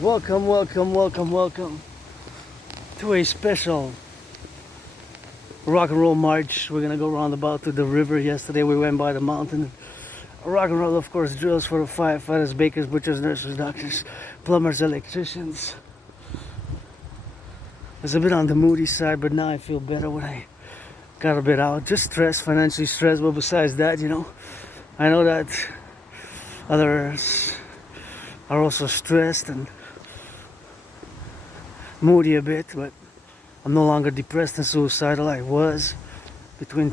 Welcome, welcome, welcome, welcome to a special rock and roll march. We're gonna go roundabout to the river. Yesterday we went by the mountain. Rock and roll, of course, drills for the firefighters, bakers, butchers, nurses, doctors, plumbers, electricians. I was a bit on the moody side, but now I feel better when I got a bit out. Just stressed, financially stressed, but besides that, I know that others are also stressed and moody a bit, but I'm no longer depressed and suicidal. I was between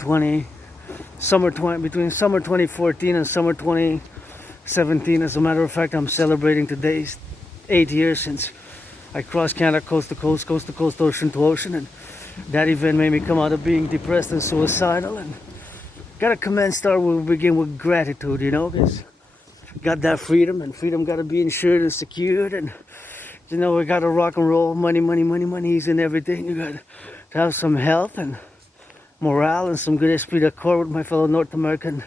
summer 2014 and summer 2017. As a matter of fact, I'm celebrating today 8 years since I crossed Canada coast to coast, ocean to ocean, and that event made me come out of being depressed and suicidal. And we'll begin with gratitude, because got that freedom, and freedom got to be insured and secured, and we got to rock and roll. Money is in everything. You got to have some health and morale and some good esprit de corps with my fellow North American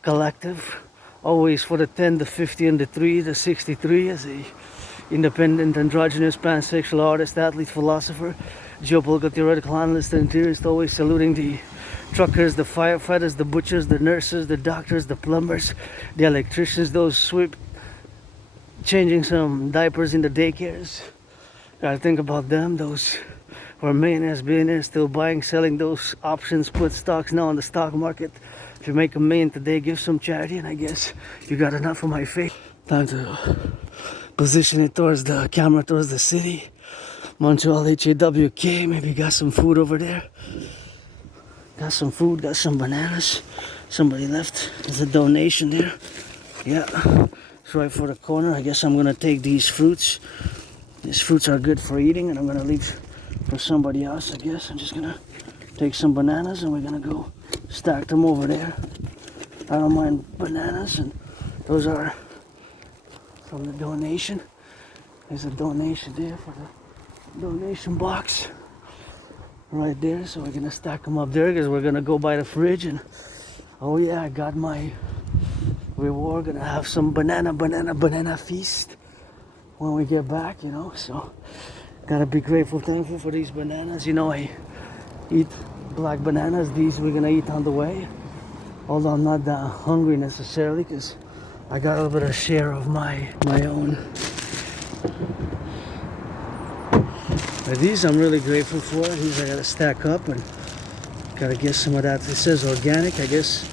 collective. Always for the 10, the 50, and the 3, the 63 as a independent, androgynous, pansexual artist, athlete, philosopher, geopolitical, theoretical analyst, and theorist. Always saluting the truckers, the firefighters, the butchers, the nurses, the doctors, the plumbers, the electricians, those changing some diapers in the daycares. Gotta think about them. Those who are billionaires, still buying, selling those options, put stocks now on the stock market. If you make $1 million today, give some charity, and I guess you got enough of my faith. Time to position it towards the camera, towards the city. Montreal, HAWK. Maybe got some food over there. Got some food, got some bananas. Somebody left. There's a donation there. Yeah. It's right for the corner. I guess I'm gonna take these fruits. These fruits are good for eating, and I'm gonna leave for somebody else. I guess I'm just gonna take some bananas, and we're gonna go stack them over there. I don't mind bananas, and those are from the donation. There's a donation there for the donation box right there. So we're gonna stack them up there because we're gonna go by the fridge, and oh yeah, I got my reward. Gonna have some banana feast when we get back, so gotta be grateful, thankful for these bananas. I eat black bananas. These we're gonna eat on the way, although I'm not that hungry necessarily because I got a little bit of share of my own. But these I'm really grateful for. These I gotta stack up and gotta get some of that. It says organic. I guess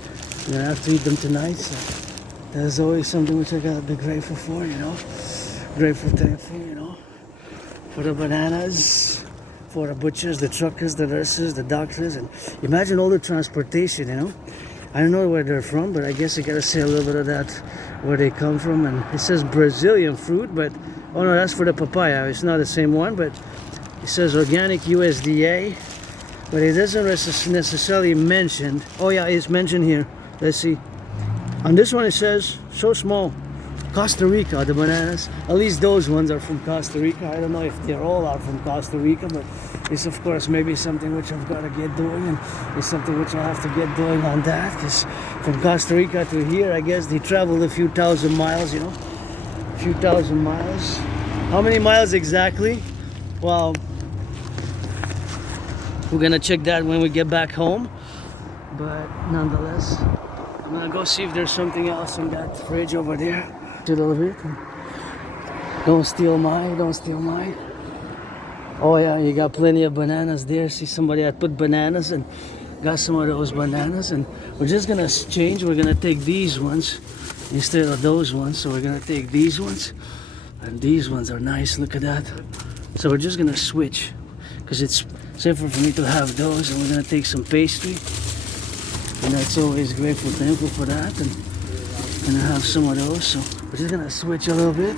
I'm gonna have to eat them tonight, so there's always something which I gotta be grateful for, Grateful, thankful, for the bananas, for the butchers, the truckers, the nurses, the doctors, and imagine all the transportation, I don't know where they're from, but I guess you gotta say a little bit of that, where they come from. And it says Brazilian fruit, but oh no, that's for the papaya. It's not the same one, but it says organic USDA, but it doesn't necessarily mention. Oh yeah, it's mentioned here. Let's see. On this one it says, so small, Costa Rica, the bananas. At least those ones are from Costa Rica. I don't know if they're all out from Costa Rica, but it's of course maybe something which I've got to get doing, and it's something which I have to get doing on that, because from Costa Rica to here, I guess they traveled a few thousand miles, a few thousand miles. How many miles exactly? Well, we're gonna check that when we get back home, but nonetheless, I'm gonna go see if there's something else in that fridge over there. A little bit. Don't steal mine. Oh yeah, you got plenty of bananas there. See, somebody had put bananas and got some of those bananas, and we're just gonna change. We're gonna take these ones instead of those ones. So we're gonna take these ones, and these ones are nice. Look at that. So we're just gonna switch because it's safer for me to have those, and we're gonna take some pastry. And that's always grateful, thankful for that, and gonna have some of those. So we're just gonna switch a little bit.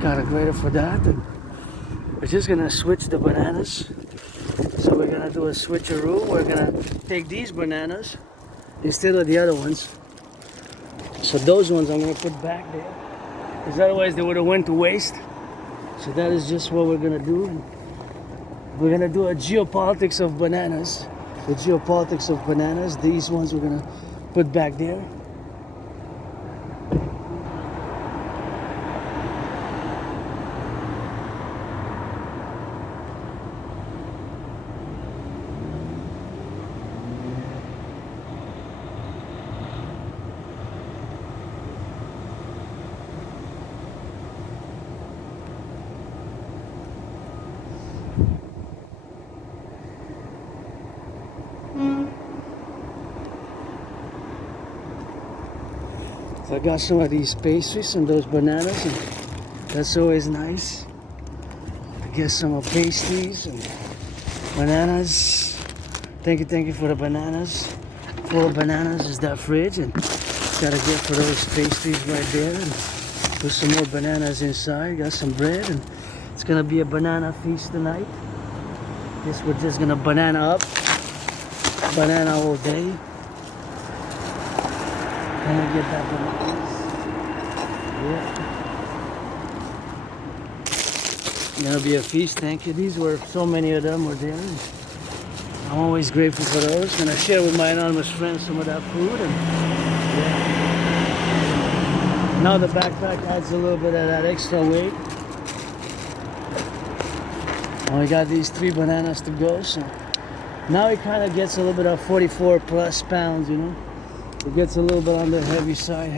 Got a grater for that, and we're just gonna switch the bananas. So we're gonna do a switcheroo. We're gonna take these bananas instead of the other ones. So those ones I'm gonna put back there, because otherwise they would have went to waste. So that is just what we're gonna do. And we're gonna do a geopolitics of bananas. The geopolitics of bananas. These ones we're gonna put back there. So I got some of these pastries and those bananas, and that's always nice. I get some of pastries and bananas. Thank you for the bananas. Full of bananas is that fridge, and gotta get for those pastries right there, and put some more bananas inside. Got some bread, and it's gonna be a banana feast tonight. Guess we're just gonna banana up, banana all day. Gonna get that bananas. Yeah. Gonna be a feast. Thank you. These were so many of them were there. I'm always grateful for those. Gonna share with my anonymous friends some of that food, and yeah. Now the backpack adds a little bit of that extra weight. And we got these 3 bananas to go, so now it kind of gets a little bit of 44 plus pounds, you know. It gets a little bit on the heavy side.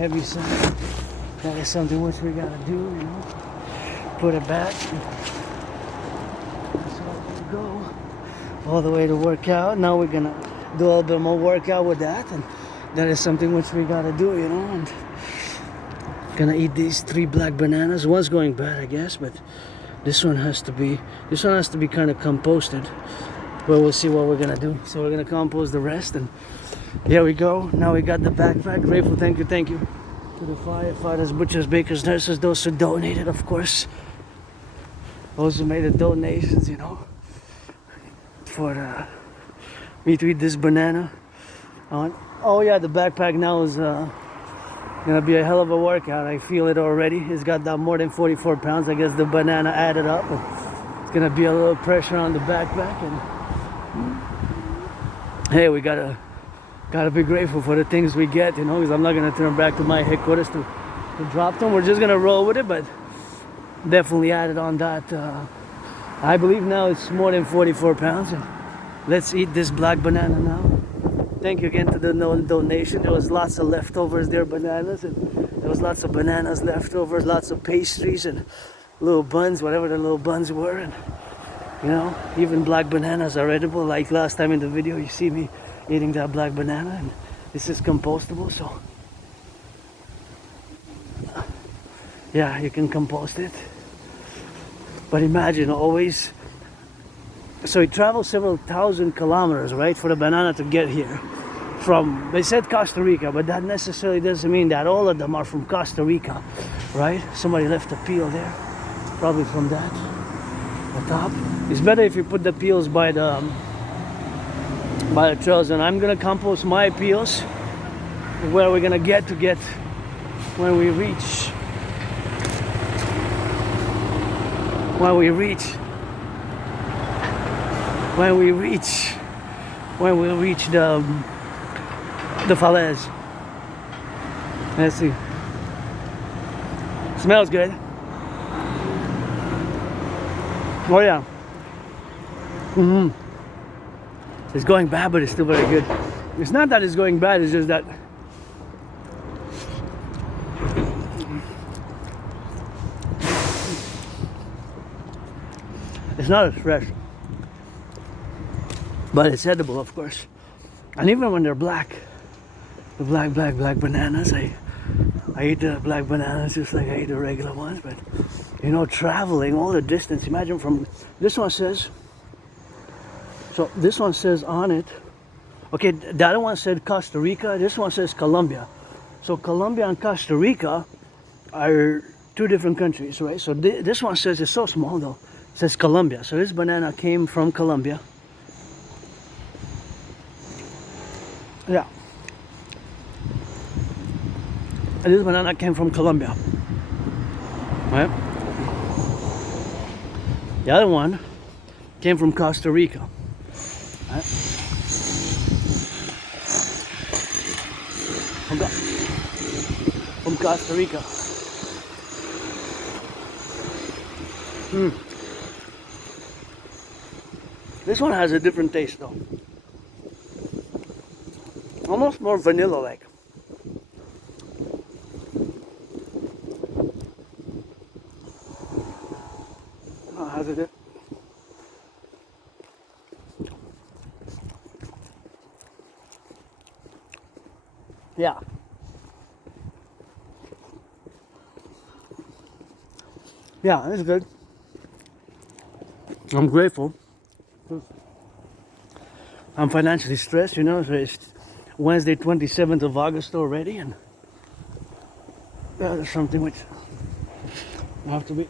That is something which we gotta do, you know. Put it back. That's how we go. All the way to work out. Now we're gonna do a little bit more workout with that, and that is something which we gotta do, you know. And gonna eat these 3 black bananas. One's going bad, I guess, but this one has to be kind of composted. But we'll see what we're gonna do. So we're gonna compost the rest, and here we go. Now we got the backpack. Grateful, thank you to the firefighters, butchers, bakers, nurses, those who donated, of course. Those who made the donations, you know, for me to eat this banana. Oh yeah, the backpack now is gonna be a hell of a workout. I feel it already. It's got that more than 44 pounds. I guess the banana added up. And it's gonna be a little pressure on the backpack. And hey, we gotta be grateful for the things we get, you know, because I'm not gonna turn back to my headquarters to drop them. We're just gonna roll with it, but definitely added on that. I believe now it's more than 44 pounds. And let's eat this black banana now. Thank you again to the donation. There was lots of leftovers there, bananas, and there was lots of bananas leftovers, lots of pastries and little buns, whatever the little buns were, and you know, even black bananas are edible. Like last time in the video, you see me eating that black banana, and this is compostable, so yeah, you can compost it. But imagine always, so it travels several thousand kilometers, right, for the banana to get here from, they said Costa Rica, but that necessarily doesn't mean that all of them are from Costa Rica, right? Somebody left a peel there, probably from that, the top. It's better if you put the peels by the trails, and I'm gonna compost my peels where we're gonna get when we reach the falaise. Let's see. Smells good. Oh yeah. It's going bad, but it's still very good. It's not that it's going bad, it's just that it's not as fresh. But it's edible, of course. And even when they're black, the black bananas, I eat the black bananas just like I eat the regular ones. But you know, traveling all the distance, imagine from, this one says on it, okay, the other one said Costa Rica, this one says Colombia. So Colombia and Costa Rica are 2 different countries, right? So this one says, it's so small though, it says Colombia. So this banana came from Colombia. Yeah. And this banana came from Colombia. Right? The other one came from Costa Rica. Right? From Costa Rica. This one has a different taste though. Almost more vanilla-like. Oh, how's it? Yeah. Yeah, it's good. I'm grateful. I'm financially stressed, you know, so it's Wednesday, 27th of August already, and there's something which I have to be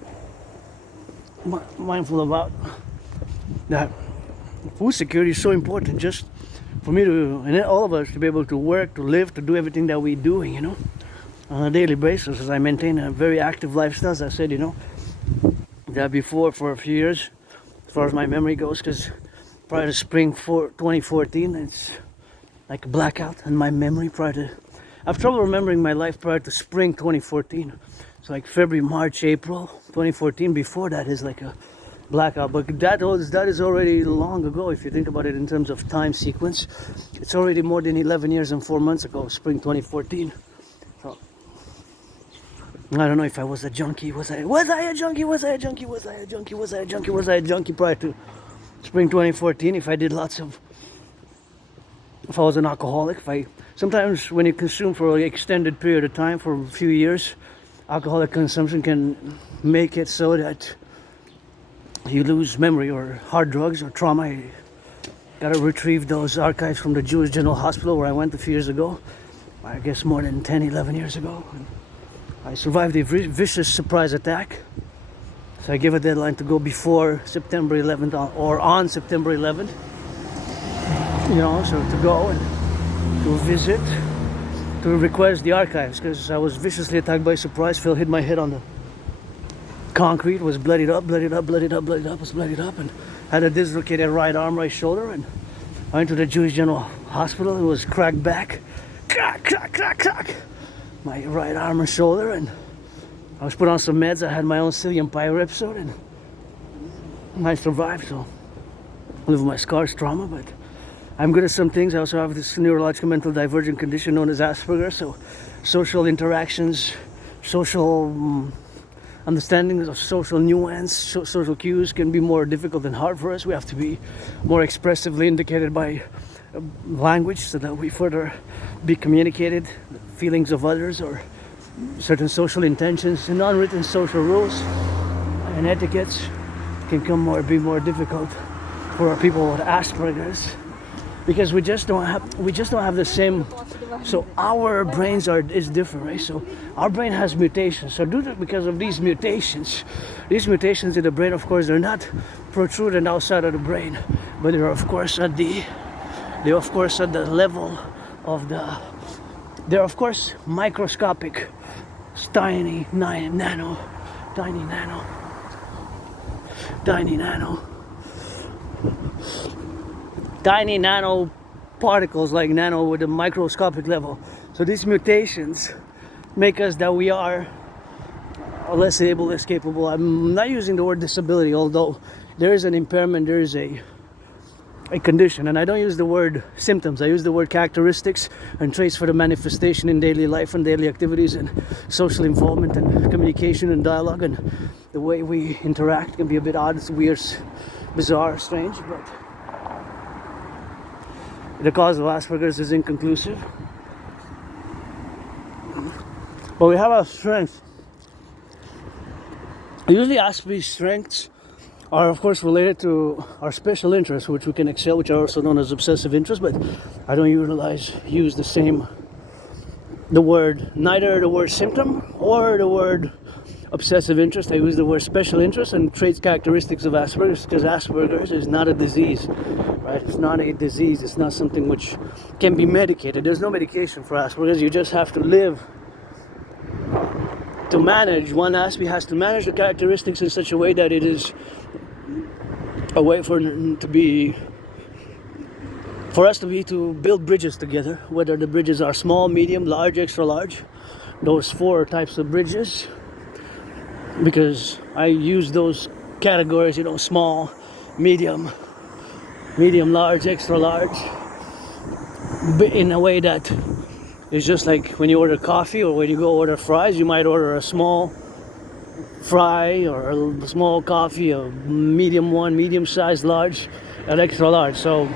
mindful about. That food security is so important just for me to, and all of us, to be able to work, to live, to do everything that we're doing, you know, on a daily basis, as I maintain a very active lifestyle, as I said, you know, that before for a few years, as far as my memory goes, because prior to spring 2014, it's like a blackout in my memory prior to, I have trouble remembering my life prior to spring 2014. So like February, March, April 2014, before that is like a blackout. But that is already long ago, if you think about it in terms of time sequence. It's already more than 11 years and 4 months ago, spring 2014. So I don't know if I was a junkie. Was I a junkie? Was I a junkie? Was I a junkie? Was I a junkie? Was I a junkie prior to spring 2014? If I did if I was an alcoholic, sometimes when you consume for an extended period of time, for a few years, alcoholic consumption can make it so that you lose memory, or hard drugs or trauma. I gotta retrieve those archives from the Jewish General Hospital where I went a few years ago. I guess more than 10, 11 years ago. I survived a vicious surprise attack. So I gave a deadline to go before September 11th or on September 11th. You know, so to go and to visit, to request the archives, because I was viciously attacked by surprise. Phil hit my head on the concrete, was bloodied up, was bloodied up, and had a dislocated right arm, right shoulder, and I went to the Jewish General Hospital. It was cracked back, crack, my right arm and shoulder, and I was put on some meds. I had my own psyllium pyre episode, and I survived, so I live with my scars, trauma, but I'm good at some things. I also have this neurological mental divergent condition known as Asperger's, so social interactions, social understanding of social nuance, social cues can be more difficult and hard for us. We have to be more expressively indicated by language so that we further be communicated feelings of others or certain social intentions, and unwritten social rules and etiquettes can be more difficult for our people with Asperger's, because we just don't have the same. So our brains is different, right? So our brain has mutations. So because of these mutations in the brain, of course, they're not protruding outside of the brain, but they're of course at the level of they're of course microscopic, tiny nano particles, like nano with a microscopic level. So these mutations make us that we are less able, less capable. I'm not using the word disability, although there is an impairment, there is a condition, and I don't use the word symptoms. I use the word characteristics and traits for the manifestation in daily life and daily activities and social involvement and communication and dialogue, and the way we interact can be a bit odd, it's weird, bizarre, strange, but the cause of Asperger's is inconclusive. But we have our strengths. Usually Asperger's strengths are of course related to our special interests, which we can excel, which are also known as obsessive interests, but I don't use neither the word symptom or the word obsessive interest. I use the word special interest and traits characteristics of Asperger's, because Asperger's is not a disease, right? It's not a disease. It's not something which can be medicated. There's no medication for Asperger's. You just have to live to manage. One aspect has to manage the characteristics in such a way that it is a way for us to build bridges together, whether the bridges are small, medium, large, extra large, those 4 types of bridges, because I use those categories, small, medium, large, extra large, in a way that is just like when you order coffee or when you go order fries, you might order a small fry or a small coffee, a medium one, medium size, large, and extra large. So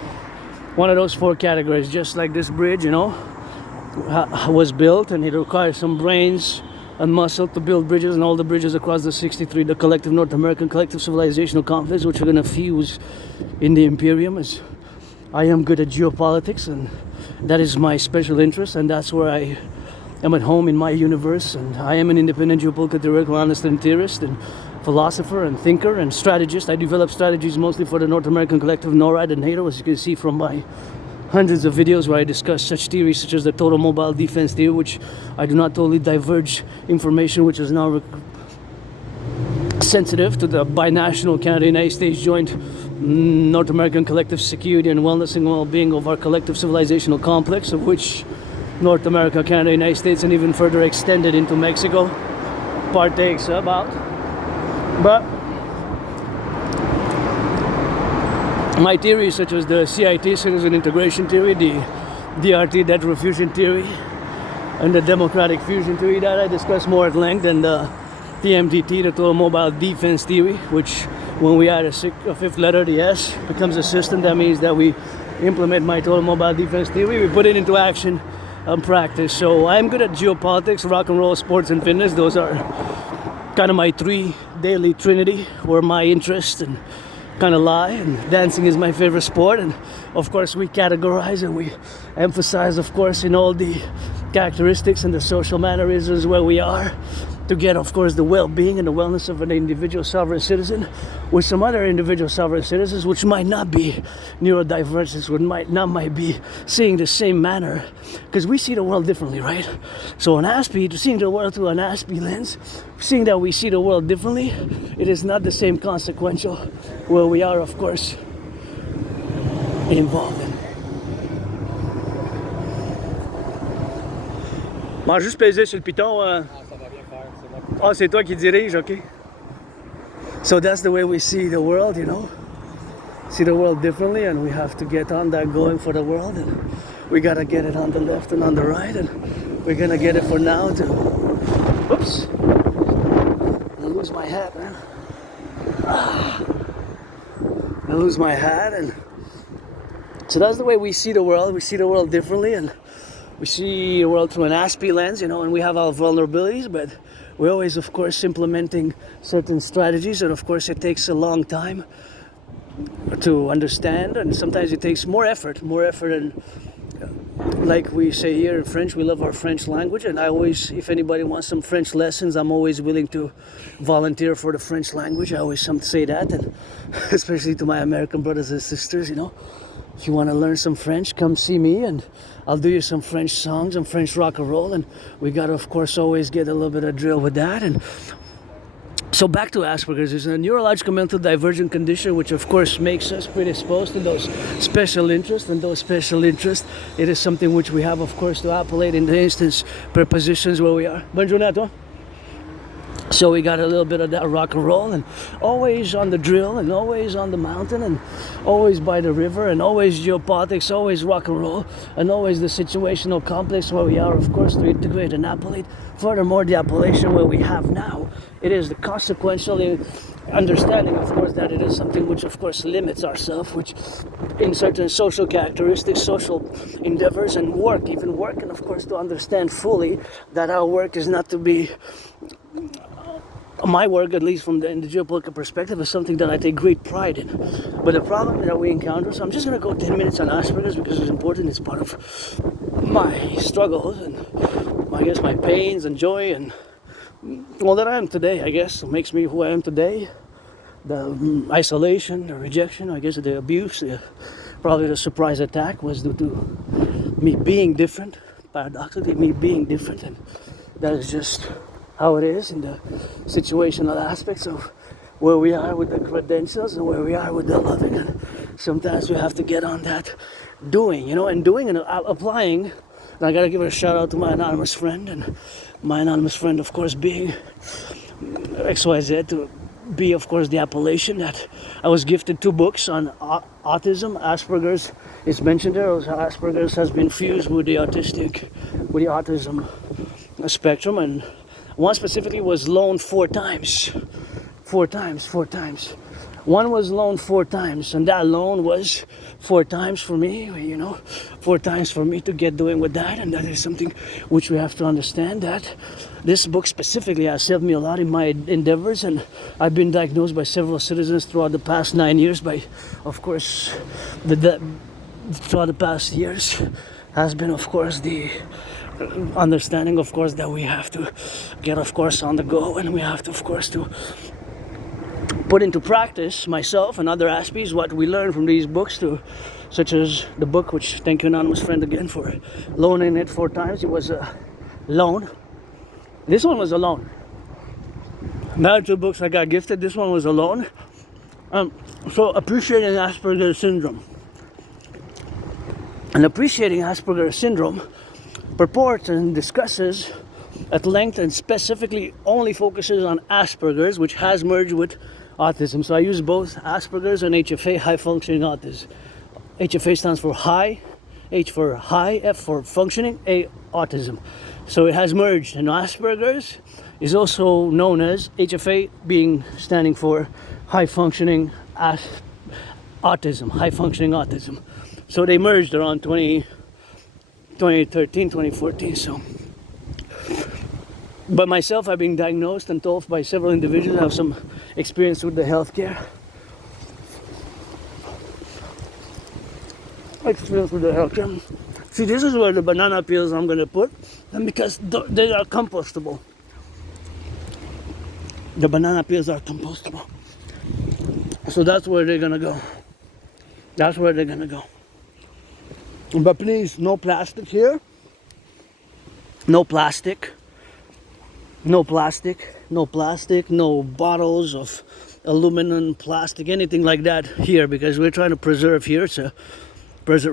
one of those 4 categories, just like this bridge, was built, and it requires some brains and muscle to build bridges, and all the bridges across the 63, the collective North American collective civilizational conflicts, which are going to fuse in the Imperium. As I am good at geopolitics, and that is my special interest, and that's where I am at home in my universe. And I am an independent geopolitical theoretical analyst and theorist and philosopher and thinker and strategist. I develop strategies mostly for the North American collective NORAD and NATO, as you can see from my hundreds of videos where I discuss such theories such as the total mobile defense theory, which I do not totally diverge information, which is now sensitive to the binational Canada-United States joint North American collective security and wellness and well-being of our collective civilizational complex, of which North America, Canada, United States, and even further extended into Mexico partakes about. But my theories such as the CIT, citizen integration theory, the DRT, debt refusion theory, and the democratic fusion theory that I discuss more at length, and the TMDT, the total mobile defense theory, which when we add a fifth letter, the S, becomes a system. That means that we implement my total mobile defense theory, we put it into action and practice. So I'm good at geopolitics, rock and roll, sports, and fitness. Those are kind of my three daily trinity where my interests and kind of lie, and dancing is my favorite sport. And of course we categorize and we emphasize, of course, in all the characteristics and the social mannerisms where we are, to get, of course, the well-being and the wellness of an individual sovereign citizen with some other individual sovereign citizens which might not be neurodivergent, which might be seeing the same manner, because we see the world differently, right? So an ASPE, seeing the world through an ASPE lens, seeing that we see the world differently, it is not the same consequential where we are, of course, involved in. M'a juste pesé sur le piton. Oh, c'est toi qui dirige, ok. So that's the way we see the world, you know. See the world differently, and we have to get on that going for the world, and we gotta get it on the left and on the right, and we're gonna get it for now to. Oops. I lose my hat, man. I lose my hat, and so that's the way we see the world. We see the world differently, and we see the world through an ASPE lens, you know, and we have our vulnerabilities, but we're always, of course, implementing certain strategies, and of course it takes a long time to understand, and sometimes it takes more effort, and like we say here in French, we love our French language, and I always, if anybody wants some French lessons, I'm always willing to volunteer for the French language. I always say that, and especially to my American brothers and sisters, you know. If you want to learn some French, come see me, and I'll do you some French songs and French rock and roll, and we gotta, of course, always get a little bit of drill with that. And so back to Asperger's, is a neurological mental divergent condition which, of course, makes us predisposed to those special interests, and those special interests, it is something which we have, of course, to appellate in the instance prepositions where we are. Bonne journée à toi. So we got a little bit of that rock and roll, and always on the drill, and always on the mountain, and always by the river, and always geopolitics, always rock and roll, and always the situational complex where we are, of course, to integrate and appellate. Furthermore, the appellation where we have now, it is the consequential understanding, of course, that it is something which, of course, limits ourselves, which in certain social characteristics, social endeavors, and work, and of course, to understand fully that our work is not to be. My work, at least from in the geopolitical perspective, is something that I take great pride in. But the problem that we encounter, so I'm just going to go 10 minutes on Asperger's because it's important. It's part of my struggles and I guess my pains and joy and all that I am today, I guess, makes me who I am today. The isolation, the rejection, I guess the abuse, probably the surprise attack was due to me being different, paradoxically me being different, and that is just how it is in the situational aspects of where we are with the credentials and where we are with the loving. And sometimes we have to get on that doing, you know, and doing and applying. And I gotta give a shout out to my anonymous friend, and my anonymous friend, of course, being XYZ, to be, of course, the appellation that I was gifted 2 books on autism. Asperger's is mentioned there. Asperger's has been fused with the autism spectrum, and one specifically was loaned 4 times. One was loaned 4 times, and that loan was 4 times for me, 4 times for me to get doing with that. And that is something which we have to understand, that this book specifically has helped me a lot in my endeavors. And I've been diagnosed by several citizens throughout the past 9 years by, of course, throughout the past years has been, of course, the understanding, of course, that we have to get, of course, on the go, and we have to, of course, to put into practice, myself and other aspects, what we learn from these books, such as the book, which, thank you, anonymous friend, again, for loaning it 4 times. It was a loan. This one was a loan. The other 2 books I got gifted, this one was a loan. So appreciating Asperger's syndrome. And appreciating Asperger's syndrome purports and discusses at length and specifically only focuses on Asperger's, which has merged with autism. So I use both Asperger's and HFA, high functioning autism. HFA stands for high, H for high, F for functioning, A autism. So it has merged, and Asperger's is also known as HFA, being standing for high functioning autism, high functioning autism. So they merged around 2013, 2014. So, but myself, I've been diagnosed and told by several individuals. I have some experience with the healthcare. See, this is where the banana peels I'm gonna put, and because they are compostable. The banana peels are compostable. So that's where they're gonna go. That's where they're gonna go. But please, no plastic here. No plastic. No plastic. No plastic. No bottles of aluminum, plastic, anything like that here, because we're trying to preserve here. It's a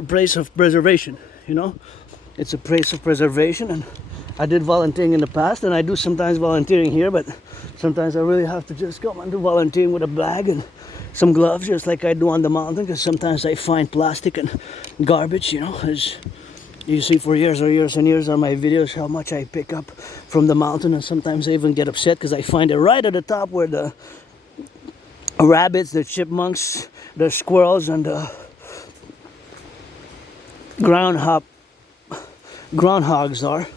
place of preservation, It's a place of preservation, and I did volunteering in the past, and I do sometimes volunteering here, but sometimes I really have to just come and do volunteering with a bag and some gloves, just like I do on the mountain, because sometimes I find plastic and garbage, as you see for years and years on my videos, how much I pick up from the mountain, and sometimes I even get upset because I find it right at the top where the rabbits, the chipmunks, the squirrels, and the groundhogs are.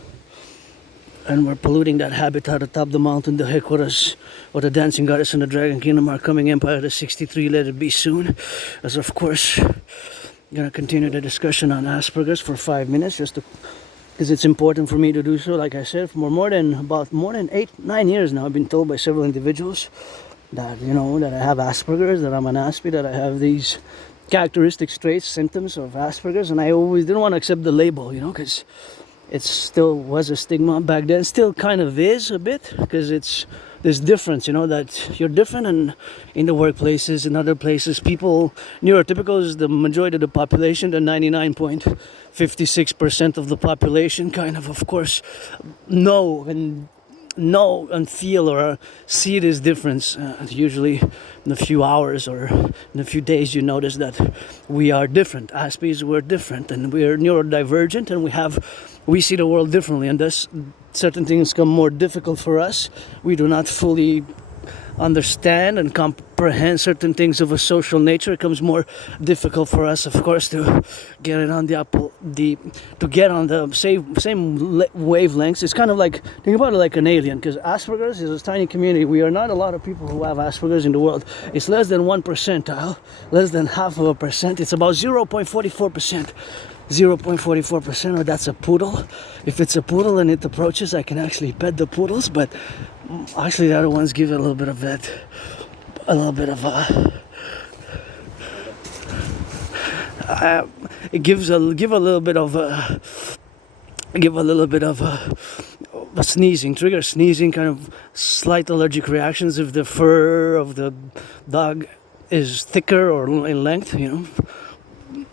And we're polluting that habitat atop the mountain. The headquarters of the dancing goddess and the dragon kingdom are coming Empire the 63, let it be soon. As of course, I'm gonna continue the discussion on Asperger's for 5 minutes, just because it's important for me to do so. Like I said, for more than 8-9 years now, I've been told by several individuals that that I have Asperger's, that I'm an Aspi, that I have these characteristics, traits, symptoms of Asperger's, and I always didn't want to accept the label, because it still was a stigma back then, still kind of is a bit, because it's this difference, that you're different, and in the workplaces, in other places, people, neurotypical is the majority of the population, the 99.56% of the population kind of course, know and feel or see this difference. Usually in a few hours or in a few days, you notice that we are different. Aspies, we're different, and we're neurodivergent, and we see the world differently, and thus certain things become more difficult for us. We do not fully understand and comprehend certain things of a social nature. It becomes more difficult for us, of course, to get it on to get on the same wavelengths. It's kind of like, think about it like an alien, because Asperger's is a tiny community. We are not a lot of people who have Asperger's in the world. It's less than 1%, less than 0.5%. It's about 0.44%. 0.44%, or that's a poodle. If it's a poodle and it approaches, I can actually pet the poodles, but actually the other ones give it a little bit of a sneezing, trigger sneezing, kind of slight allergic reactions if the fur of the dog is thicker or in length,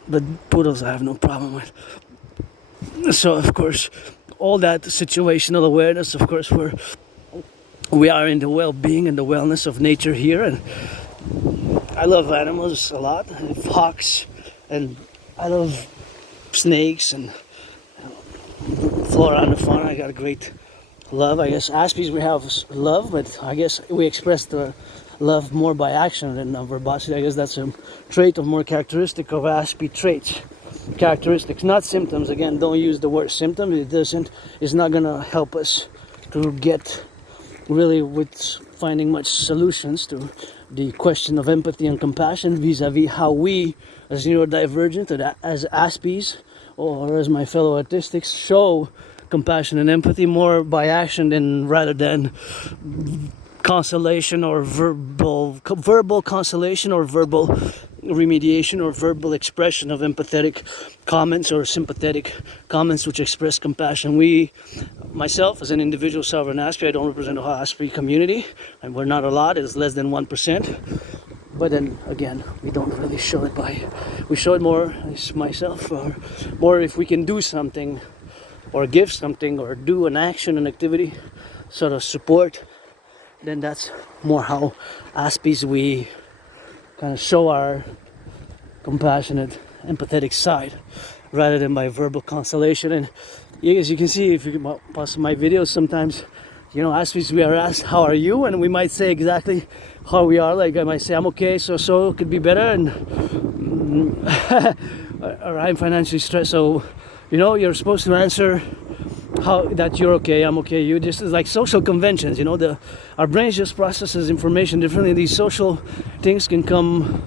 But poodles I have no problem with. So of course, all that situational awareness, of course, we are in the well-being and the wellness of nature here, and I love animals a lot. I love hawks, and I love snakes and flora and fauna. I got a great love. I guess Aspies we have love, but I guess we express the love more by action than verbosity. I guess that's a trait of more characteristic of Aspie traits. Characteristics, not symptoms. Again, don't use the word symptom. It doesn't. It's not gonna help us to get really with finding much solutions to the question of empathy and compassion vis-a-vis how we, as neurodivergent, as Aspies, or as my fellow autistics, show compassion and empathy more by action than rather than consolation or verbal consolation or verbal remediation or verbal expression of empathetic comments or sympathetic comments which express compassion. Myself as an individual sovereign Aspie, I don't represent the whole Aspie community, and we're not a lot, it's less than 1%. But then again, we don't really show it we show it more as myself, or more if we can do something or give something or do an action, an activity, sort of support, then that's more how Aspies we kind of show our compassionate, empathetic side rather than by verbal consolation. And as you can see, if you pause my videos, sometimes, Aspies we are asked, how are you? And we might say exactly how we are. Like I might say, I'm okay, so could be better, and or I'm financially stressed. So, you're supposed to answer how that you're okay, I'm okay, you just like social conventions, our brains just processes information differently. These social things can come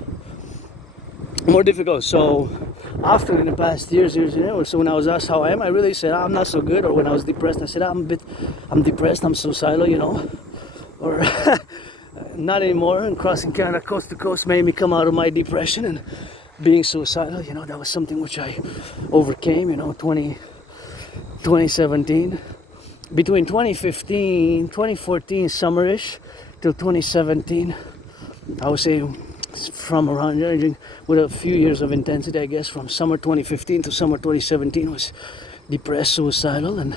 more difficult. So often in the past years, so when I was asked how I am, I really said I'm not so good. Or when I was depressed, I said I'm depressed, I'm suicidal, or not anymore. And crossing Canada coast to coast made me come out of my depression, and being suicidal, that was something which I overcame, 2017, between 2014 summerish till 2017, I would say from around there, with a few years of intensity, I guess, from summer 2015 to summer 2017 was depressed, suicidal. And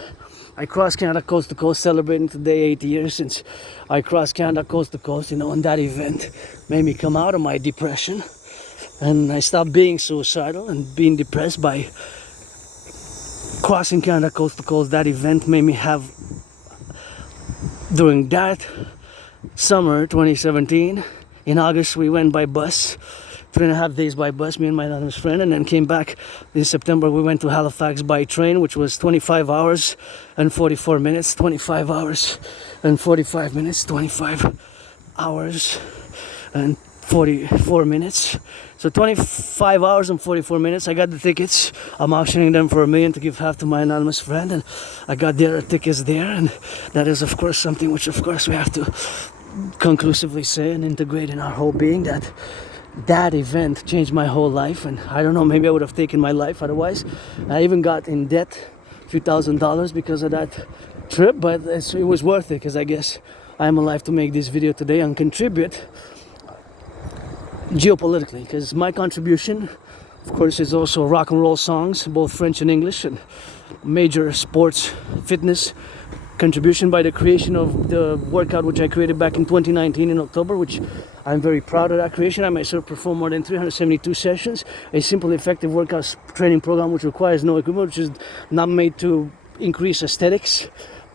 I crossed Canada coast to coast, celebrating today 8 years since I crossed Canada coast to coast, and that event made me come out of my depression, and I stopped being suicidal and being depressed by crossing Canada coast to coast. That event made me have, during that summer 2017, in August we went by bus, 3.5 days by bus, me and my anonymous friend, and then came back in September. We went to Halifax by train, which was 25 hours and 44 minutes, 25 hours and 45 minutes, 25 hours and 44 minutes. So 25 hours and 44 minutes. I got the tickets. I'm auctioning them for $1 million to give half to my anonymous friend, and I got their tickets there. And that is, of course, something which, of course, we have to conclusively say and integrate in our whole being, that event changed my whole life. And I don't know, maybe I would have taken my life otherwise. I even got in debt, a few $1,000s because of that trip, but it was worth it, because I guess I am alive to make this video today and contribute geopolitically, because my contribution, of course, is also rock and roll songs, both French and English, and major sports fitness contribution by the creation of the workout which I created back in 2019 in October, which I'm very proud of that creation. I myself performed more than 372 sessions, a simple, effective workout training program which requires no equipment, which is not made to increase aesthetics,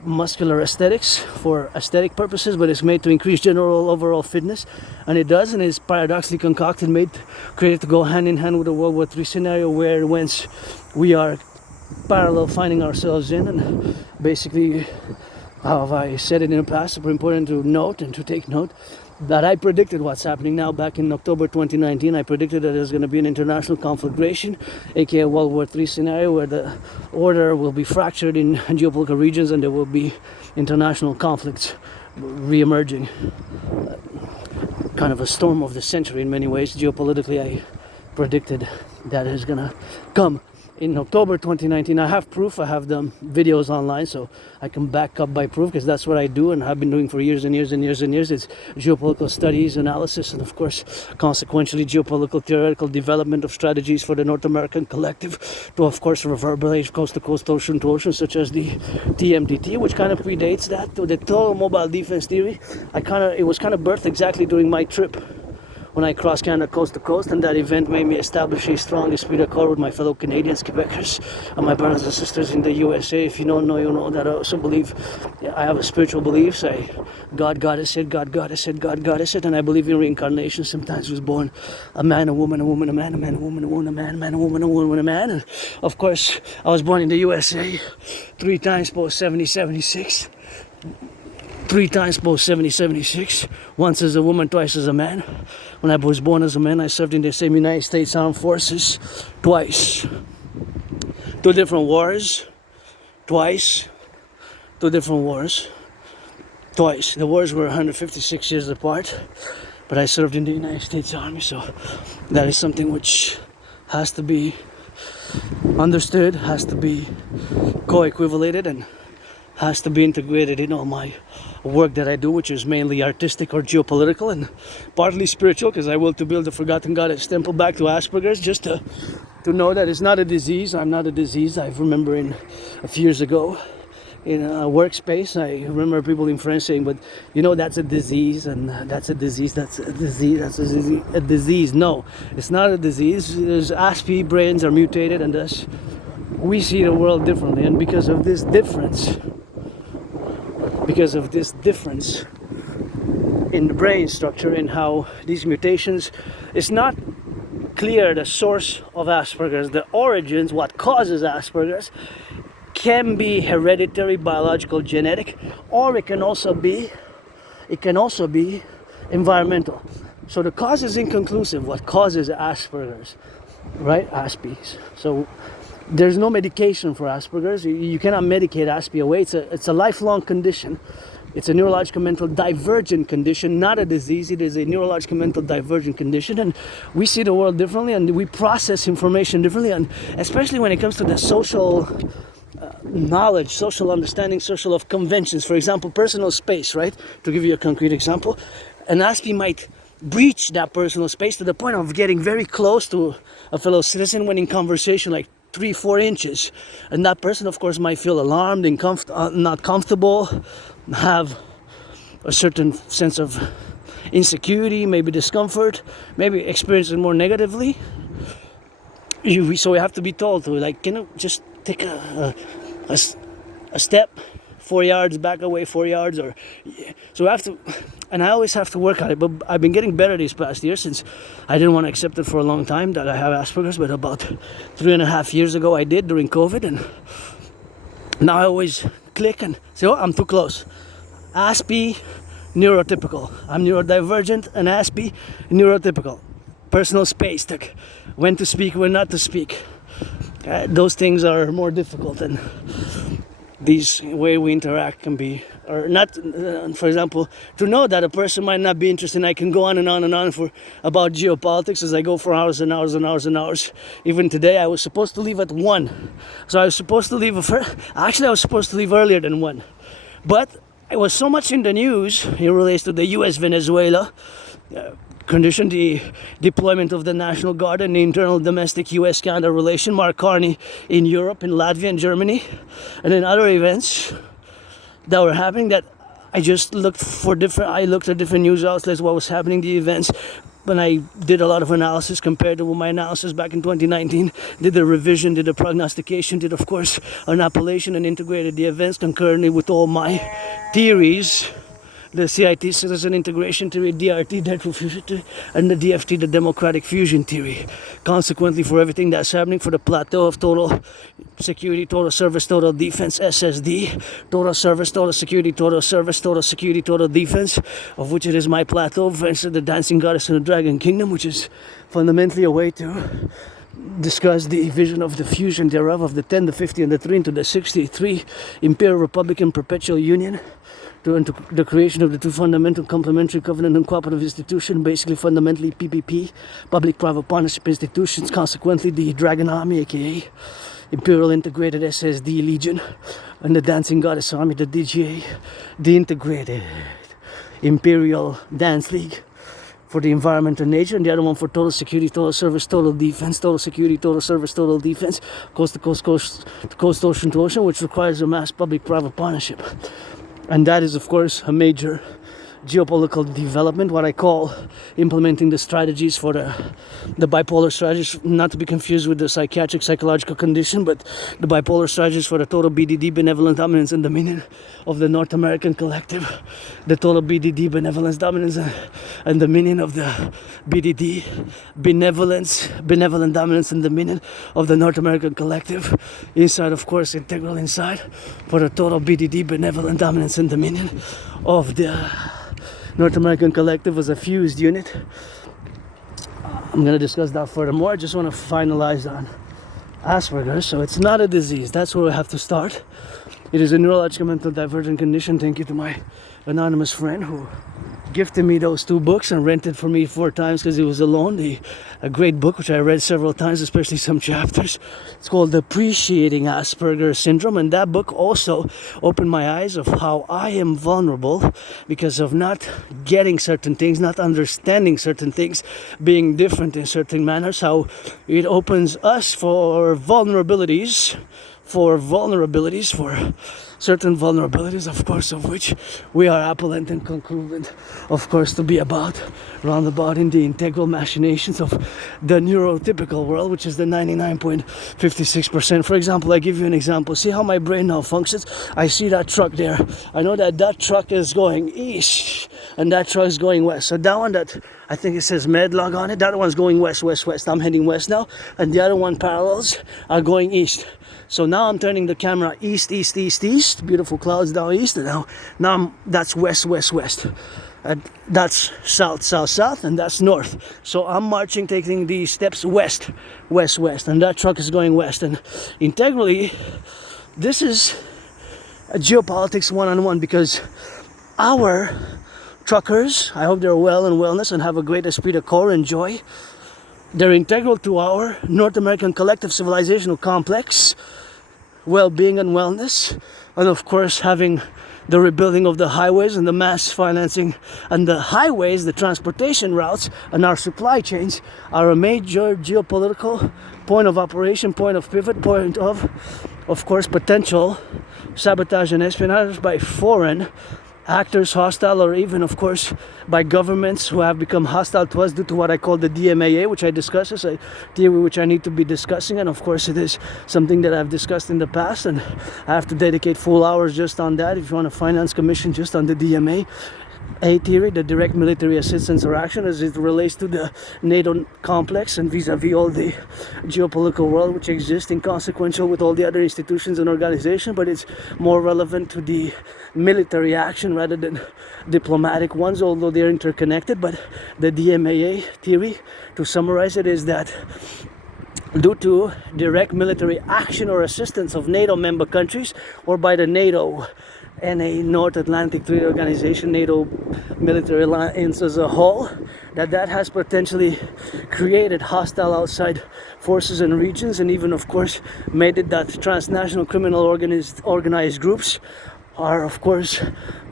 muscular aesthetics for aesthetic purposes, but it's made to increase general overall fitness, and it does, and it's paradoxically concocted, created to go hand in hand with the World War III scenario, whence we are parallel finding ourselves in. And basically, how have I said it in the past, super important to note and to take note that I predicted what's happening now. Back in October 2019, I predicted that there's going to be an international conflagration, aka World War III scenario, where the order will be fractured in geopolitical regions and there will be international conflicts re-emerging. Kind of a storm of the century in many ways. Geopolitically, I predicted that is going to come in October 2019. I have proof, I have the videos online, so I can back up by proof, because that's what I do and have been doing for years and years and years and years. It's geopolitical studies, analysis, and of course, consequentially, geopolitical theoretical development of strategies for the North American collective to, of course, reverberate coast to coast, ocean to ocean, such as the TMDT, which kind of predates that, to the total mobile defense theory. It was kind of birthed exactly during my trip when I crossed Canada coast to coast, and that event made me establish a strong esprit de corps with my fellow Canadians, Quebecers, and my brothers and sisters in the USA. If you don't know, you know that I also believe, I have a spiritual beliefs. God goddess it, God goddess it, God goddess it, and I believe in reincarnation. Sometimes was born a man, a woman, a woman, a man, a man, a woman, a woman, a man, a man, a woman, a woman, a man, and of course I was born in the USA 3 times post 70-76. 3 times post 70-76, once as a woman, twice as a man. When I was born as a man, I served in the same United States Armed Forces twice. 2 different wars, twice. 2 different wars, twice. The wars were 156 years apart, but I served in the United States Army, so that is something which has to be understood, has to be co-equivalated, and has to be integrated in all my work that I do, which is mainly artistic or geopolitical and partly spiritual, because I will to build the forgotten goddess temple back to Asperger's, just to know that it's not a disease. I'm not a disease. I remember in a few years ago in a workspace, I remember people in France saying, but you know, that's a disease, and that's a disease, that's a disease, that's a disease. No, it's not a disease. There's ASPE, brains are mutated, and thus we see the world differently. And because of this difference in the brain structure, in how these mutations, it's not clear the source of Asperger's, the origins, what causes Asperger's, can be hereditary, biological, genetic, or it can also be environmental. So the cause is inconclusive. What causes Asperger's, right? Aspies. So there's no medication for Asperger's. You cannot medicate Asperger away. It's a lifelong condition. It's a neurological mental divergent condition, not a disease. It is a neurological mental divergent condition, and we see the world differently, and we process information differently, and especially when it comes to the social knowledge, social understanding, social of conventions. For example, personal space, right? To give you a concrete example, an Aspi might breach that personal space to the point of getting very close to a fellow citizen when in conversation, like 3-4 inches, and that person of course might feel alarmed and not comfortable, have a certain sense of insecurity, maybe discomfort, maybe experience it more negatively. So we have to be told to, like, can you just take a step 4 yards back away, 4 yards, or so we have to. And I always have to work on it, but I've been getting better these past years, since I didn't want to accept it for a long time that I have Asperger's, but about 3.5 years ago I did during COVID, and now I always click and say, oh, I'm too close. Aspi, neurotypical. I'm neurodivergent, and Aspi, neurotypical. Personal space, like when to speak, when not to speak. Those things are more difficult, and these way we interact can be, or not. For example, to know that a person might not be interested, I can go on and on and on for about geopolitics as I go for hours and hours and hours and hours. Even today, I was supposed to leave at 1, so I was supposed to leave actually I was supposed to leave earlier than 1, but it was so much in the news in relation to the U.S. Venezuela condition, the deployment of the National Guard, and the internal domestic U.S.-Canada relation, Mark Carney in Europe, in Latvia and Germany, and in other events that were happening, that I just looked at different news outlets, what was happening, the events, when I did a lot of analysis compared to my analysis back in 2019, did a revision, did a prognostication, did of course an appellation, and integrated the events concurrently with all my theories, the CIT, Citizen Integration Theory, DRT, Deadpool Fusion Theory, and the DFT, the Democratic Fusion Theory. Consequently, for everything that's happening, for the plateau of total security, total service, total defense, SSD, total service, total security, total service, total security, total defense, of which it is my plateau, versus the Dancing Goddess and the Dragon Kingdom, which is fundamentally a way to discuss the vision of the fusion thereof, of the 10, the 50, and the 3 into the 63 Imperial Republican Perpetual Union, to the creation of the 2 fundamental complementary covenant and cooperative institution, basically fundamentally PPP, public-private partnership institutions, consequently the Dragon Army, aka Imperial Integrated SSD Legion, and the Dancing Goddess Army, the DGA, the Integrated Imperial Dance League for the environment and nature, and the other one for total security, total service, total defense, total security, total service, total defense, coast to coast, ocean to ocean, which requires a mass public-private partnership. And that is, of course, a major geopolitical development, what I call implementing the strategies for the bipolar strategies, not to be confused with the psychiatric psychological condition, but the bipolar strategies for the total BDD, benevolent dominance and dominion of the North American collective, the total BDD, benevolence, dominance and dominion of the BDD, benevolent dominance and dominion of the North American collective, inside, of course, integral inside for the total BDD, benevolent dominance and dominion of the North American collective as a fused unit. I'm going to discuss that furthermore. I just want to finalize on Asperger's. So it's not a disease. That's where we have to start. It is a neurological mental divergent condition. Thank you to my anonymous friend who gifted me those 2 books and rented for me 4 times because he was alone. A great book which I read several times, especially some chapters. It's called Appreciating Asperger's Syndrome, and that book also opened my eyes of how I am vulnerable because of not getting certain things, not understanding certain things, being different in certain manners, how it opens us for certain vulnerabilities, of course, of which we are appellant and concluent, of course, to be about, roundabout in the integral machinations of the neurotypical world, which is the 99.56%. For example, I give you an example. See how my brain now functions? I see that truck there. I know that that truck is going east, and that truck is going west. So that one that, I think it says Medlog on it, that one's going west, west, west. I'm heading west now, and the other one parallels are going east. So now I'm turning the camera east, east, east, east. Beautiful clouds down east. And now that's west, west, west. And that's south, south, south. And that's north. So I'm marching, taking these steps west, west, west. And that truck is going west. And integrally, this is a geopolitics one-on-one, because our truckers, I hope they're well and wellness and have a great esprit de corps and joy. They're integral to our North American collective civilizational complex, well-being and wellness, and of course having the rebuilding of the highways and the mass financing and the highways, the transportation routes and our supply chains are a major geopolitical point of operation, point of pivot, point of course, potential sabotage and espionage by foreign actors, hostile, or even, of course, by governments who have become hostile to us due to what I call the DMAA, which I discuss as a theory which I need to be discussing. And of course, it is something that I've discussed in the past, and I have to dedicate full hours just on that. If you want a finance commission just on the DMAA theory, the direct military assistance or action, as it relates to the NATO complex and vis-a-vis all the geopolitical world which exists inconsequential with all the other institutions and organizations, but it's more relevant to the military action rather than diplomatic ones, although they're interconnected. But the DMAA theory, to summarize it, is that due to direct military action or assistance of NATO member countries or by the NATO and a North Atlantic Treaty Organization, NATO military alliance as a whole, that has potentially created hostile outside forces and regions, and even, of course, made it that transnational criminal organized groups are, of course,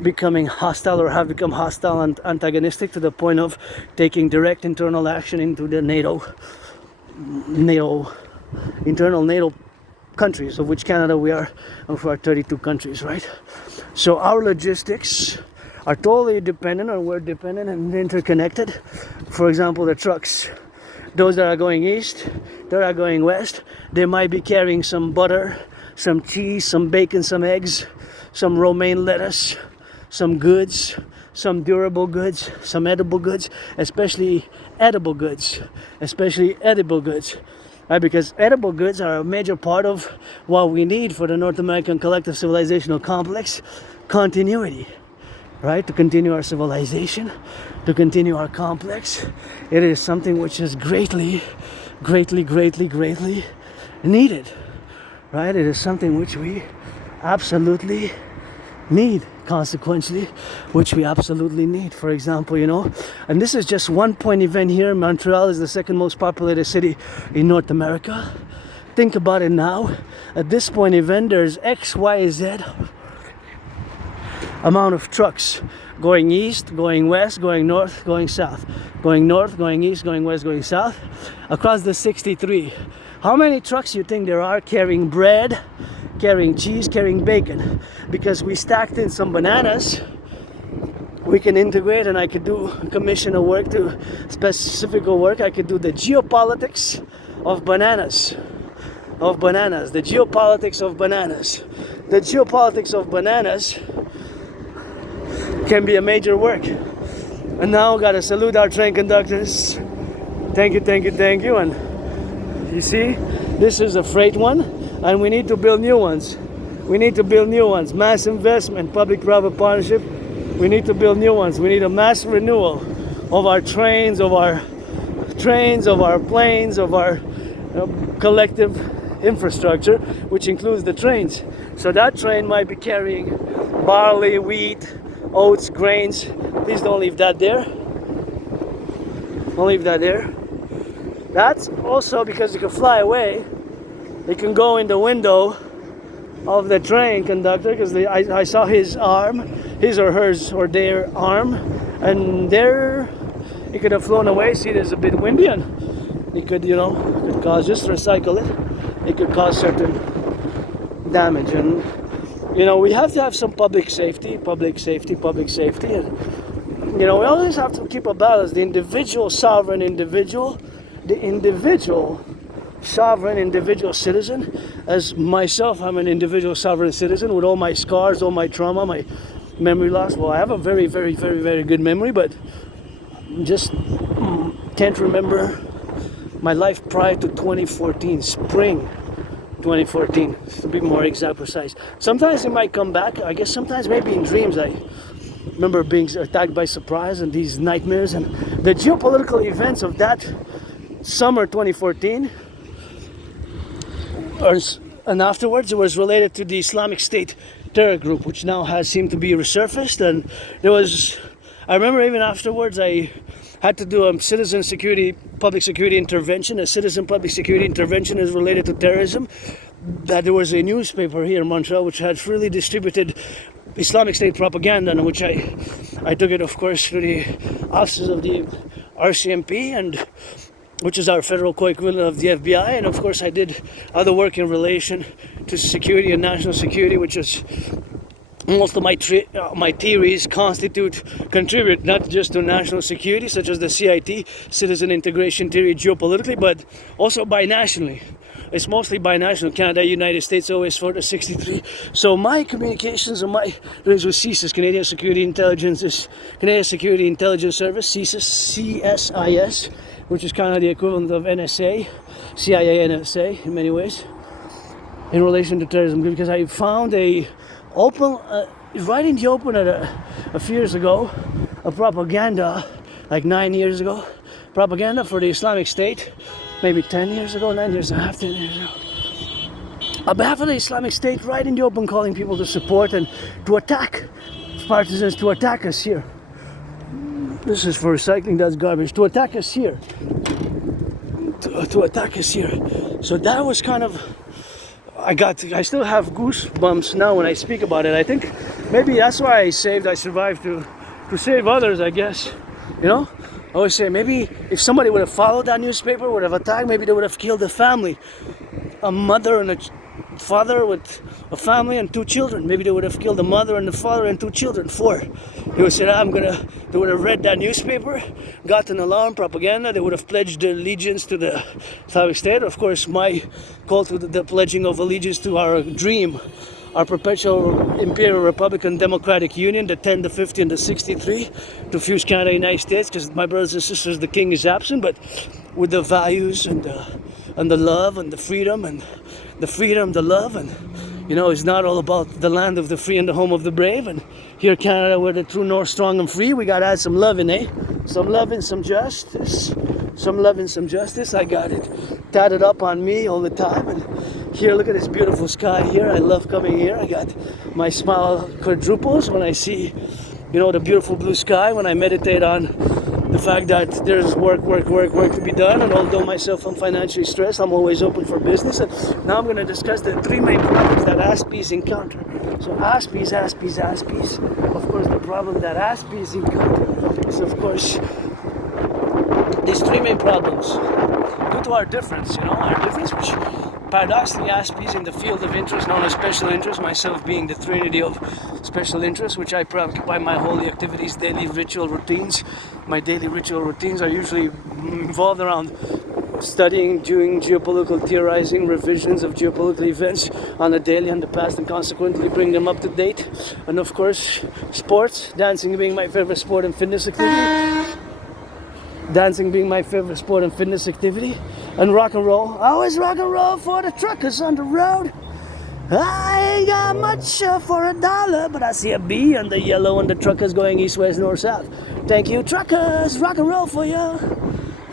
becoming hostile or have become hostile and antagonistic to the point of taking direct internal action into the NATO internal NATO countries, of which Canada we are, of our 32 countries, right? So our logistics are totally dependent, or we're dependent and interconnected. For example, the trucks, those that are going east, that are going west, they might be carrying some butter, some cheese, some bacon, some eggs, some romaine lettuce, some goods, some durable goods, some edible goods, especially edible goods, right? Because edible goods are a major part of what we need for the North American collective civilizational complex continuity, right? To continue our civilization, to continue our complex. It is something which is greatly needed, right? It is something which we absolutely need, consequently, which we absolutely need. For example, and this is just one point event here. Montreal is the second most populated city in North America. Think about it now. At this point event, there's X, Y, Z amount of trucks going east, going west, going north, going south, going north, going east, going west, going south, across the 63. How many trucks you think there are carrying bread, carrying cheese, carrying bacon? Because we stacked in some bananas we can integrate, and I could commission a work to specific work. I could do the geopolitics of bananas. The geopolitics of bananas. The geopolitics of bananas can be a major work. And now gotta salute our train conductors. Thank you. And you see, this is a freight one, and we need to build new ones. Mass investment, public-private partnership. We need to build new ones. We need a mass renewal of our trains, of our planes, of our collective infrastructure, which includes the trains. So that train might be carrying barley, wheat, oats, grains. Please don't leave that there. That's also because it can fly away. It can go in the window of the train conductor, because I saw his arm, his or hers or their arm, and there it could have flown away. See, there's a bit windy, and it could, could cause, just recycle it. It could cause certain damage, and we have to have some public safety, and we always have to keep a balance. The individual sovereign individual, sovereign individual citizen. As myself, I'm an individual sovereign citizen with all my scars, all my trauma, my memory loss. Well, I have a very, very, very, very good memory, but just can't remember my life prior to 2014, spring 2014, to be more exact, precise. Sometimes it might come back. I guess sometimes maybe in dreams I remember being attacked by surprise and these nightmares, and the geopolitical events of that summer 2014, and afterwards it was related to the Islamic State terror group, which now has seemed to be resurfaced. And I remember even afterwards I had to do a citizen security, public security intervention. A citizen public security intervention is related to terrorism. That there was a newspaper here in Montreal which had freely distributed Islamic State propaganda, in which I took it, of course, to the offices of the RCMP, and which is our federal co-equivalent of the FBI, and of course I did other work in relation to security and national security, which is most of my theories contribute not just to national security, such as the CIT, Citizen Integration Theory, geopolitically, but also binationally. It's mostly binational, Canada, United States, OS 4 to 63. So my communications and my dealings with CSIS, Canadian Security Intelligence Service, CSIS, which is kind of the equivalent of NSA, CIA, NSA in many ways, in relation to terrorism, because I found right in the open a few years ago, a propaganda, like 9 years ago, propaganda for the Islamic State, maybe 10 years ago, 9 years and a half, 10 years ago, on behalf of the Islamic State, right in the open, calling people to support and to attack partisans, to attack us here. This is for recycling, that's garbage. To attack us here. To attack us here. So that was kind of, I still have goosebumps now when I speak about it. I think maybe that's why I survived to save others, I guess. I always say, maybe if somebody would have followed that newspaper, would have attacked, maybe they would have killed a family. A mother and a father with a family and 2 children. Maybe they would have killed the mother and the father and 2 children, 4. They would have said, they would have read that newspaper, got an alarm, propaganda, they would have pledged their allegiance to the Islamic State. Of course, my call to the pledging of allegiance to our dream, our perpetual Imperial Republican Democratic Union, the 10, the 50, and the 63, to fuse Canada and the United States, because my brothers and sisters, the king is absent, but with the values and the love and the freedom, the love, and it's not all about the land of the free and the home of the brave. And here Canada, we're the true north, strong and free. We gotta add some loving, some love and some justice. I got it tatted up on me all the time. And here, look at this beautiful sky here. I love coming here. I got my smile quadruples when I see the beautiful blue sky, when I meditate on the fact that there's work to be done. And although myself I'm financially stressed, I'm always open for business. And now I'm going to discuss the 3 main problems that ASPs encounter. So ASPs. Of course, the problem that ASPs encounter is, of course, these 3 main problems. Due to our difference, which paradoxically, Aspies in the field of interest known as special interest, myself being the trinity of special interest, which I preoccupy my holy activities, daily ritual routines. My daily ritual routines are usually involved around studying, doing geopolitical theorizing, revisions of geopolitical events on a daily and the past, and consequently bring them up to date. And of course, sports, dancing being my favorite sport and fitness activity. Dancing being my favorite sport and fitness activity. And rock and roll. I always rock and roll for the truckers on the road. I ain't got much for $1, but I see a B on the yellow and the truckers going east, west, north, south. Thank you, truckers. Rock and roll for you.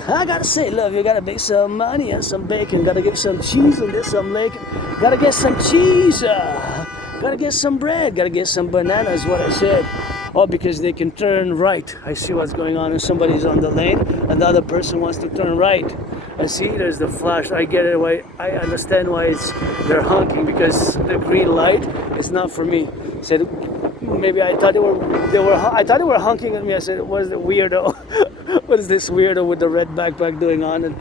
I gotta say, love, you gotta make some money and some bacon. Gotta give some cheese and there's some lake. Gotta get some cheese. Gotta get some bread. Gotta get some bananas, what I said. Oh, because they can turn right. I see what's going on and somebody's on the lane and the other person wants to turn right. I see there's the flash. I get it. Why I understand why they're honking, because the green light is not for me. I said maybe I thought they were honking at me. I said, what is the weirdo? What is this weirdo with the red backpack doing on? And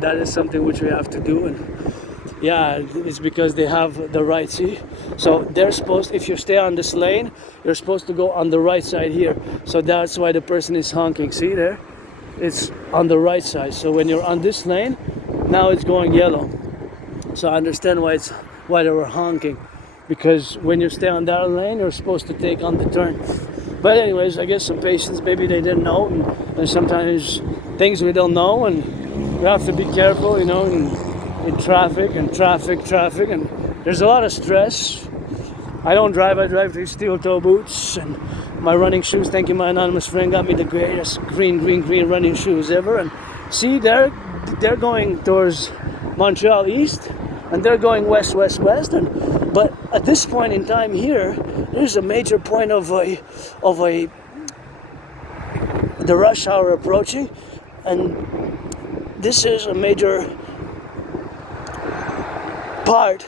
that is something which we have to do. And yeah, it's because they have the right, see? So they're supposed, if you stay on this lane, you're supposed to go on the right side here. So that's why the person is honking. See there? It's on the right side. So when you're on this lane, now it's going yellow. So I understand why they were honking. Because when you stay on that lane, you're supposed to take on the turn. But anyways, I guess some patience, maybe they didn't know. And sometimes things we don't know, and we have to be careful, you know, in traffic, and there's a lot of stress. I don't drive, I drive these steel toe boots and my running shoes. Thank you, my anonymous friend got me the greatest green running shoes ever. And see, they're going towards Montreal east and they're going west. And but at this point in time here, there's a major point of the rush hour approaching, and this is a major part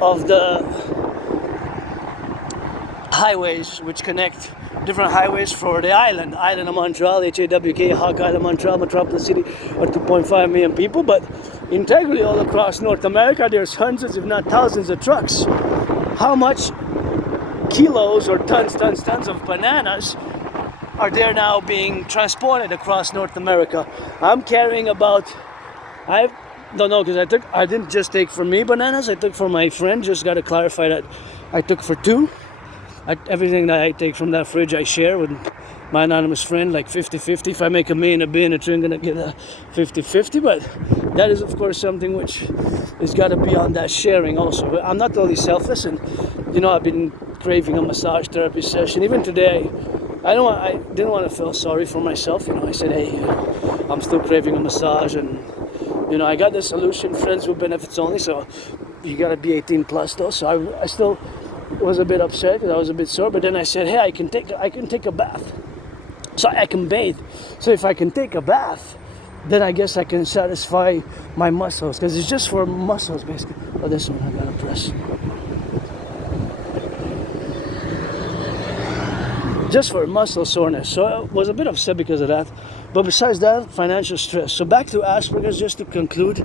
of the highways which connect different highways for the island of Montreal, HAWK, Hawk Island, Montreal, Metropolis City, or 2.5 million people. But integrally all across North America, there's hundreds, if not thousands, of trucks. How much kilos or tons of bananas are there now being transported across North America? I'm carrying about, I don't know, because I didn't just take for me bananas, I took for my friend. Just got to clarify that I took for two. Everything that I take from that fridge I share with my anonymous friend, like 50-50. If I make a me and a B and a tree, I'm gonna get a 50-50. But that is of course something which has got to be on that sharing also. But I'm not totally selfless, and you know, I've been craving a massage therapy session. Even today, I didn't want to feel sorry for myself. You know, I said, hey, I'm still craving a massage, and you know, I got the solution, friends with benefits only. So you gotta be 18 plus though. So I still was a bit upset because I was a bit sore. But then I said, hey, I can take a bath, so I can bathe. So if I can take a bath, then I guess I can satisfy my muscles, because it's just for muscles basically. Oh, this one I gotta press. Just for muscle soreness. So I was a bit upset because of that. But besides that, financial stress. So back to Asperger's, just to conclude.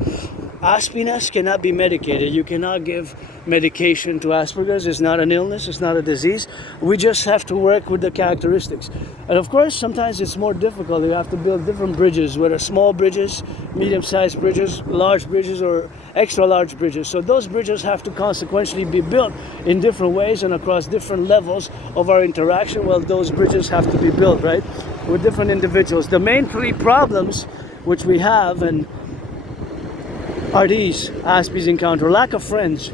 Aspiness cannot be medicated. You cannot give medication to Asperger's. It's not an illness, it's not a disease. We just have to work with the characteristics. And of course, sometimes it's more difficult. You have to build different bridges, whether small bridges, medium-sized bridges, large bridges, or extra large bridges. So those bridges have to consequentially be built in different ways and across different levels of our interaction. Well, those bridges have to be built, right, with different individuals. The main three problems which we have are these Aspies encounter: lack of friends.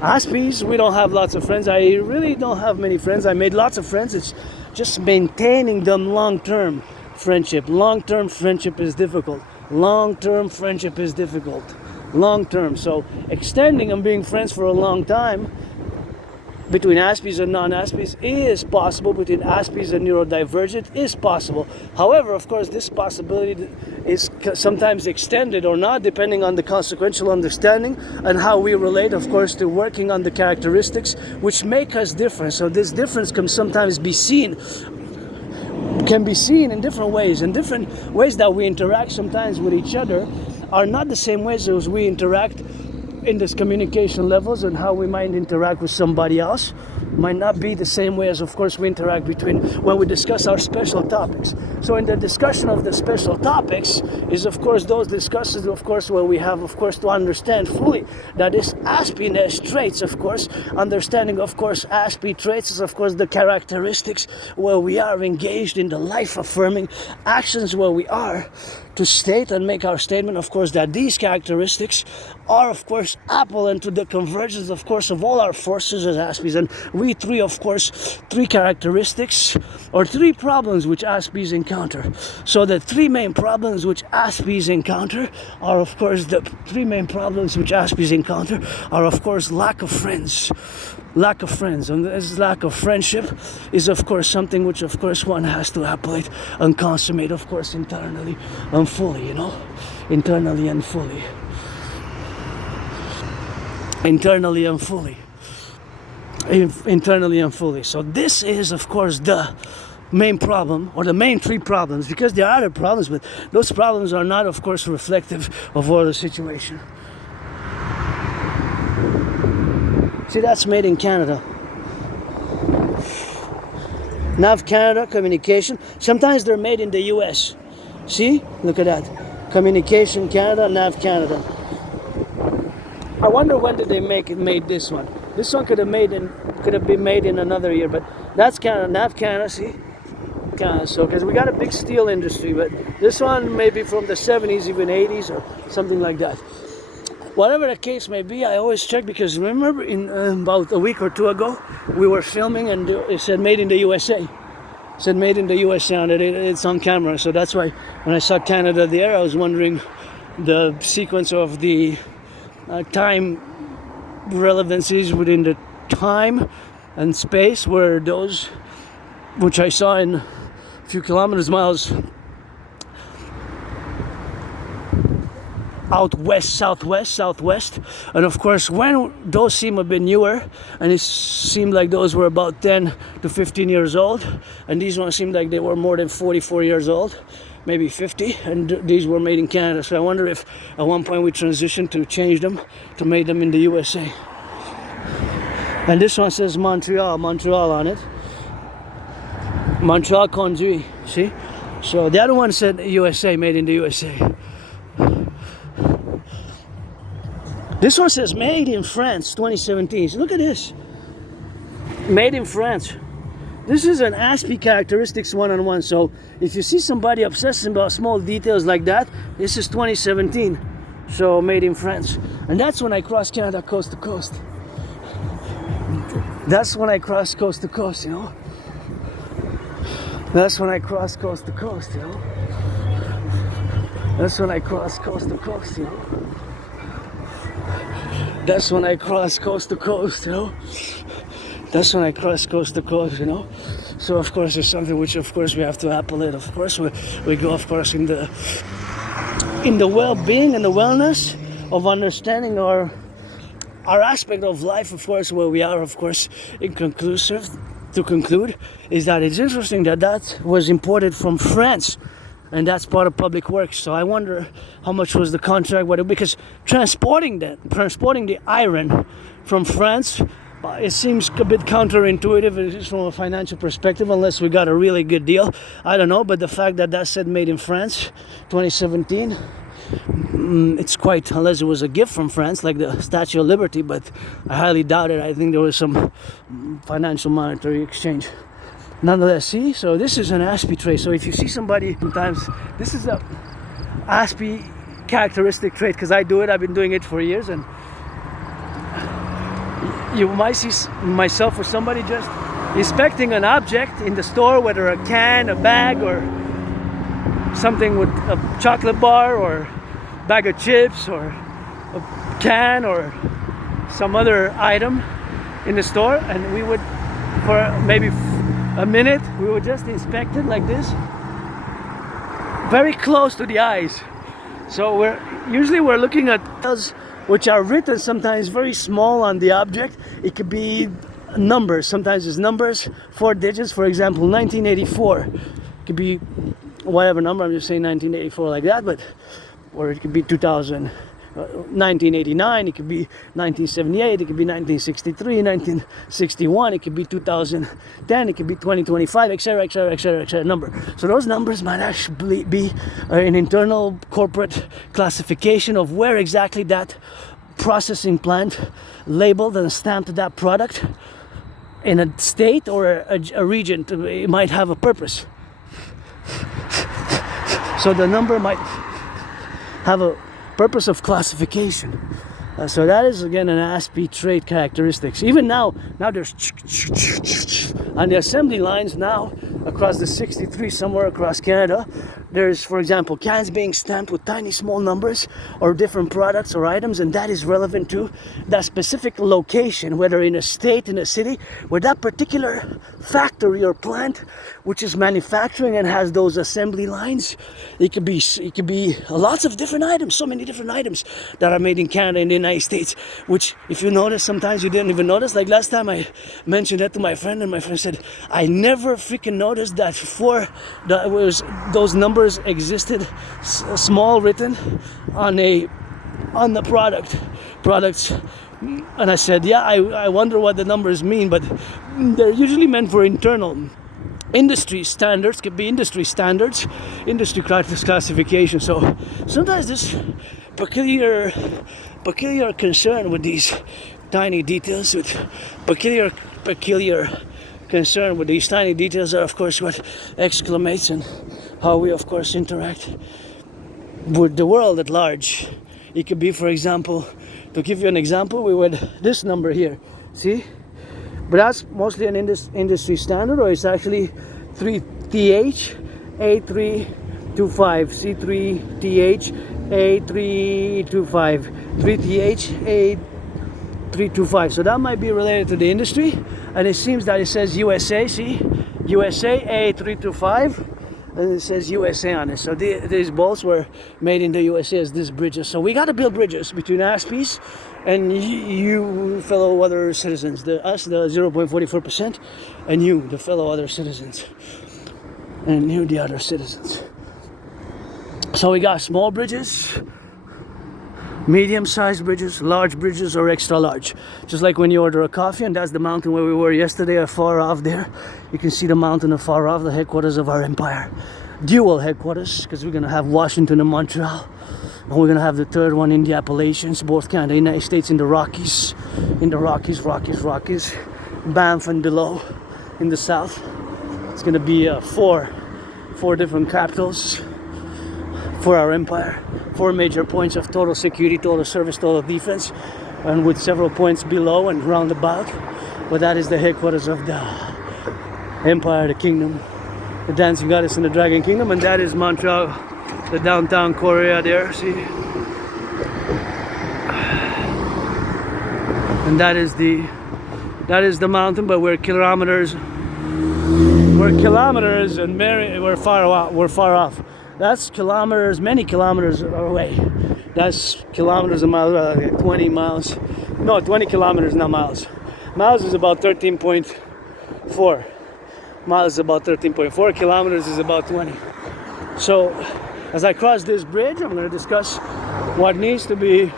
Aspies, we don't have lots of friends. I really don't have many friends. I made lots of friends. It's just maintaining them long-term friendship. Long-term friendship is difficult. Long-term friendship is difficult. Long-term. So extending and being friends for a long time between Aspies and non-Aspies is possible. Between Aspies and neurodivergent is possible. However, of course, this possibility is sometimes extended or not, depending on the consequential understanding and how we relate, of course, to working on the characteristics which make us different. So this difference can sometimes be seen in different ways that we interact sometimes with each other. are not the same ways as we interact in this communication levels, and how we might interact with somebody else might not be the same way as, of course, we interact between when we discuss our special topics. So in the discussion of the special topics is, of course, those discussions, of course, where we have, of course, to understand fully that this aspiness traits, of course, understanding, of course, aspi traits is, of course, the characteristics where we are engaged in the life affirming actions, where we are to state and make our statement, of course, that these characteristics are, of course, appellant to the convergence, of course, of all our forces as aspies. And we three, of course, three characteristics or three problems which aspies encounter. So the three main problems which aspies encounter are, of course, lack of course, lack of friends. Lack of friends, and this lack of friendship is, of course, something which, of course, one has to appellate and consummate, of course, internally and fully, internally and fully. So this is, of course, the main problem, or the main three problems, because there are other problems, but those problems are not, of course, reflective of all the situation. See, that's made in Canada. Nav Canada, communication. Sometimes they're made in the US. See? Look at that. Communication Canada, Nav Canada. I wonder when did they made this one. This one could have been made in another year, but that's Canada, Nav Canada, see? Canada, so, because we got a big steel industry, but this one may be from the 70s, even 80s, or something like that. Whatever the case may be, I always check, because remember in about a week or two ago, we were filming and it said made in the USA. It said made in the USA, and it's on camera. So that's why when I saw Canada there, I was wondering the sequence of the time relevancies within the time and space were those which I saw in a few kilometers, miles out west, southwest, and of course when those seem a bit newer, and it seemed like those were about 10 to 15 years old, and these ones seemed like they were more than 44 years old, maybe 50, and these were made in Canada. So I wonder if at one point we transitioned to change them to make them in the USA. And this one says Montreal on it. Montreal Conduit, see? So the other one said USA, made in the USA. This one says made in France 2017. So look at this. Made in France. This is an ASPI characteristics one-on-one. So if you see somebody obsessing about small details like that, this is 2017. So made in France. And that's when I cross Canada coast to coast. That's when I cross coast to coast, That's when I cross coast to coast, That's when I cross coast to coast, That's when I cross coast to coast, That's when I cross coast to coast, So of course there's something which of course we have to appellate. Of course we go, of course, in the well-being and the wellness of understanding our aspect of life, of course, where we are, of course, to conclude, is that it's interesting that was imported from France. And that's part of public works. So I wonder how much was the contract, because transporting the iron from France, it seems a bit counterintuitive from a financial perspective, unless we got a really good deal. I don't know, but the fact that said made in France, 2017, it's quite, unless it was a gift from France, like the Statue of Liberty, but I highly doubt it. I think there was some financial monetary exchange. Nonetheless, see, so this is an ASPI trait. So if you see somebody, sometimes this is a ASPI characteristic trait, because I do it, I've been doing it for years, and you might see myself or somebody just inspecting an object in the store, whether a can, a bag, or something with a chocolate bar, or bag of chips, or a can, or some other item in the store, and we would, for maybe a minute, we would just inspect it like this, very close to the eyes. So we're looking at details which are written sometimes very small on the object. It could be numbers, sometimes it's numbers, 4 digits, for example 1984. It could be whatever number, I'm just saying 1984 like that, but or it could be 1989, it could be 1978, it could be 1963, 1961, it could be 2010, it could be 2025, etc., etc., etc., etc. number. So those numbers might actually be an internal corporate classification of where exactly that processing plant labeled and stamped that product in a state or a region. It might have a purpose. So the number might have a purpose of classification. So that is again an ASPE trait characteristics. Even now there's on the assembly lines now across the 63 somewhere across Canada. There's, for example, cans being stamped with tiny small numbers or different products or items, and that is relevant to that specific location, whether in a state, in a city, where that particular factory or plant which is manufacturing and has those assembly lines. It could be lots of different items, so many different items that are made in Canada and the United States, which if you notice, sometimes you didn't even notice. Like last time I mentioned that to my friend, and my friend said, I never freaking noticed that before those numbers existed, small written on the products. And I said, yeah, I wonder what the numbers mean, but they're usually meant for internal industry standards, could be industry standards, industry classification. So sometimes this peculiar concern with these tiny details, with peculiar concern with these tiny details are of course what exclamates and how we of course interact with the world at large. It could be, for example, to give you an example, we would this number here, see? But that's mostly an industry standard, or it's actually 3TH A325, C3TH A325, 3TH A325. So that might be related to the industry, and it seems that it says USA, see? USA A325, and it says USA on it. So these bolts were made in the USA as these bridges. So we got to build bridges between ASPEs and you fellow other citizens, us, the 0.44%, and you, the fellow other citizens, and you, the other citizens. So we got small bridges, medium-sized bridges, large bridges, or extra large. Just like when you order a coffee, and that's the mountain where we were yesterday, afar off there. You can see the mountain afar off, the headquarters of our empire. Dual headquarters, because we're going to have Washington and Montreal. And we're going to have the third one in the Appalachians, both Canada and the United States in the Rockies. Banff and below in the south. It's going to be four different capitals for our empire. 4 major points of total security, total service, total defense, and with several points below and roundabout. But that is the headquarters of the empire, the kingdom, the dancing goddess and the dragon kingdom, and that is Montreal, the downtown core area there, see? And that is the mountain, but we're kilometers and we're far off. That's kilometers, many kilometers away. That's kilometers a mile, 20 miles. No, 20 kilometers, not miles. Miles is about 13.4. Miles is about 13.4. Kilometers is about 20. So, as I cross this bridge, I'm going to discuss what needs to be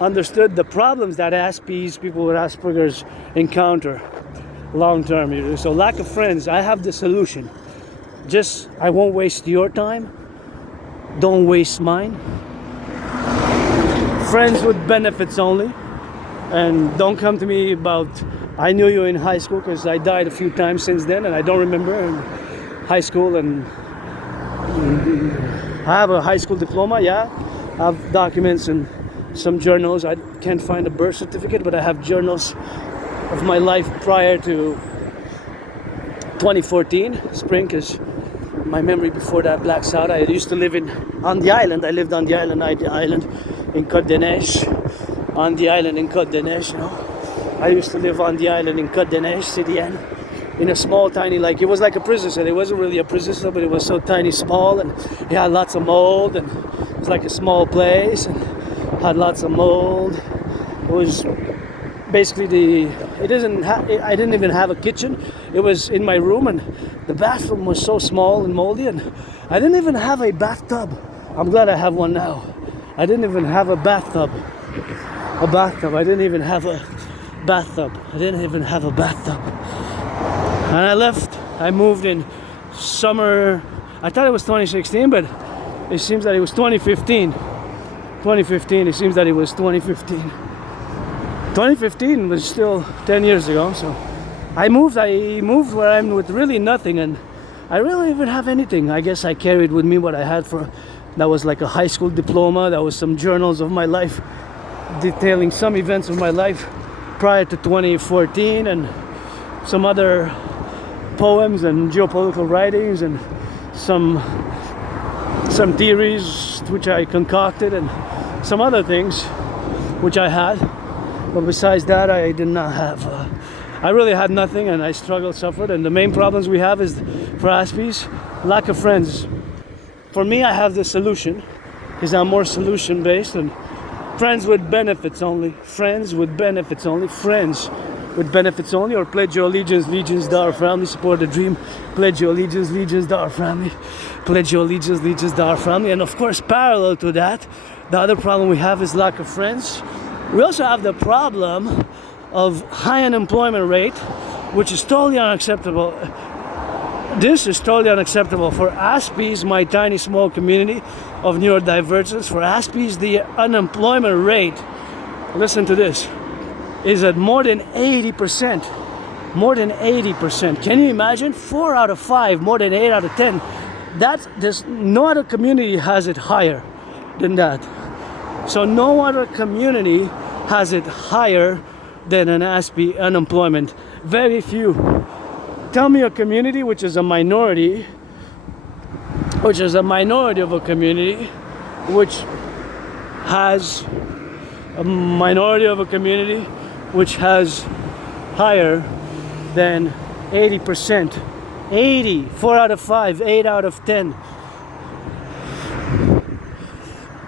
understood, the problems that ASPEs, people with Asperger's, encounter long term. So, lack of friends, I have the solution. Just, I won't waste your time. Don't waste mine. Friends with benefits only. And don't come to me about, I knew you in high school, because I died a few times since then and I don't remember in high school. And I have a high school diploma, yeah. I have documents and some journals. I can't find a birth certificate, but I have journals of my life prior to 2014 spring, because my memory before that blacks out. I used to live on the island. I lived on the island in Côte des Neiges. On the island in Côte des Neiges, you know. I used to live on the island in Côte des Neiges, Citoyen, in a small, tiny, it was like a prison cell. It wasn't really a prison cell, but it was so tiny, small, and it had lots of mold, and it was like a small place, and had lots of mold. It was basically I didn't even have a kitchen. It was in my room, and the bathroom was so small and moldy, and I didn't even have a bathtub. I'm glad I have one now. I didn't even have a bathtub. I didn't even have a bathtub. And I left. I moved in summer. I thought it was 2016, but it seems that it was 2015. It seems that it was 2015. 2015 was still 10 years ago. So I moved where I'm with really nothing, and I really even have anything. I guess I carried with me what I had that was like a high school diploma. That was some journals of my life detailing some events of my life prior to 2014, and some other poems and geopolitical writings, and some theories which I concocted, and some other things which I had. But besides that, I did not have. I really had nothing, and I suffered. And the main problems we have is, for Aspies, lack of friends. For me, I have the solution, because I'm more solution based, and friends with benefits only, or pledge your allegiance to our family, support the dream, pledge your allegiance to our family, and of course, parallel to that, the other problem we have is lack of friends. We also have the problem of high unemployment rate, which is totally unacceptable. This is totally unacceptable for Aspies, my tiny small community of neurodivergence. For Aspies, the unemployment rate, listen to this, is at more than 80%. Can you imagine? 4 out of 5, more than 8 out of 10. No other community has it higher than that. So no other community has it higher than an Aspie unemployment. Very few. Tell me a community which is a minority of a community, which has higher than 80%. 80, 4 out of 5, 8 out of 10.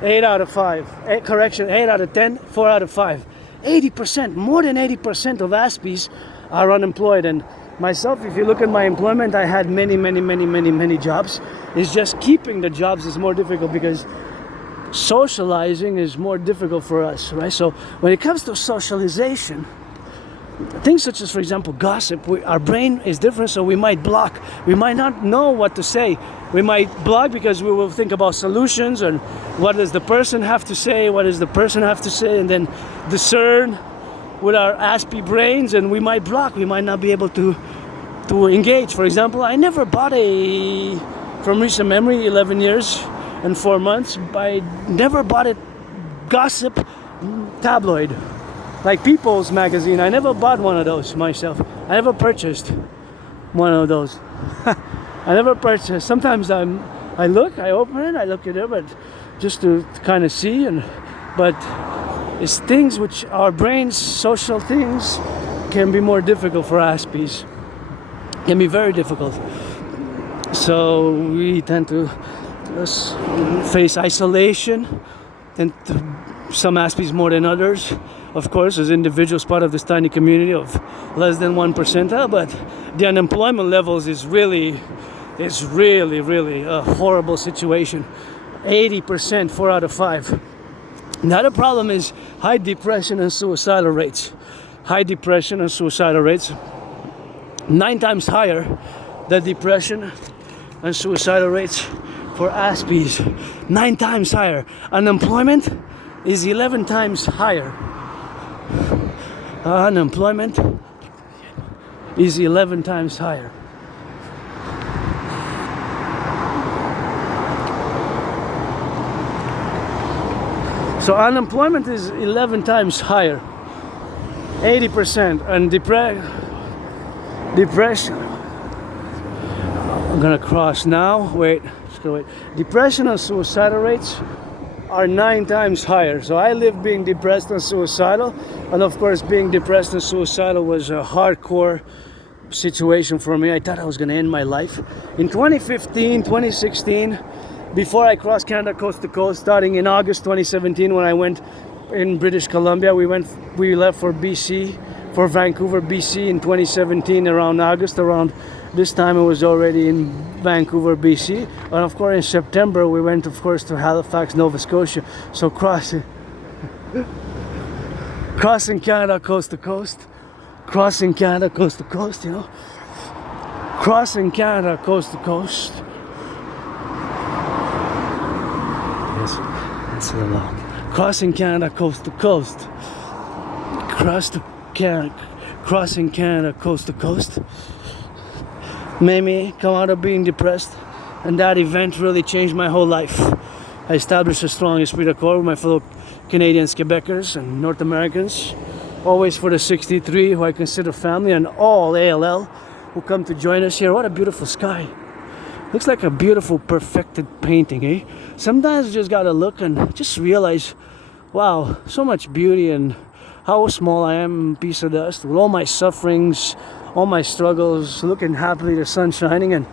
8 out of 5. 8 out of 10, 4 out of 5. 80%, more than 80% of Aspies are unemployed. And myself, if you look at my employment, I had many jobs. It's just keeping the jobs is more difficult, because socializing is more difficult for us, right? So when it comes to socialization, things such as, for example, gossip, our brain is different, so we might block. We might not know what to say. We might block because we will think about solutions and what does the person have to say, and then discern with our Aspie brains, and we might block. We might not be able to engage. For example, I never bought from recent memory, 11 years and 4 months, I never bought a gossip tabloid, like People's Magazine. I never bought one of those myself. I never purchased one of those. I never purchased. Sometimes I open it, I look at it, but just to kind of see, but it's things which our brains, social things, can be more difficult for Aspies. Can be very difficult. So we tend to face isolation, and some Aspies more than others. Of course, as individuals, part of this tiny community of less than 1%, but the unemployment levels is really a horrible situation. 80%, 4 out of 5. Another problem is high depression and suicidal rates. 9 times higher than depression and suicidal rates for Aspies. 9 times higher. Unemployment is 11 times higher. Unemployment is 11 times higher. So unemployment is 11 times higher. 80%. And depression. I'm gonna cross now. Wait. Depression and suicidal rates are 9 times higher. So I lived being depressed and suicidal, and of course being depressed and suicidal was a hardcore situation for me. I thought I was going to end my life. In 2015, 2016, before I crossed Canada coast to coast, starting in August 2017 when I went in British Columbia, we left for BC, for Vancouver, BC in 2017 around August, around This time it was already in Vancouver, BC. And of course in September we went of course to Halifax, Nova Scotia. So crossing Canada coast to coast. Crossing Canada coast to coast, you know. Crossing Canada coast to coast. Yes, that's a little long. Crossing Canada coast to coast. Crossing Canada coast to coast. Made me come out of being depressed, and that event really changed my whole life. I established a strong esprit de corps with my fellow Canadians, Quebecers, and North Americans. Always for the 63 who I consider family, and all ALL who come to join us here. What a beautiful sky. Looks like a beautiful perfected painting, eh? Sometimes you just gotta look and just realize, wow, so much beauty and how small I am, piece of dust, with all my sufferings, all my struggles, looking happily, the sun shining, and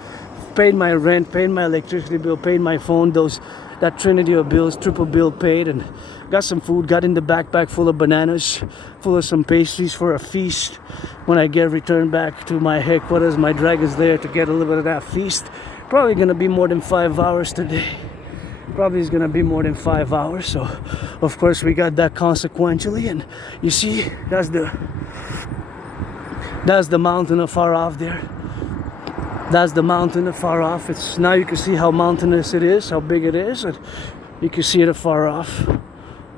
paid my rent, paid my electricity bill, paid my phone, that trinity of bills, triple bill paid, and got some food, got in the backpack full of bananas, full of some pastries for a feast. When I get returned back to my headquarters, my dragon's there to get a little bit of that feast. Probably gonna be more than 5 hours today. Probably is gonna be more than 5 hours. So of course we got that consequentially, and you see that's the mountain afar off there. That's the mountain afar off. It's now you can see how mountainous it is, how big it is, and you can see it afar off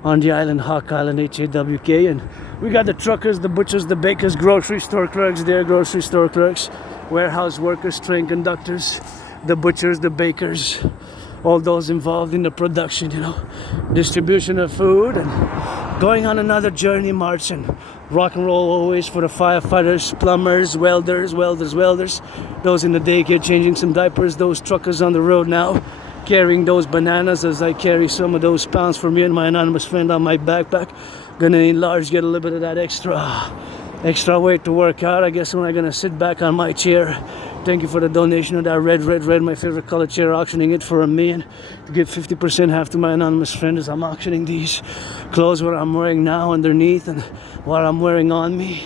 on the island, Hawk Island, HAWK. And we got the truckers, the butchers, the bakers, grocery store clerks there, grocery store clerks, warehouse workers, train conductors, the butchers, the bakers, all those involved in the production, you know, distribution of food, and going on another journey, march and rock and roll always for the firefighters, plumbers, welders, those in the daycare changing some diapers, those truckers on the road now carrying those bananas as I carry some of those pounds for me and my anonymous friend on my backpack. Gonna enlarge, get a little bit of that extra weight to work out. I guess when I'm gonna sit back on my chair. Thank you for the donation of that red, my favorite color chair, auctioning it for $1 million to give 50% half to my anonymous friend as I'm auctioning these clothes, what I'm wearing now underneath and what I'm wearing on me.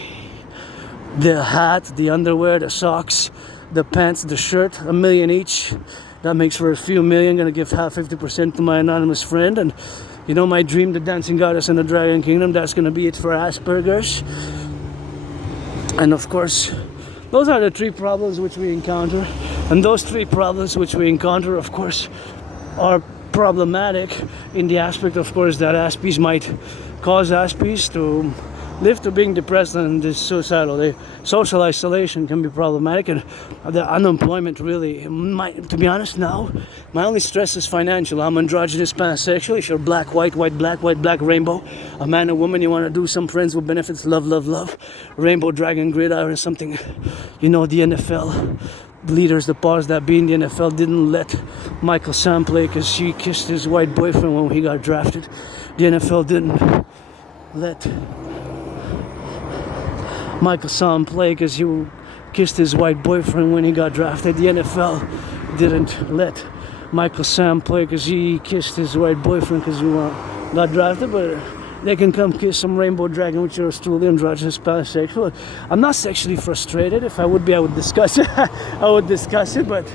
The hat, the underwear, the socks, the pants, the shirt, $1 million each. That makes for a few million. Gonna give half 50% to my anonymous friend. And you know my dream, the dancing goddess in the Dragon Kingdom, that's gonna be it for Asperger's. And of course, those are the three problems which we encounter. And those three problems which we encounter, of course, are problematic in the aspect, of course, that Aspies might cause Aspies to live to being depressed and this suicidal. The social isolation can be problematic, and the unemployment really, to be honest now, my only stress is financial. I'm androgynous, pansexual. If you're black, white, black, rainbow, a man, a woman, you want to do some friends with benefits, love, rainbow, dragon, gridiron, something, you know, the NFL leaders, the powers that be in the NFL didn't let Michael Sam play because she kissed his white boyfriend when he got drafted. The NFL didn't let Michael Sam play because he kissed his white boyfriend when he got drafted. The NFL didn't let Michael Sam play because he kissed his white boyfriend because he got drafted, but they can come kiss some rainbow dragon with your truly androgynous pansexual. I'm not sexually frustrated. If I would be, I would discuss it. I would discuss it, but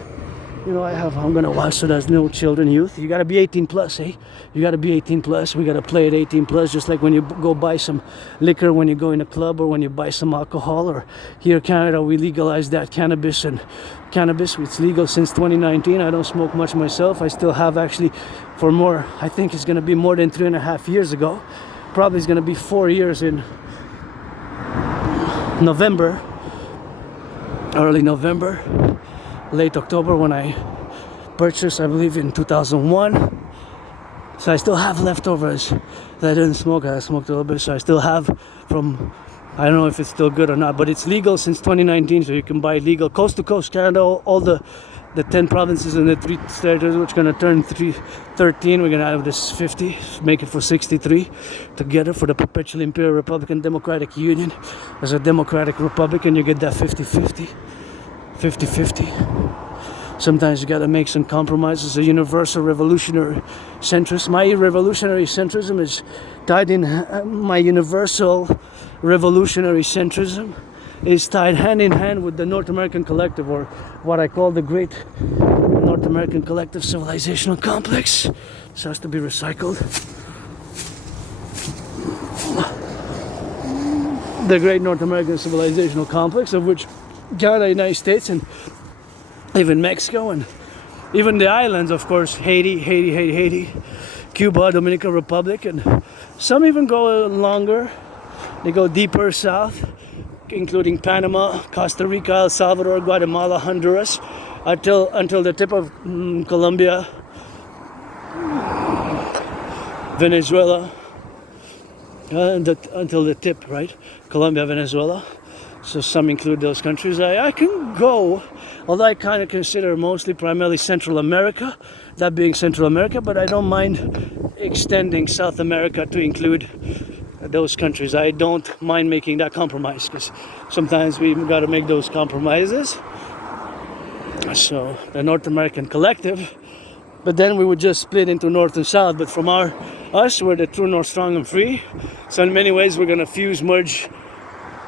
you know, I'm gonna watch, so there's no children, youth. You gotta be 18 plus, eh? You gotta be 18 plus. We gotta play at 18 plus, just like when you go buy some liquor, when you go in a club, or when you buy some alcohol. Or here in Canada, we legalized that cannabis, and cannabis, it's legal since 2019. I don't smoke much myself. I still have actually for more, I think it's gonna be more than 3.5 years ago. Probably it's gonna be 4 years in November, early November, late October, when I purchased, I believe in 2001. So I still have leftovers that I didn't smoke. I smoked a little bit, so I still have from, I don't know if it's still good or not, but it's legal since 2019, so you can buy legal coast to coast Canada, all the 10 provinces and the 3 territories, which are going to turn 13. We're going to have this 50, make it for 63 together for the perpetual Imperial Republican Democratic Union. As a democratic republican, you get that 50-50. Sometimes you got to make some compromises. A universal revolutionary centrist. My revolutionary centrism is tied in my universal revolutionary centrism is tied hand in hand with the North American Collective, or what I call the Great North American Collective Civilizational Complex. This has to be recycled. The Great North American Civilizational Complex, of which Canada, United States, and even Mexico, and even the islands, of course, Haiti, Cuba, Dominican Republic, and some even go longer. They go deeper south, including Panama, Costa Rica, El Salvador, Guatemala, Honduras, until the tip of Colombia, Venezuela, until the tip, right? Colombia, Venezuela. So some include those countries. I can go, although I kind of consider mostly primarily Central America, that being Central America, but I don't mind extending South America to include those countries. I don't mind making that compromise, because sometimes we got to make those compromises. So the North American Collective, but then we would just split into North and South. But from us, we're the true North, strong and free. So in many ways, we're gonna merge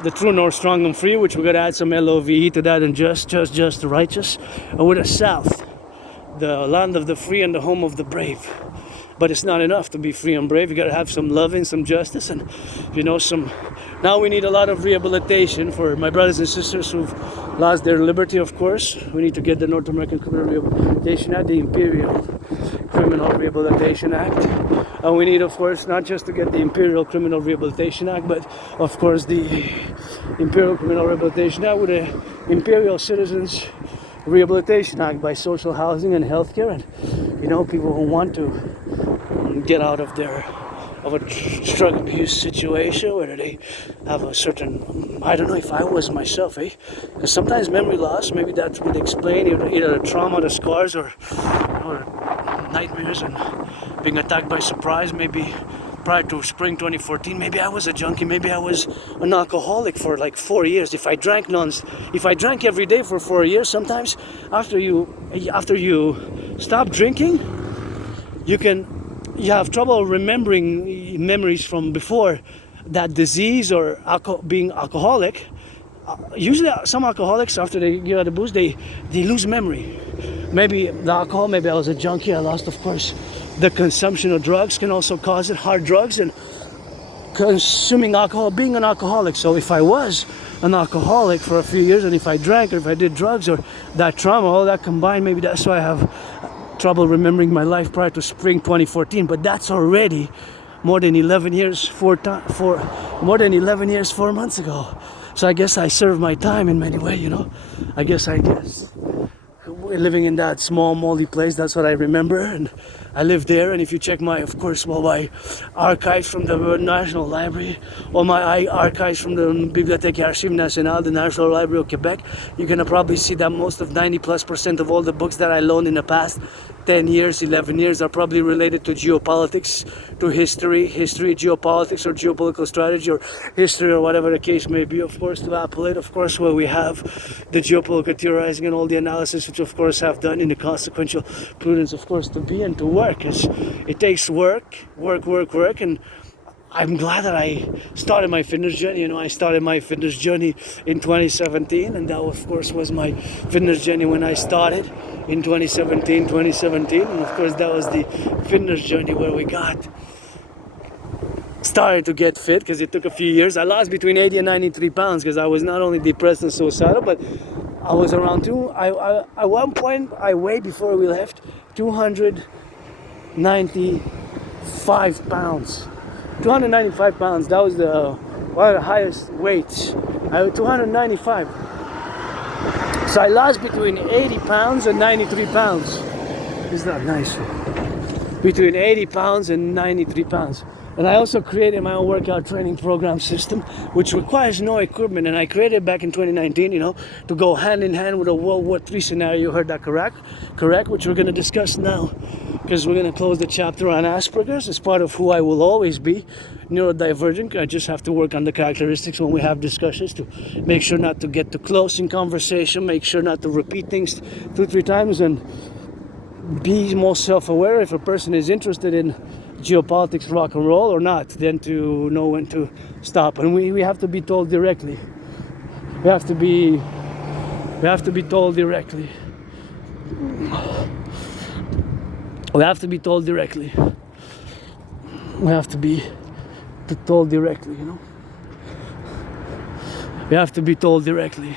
the true North, strong and free, which we're gonna add some LOVE to that, and just, righteous. And with the South, the land of the free and the home of the brave. But it's not enough to be free and brave. You gotta have some love and some justice, and now we need a lot of rehabilitation for my brothers and sisters who've lost their liberty, of course. We need to get the North American Criminal Rehabilitation Act, the Imperial Criminal Rehabilitation Act. And we need, of course, not just to get the Imperial Criminal Rehabilitation Act, but of course the Imperial Criminal Rehabilitation Act with the Imperial Citizens Rehabilitation Act by social housing and healthcare, and people who want to get out of a drug abuse situation, whether they have a certain, I don't know if I was myself, because sometimes memory loss, maybe that would explain either the trauma, the scars, or nightmares and being attacked by surprise. Maybe prior to spring 2014, maybe I was a junkie, maybe I was an alcoholic for like 4 years. If I drank every day for 4 years, sometimes after you stop drinking, you have trouble remembering memories from before that disease or being alcoholic. Usually some alcoholics, after they get out of booze, they lose memory. Maybe the alcohol, maybe I was a junkie, I lost, of course. The consumption of drugs can also cause it, hard drugs, and consuming alcohol, being an alcoholic. So if I was an alcoholic for a few years, and if I drank, or if I did drugs, or that trauma, all that combined, maybe that's why I have trouble remembering my life prior to spring 2014. But that's already more than 11 years, 4 months ago. So I guess I served my time in many ways, I guess living in that small moldy place, that's what I remember, and I lived there. And if you check my archives from the National Library, or my archives from the Bibliothèque Archives Nationale, the National Library of Quebec, you're gonna probably see that most of 90+% of all the books that I loaned in the past 10 years, 11 years are probably related to geopolitics, to history, geopolitics, or geopolitical strategy, or history, or whatever the case may be. Of course, to appellate, of course, where we have the geopolitical theorizing and all the analysis, which of course have done in the consequential prudence, of course, to be and to work, because it takes work, and I'm glad that I started my fitness journey. I started my fitness journey in 2017, and that, of course, was my fitness journey when I started in 2017. And of course, that was the fitness journey where we started to get fit, because it took a few years. I lost between 80 and 93 pounds because I was not only depressed and suicidal, but I was around at one point, I weighed, before we left, 295 pounds. 295 pounds, that was one of the highest weights. I was 295. So I lost between 80 pounds and 93 pounds. Isn't that nice? Between 80 pounds and 93 pounds. And I also created my own workout training program system, which requires no equipment. And I created it back in 2019, to go hand in hand with a World War III scenario. You heard that correct? Which we're going to discuss now, because we're going to close the chapter on Asperger's. It's part of who I will always be, neurodivergent. I just have to work on the characteristics when we have discussions, to make sure not to get too close in conversation, make sure not to repeat things 2-3 times, and be more self-aware if a person is interested in geopolitics, rock and roll, or not, then to know when to stop. And we have to be told directly We have to be told directly. We have to be told directly. We have to be told directly, you know. We have to be told directly.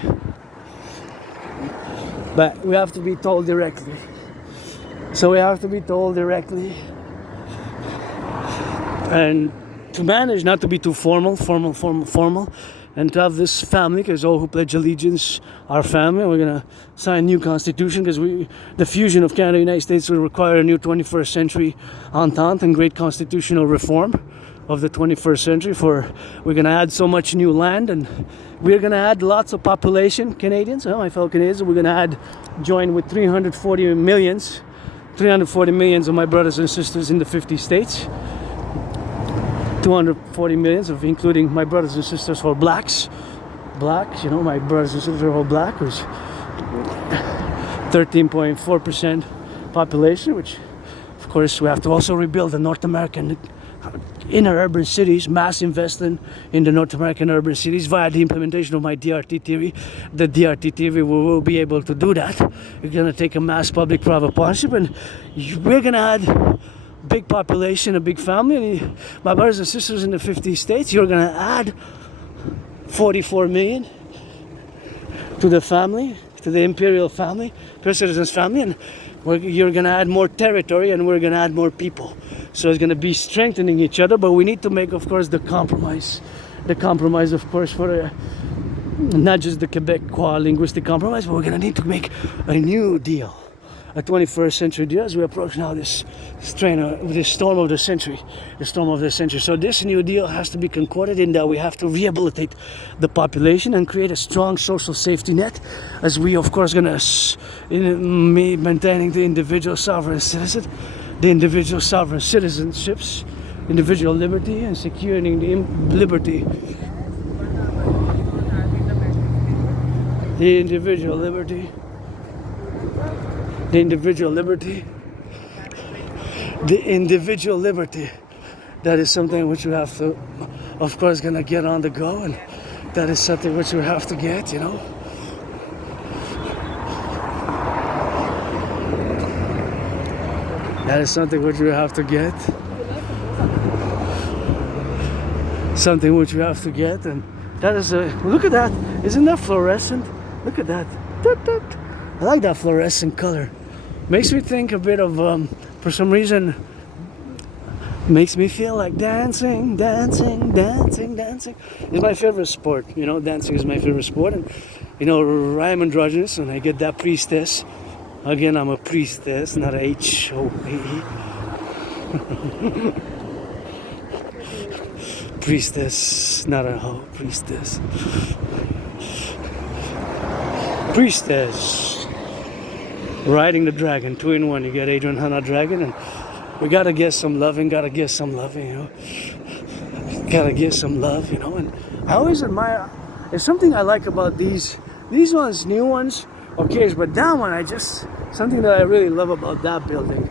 But we have to be told directly. So we have to be told directly. And to manage not to be too formal, and to have this family, because all who pledge allegiance are family. We're gonna sign a new constitution because the fusion of Canada and the United States will require a new 21st century entente and great constitutional reform of the 21st century. We're gonna add so much new land, and we're gonna add lots of population, Canadians, my fellow Canadians. We're gonna join with 340 millions of my brothers and sisters in the 50 states. 240 millions of including my brothers and sisters who are blacks, you know, my brothers and sisters who are black, which 13.4% population, which of course we have to also rebuild the North American inner urban cities, mass investment in the North American urban cities via the implementation of my DRT theory. The DRT theory, we will be able to do that. We're going to take a mass public-private partnership, and we're going to add big population, a big family. And my brothers and sisters in the 50 states, you're going to add 44 million to the family, to the imperial family, per citizens family, and you're going to add more territory, and we're going to add more people. So it's going to be strengthening each other, but we need to make, of course, the compromise, of course, for not just the Quebecois linguistic compromise, but we're going to need to make a new deal, a 21st century deal, as we approach now this storm of the century. So this new deal has to be concorded in that we have to rehabilitate the population and create a strong social safety net, as we, of course, going to maintaining the individual sovereign citizen, the individual sovereign citizenships, individual liberty, and securing the liberty, the individual liberty, the individual liberty, the individual liberty. That is something which we have to, of course, gonna get on the go, and that is something which we have to get, you know. That is something which we have to get. Something which we have to get, and that is look at that. Isn't that fluorescent? Look at that. I like that fluorescent color. Makes me think a bit of, for some reason, makes me feel like dancing. It's my favorite sport, you know, dancing is my favorite sport. And, you know, I am androgynous, and I get that priestess. Again, I'm a priestess, not a H-O-A-E. Priestess, not a ho, priestess. Priestess. Riding the dragon, 2-in-1. You get Adrian Hanna dragon, and we gotta get some loving, you know. Gotta get some love, you know. And I always admire, there's something I like about these ones, new ones, okay, but that one, something that I really love about that building.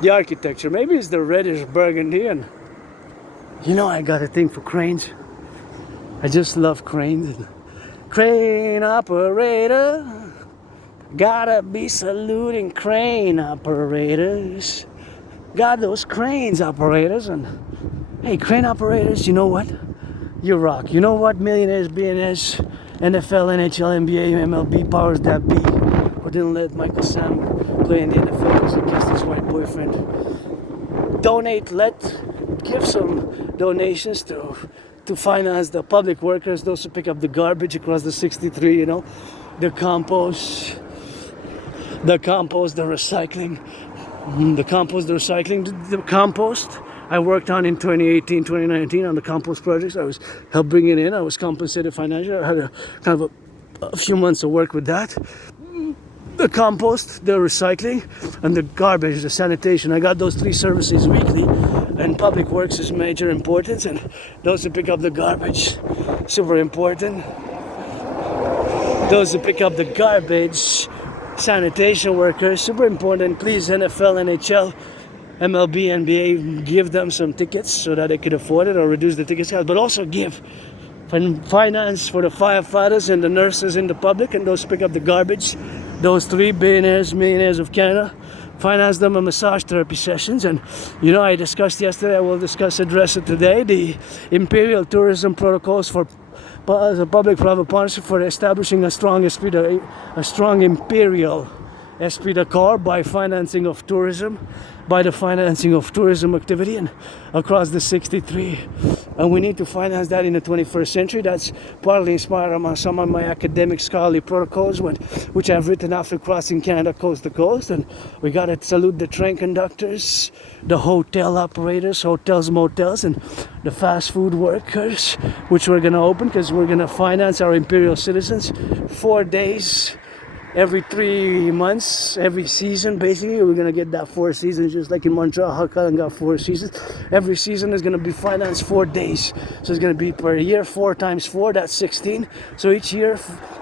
The architecture, maybe it's the reddish burgundy, and you know, I got a thing for cranes. I just love cranes. Crane operator, gotta be saluting crane operators. Got those cranes operators, and hey, crane operators, you know what? You rock. You know what? Millionaires, billionaires, NFL, NHL, NBA, MLB, powers that be, who didn't let Michael Sam play in the NFL because he kissed his white boyfriend. Give some donations to finance the public workers, those who pick up the garbage across the 63, you know, the compost, the recycling, the compost. I worked on in 2018, 2019 on the compost projects. I was helped bring it in. I was compensated financially. I had a few months of work with that. The compost, the recycling, and the garbage, the sanitation. I got those 3 services weekly, and public works is major importance, and those who pick up the garbage, super important. Those who pick up the garbage, sanitation workers, super important. Please, NFL, NHL, MLB, NBA, give them some tickets so that they could afford it, or reduce the ticket cost, but also give finance for the firefighters and the nurses in the public, and those pick up the garbage. Those three billionaires, millionaires of Canada, finance them a massage therapy sessions. And I discussed yesterday, I will address it today, the Imperial tourism protocols for the public-private partnership for establishing a strong imperial esprit de corps by the financing of tourism activity and across the 63. And we need to finance that in the 21st century. That's partly inspired on some of my academic scholarly protocols, which I've written after crossing Canada coast to coast. And we got to salute the train conductors, the hotel operators, hotels, motels, and the fast food workers, which we're going to open because we're going to finance our imperial citizens 4 days every 3 months, every season. Basically, we're gonna get that 4 seasons, just like in Montreal, Huckle got 4 seasons. Every season is gonna be financed 4 days, so it's gonna be per year. 4 times 4, that's 16. So each year,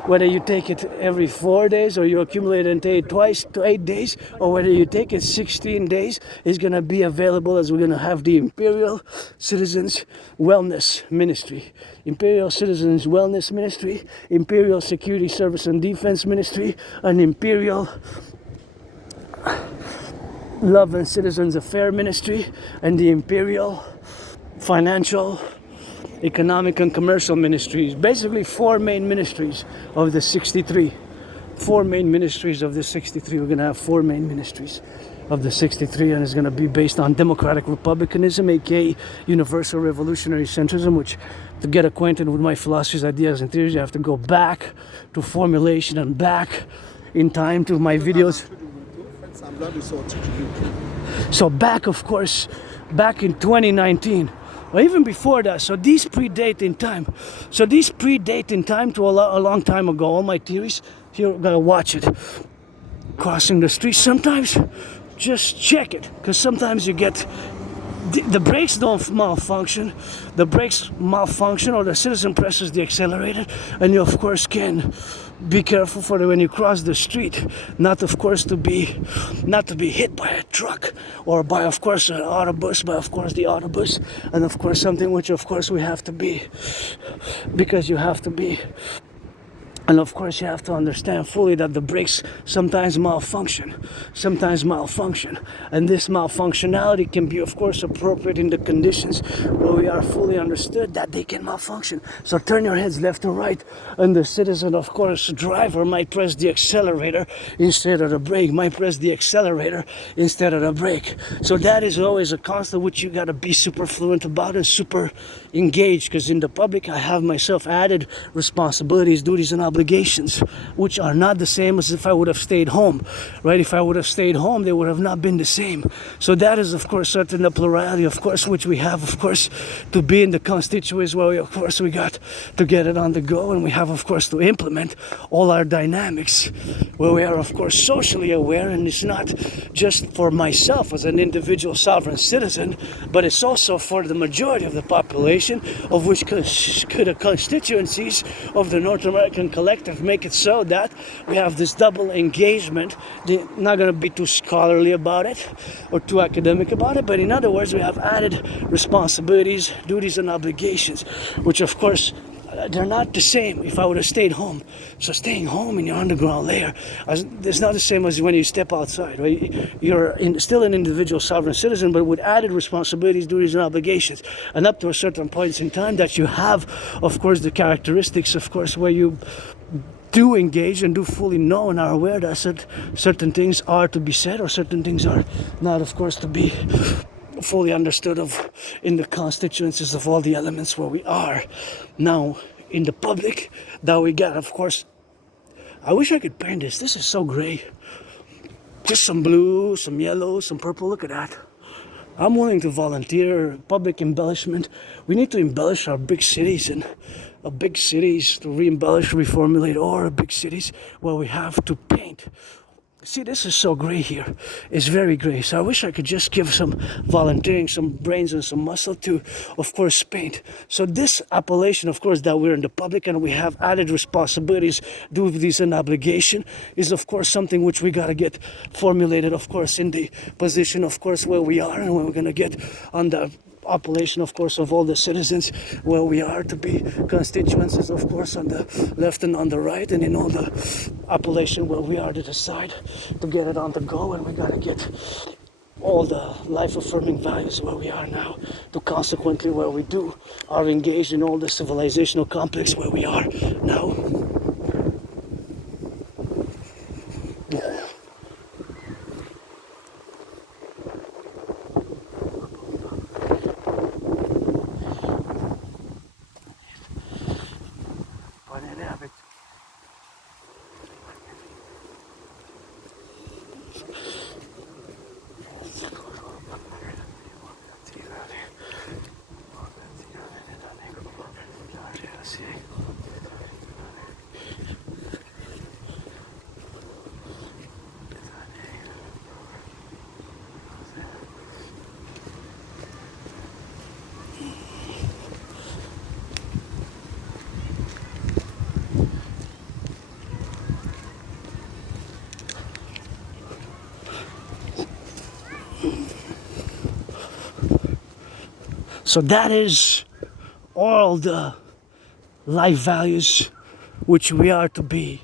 whether you take it every 4 days or you accumulate it and take it twice to 8 days, or whether you take it 16 days, is gonna be available as we're gonna have the Imperial Citizens Wellness Ministry, Imperial Citizens Wellness Ministry, Imperial Security Service and Defense Ministry, an Imperial Love and Citizens Affair Ministry, and the Imperial Financial, Economic and Commercial Ministries. Basically 4 main ministries of the 63. 4 main ministries of the 63. We're going to have 4 main ministries of the 63, and it's going to be based on democratic republicanism, aka universal revolutionary centrism, which, to get acquainted with my philosophies, ideas, and theories, you have to go back to formulation and back in time to my videos. So back, of course, back in 2019, or even before that. So these predate in time. To a long time ago. All my theories, here, gotta watch it. Crossing the street, sometimes just check it, because sometimes you get the brakes don't malfunction. The brakes malfunction, or the citizen presses the accelerator, and you of course can be careful for when you cross the street, not to be hit by a truck or by of course an autobus, and of course something which of course we have to be, because you have to be. And of course you have to understand fully that the brakes sometimes malfunction. And this malfunctionality can be of course appropriate in the conditions where we are fully understood that they can malfunction. So turn your heads left or right, and the citizen, of course, driver might press the accelerator instead of the brake, might press the accelerator instead of the brake. So that is always a constant which you gotta be super fluent about and super engaged, because in the public I have myself added responsibilities, duties, and obligations, which are not the same as if I would have stayed home, right? If I would have stayed home, they would have not been the same. So that is, of course, certain the plurality, of course, which we have, of course, to be in the constituents where we, of course, we got to get it on the go, and we have, of course, to implement all our dynamics, where we are, of course, socially aware, and it's not just for myself as an individual sovereign citizen, but it's also for the majority of the population, of which the constituencies of the North American Collective make it so that we have this double engagement. They're not going to be too scholarly about it or too academic about it, but in other words, we have added responsibilities, duties, and obligations, which of course they're not the same if I would have stayed home. So staying home in your underground layer, it's not the same as when you step outside, right? You're still an individual sovereign citizen, but with added responsibilities, duties, and obligations. And up to a certain points in time that you have, of course, the characteristics, of course, where you do engage and do fully know and are aware that certain things are to be said, or certain things are not, of course, to be fully understood of in the constituencies of all the elements where we are now in the public that we got. Of course, I wish I could paint this. This is so gray. Just some blue, some yellow, some purple. Look at that. I'm willing to volunteer public embellishment. We need to embellish our big cities, and big cities to re-embellish, reformulate, or big cities where we have to paint. See, this is so gray here. It's very gray. So I wish I could just give some volunteering, some brains and some muscle to, of course, paint. So this appellation, of course, that we're in the public and we have added responsibilities, duties, and obligation is, of course, something which we got to get formulated, of course, in the position, of course, where we are, and when we're going to get on the population, of course, of all the citizens where we are to be constituencies, of course, on the left and on the right, and in all the population where we are to decide to get it on the go, and we gotta get all the life-affirming values where we are now, to consequently where we are engaged in all the civilizational complex where we are now. Yeah. So that is all the life values which we are to be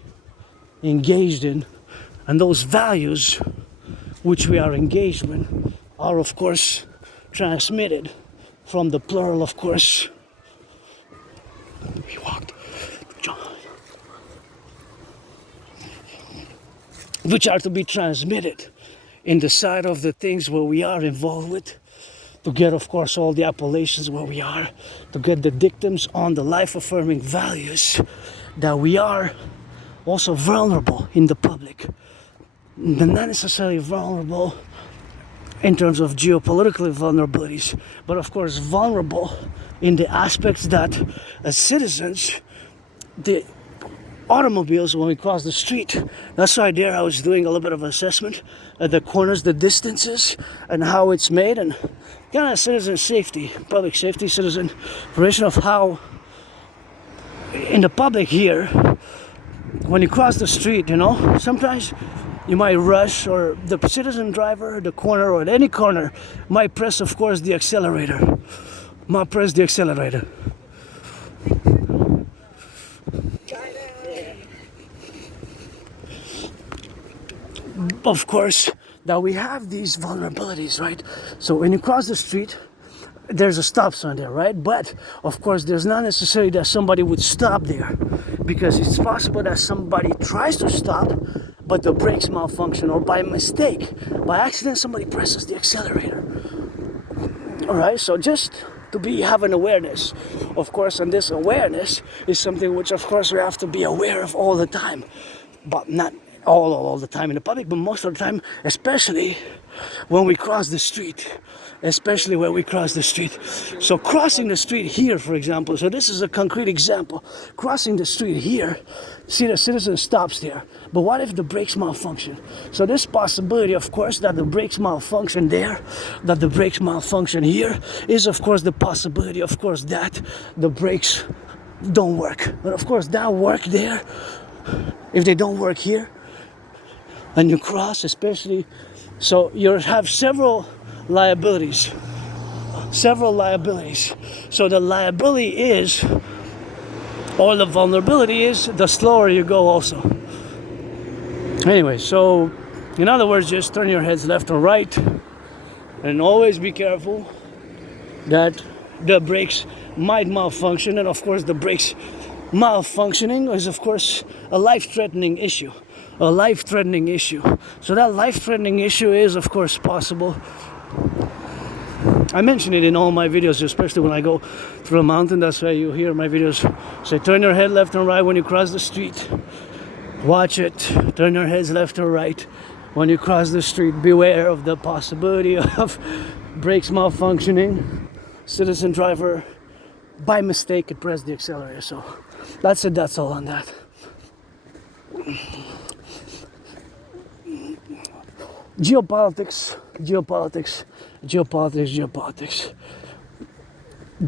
engaged in, and those values which we are engaged in are, of course, transmitted from the plural, of course. We walked, John. Which are to be transmitted in the side of the things where we are involved with, to get, of course, all the appellations where we are, to get the dictums on the life-affirming values that we are also vulnerable in the public. Not necessarily vulnerable in terms of geopolitical vulnerabilities, but of course vulnerable in the aspects that as citizens, the automobiles, when we cross the street, that's right there I was doing a little bit of assessment at the corners, the distances, and how it's made, and kind of citizen safety, public safety, citizen information of how in the public here, when you cross the street, sometimes you might rush, or the citizen driver, the corner, or at any corner, might press, of course, the accelerator. Might press the accelerator. Of course, that we have these vulnerabilities, right? So when you cross the street, there's a stop sign there, right? But of course, there's not necessarily that somebody would stop there, because it's possible that somebody tries to stop, but the brakes malfunction, or by mistake, by accident, somebody presses the accelerator. All right, so just to have an awareness, of course, and this awareness is something which, of course, we have to be aware of all the time, but not all the time in the public, but most of the time, especially when we cross the street. So crossing the street here, for example, so this is a concrete example. Crossing the street here, see, the citizen stops there, but what if the brakes malfunction? So this possibility, of course, that the brakes malfunction there, that the brakes malfunction here, is of course the possibility, of course, that the brakes don't work. But of course, that work there, if they don't work here, and you cross, especially, so you have several liabilities. So the liability is, or the vulnerability is, the slower you go also. Anyway, so in other words, just turn your heads left or right, and always be careful that the brakes might malfunction, and of course the brakes malfunctioning is, of course, a life-threatening issue. So that life-threatening issue is, of course, possible. I mention it in all my videos, especially when I go through a mountain. That's why you hear my videos say, turn your head left and right when you cross the street. Watch it. Turn your heads left or right when you cross the street. Beware of the possibility of brakes malfunctioning. Citizen driver, by mistake, could press the accelerator. So that's it. That's all on that. Geopolitics.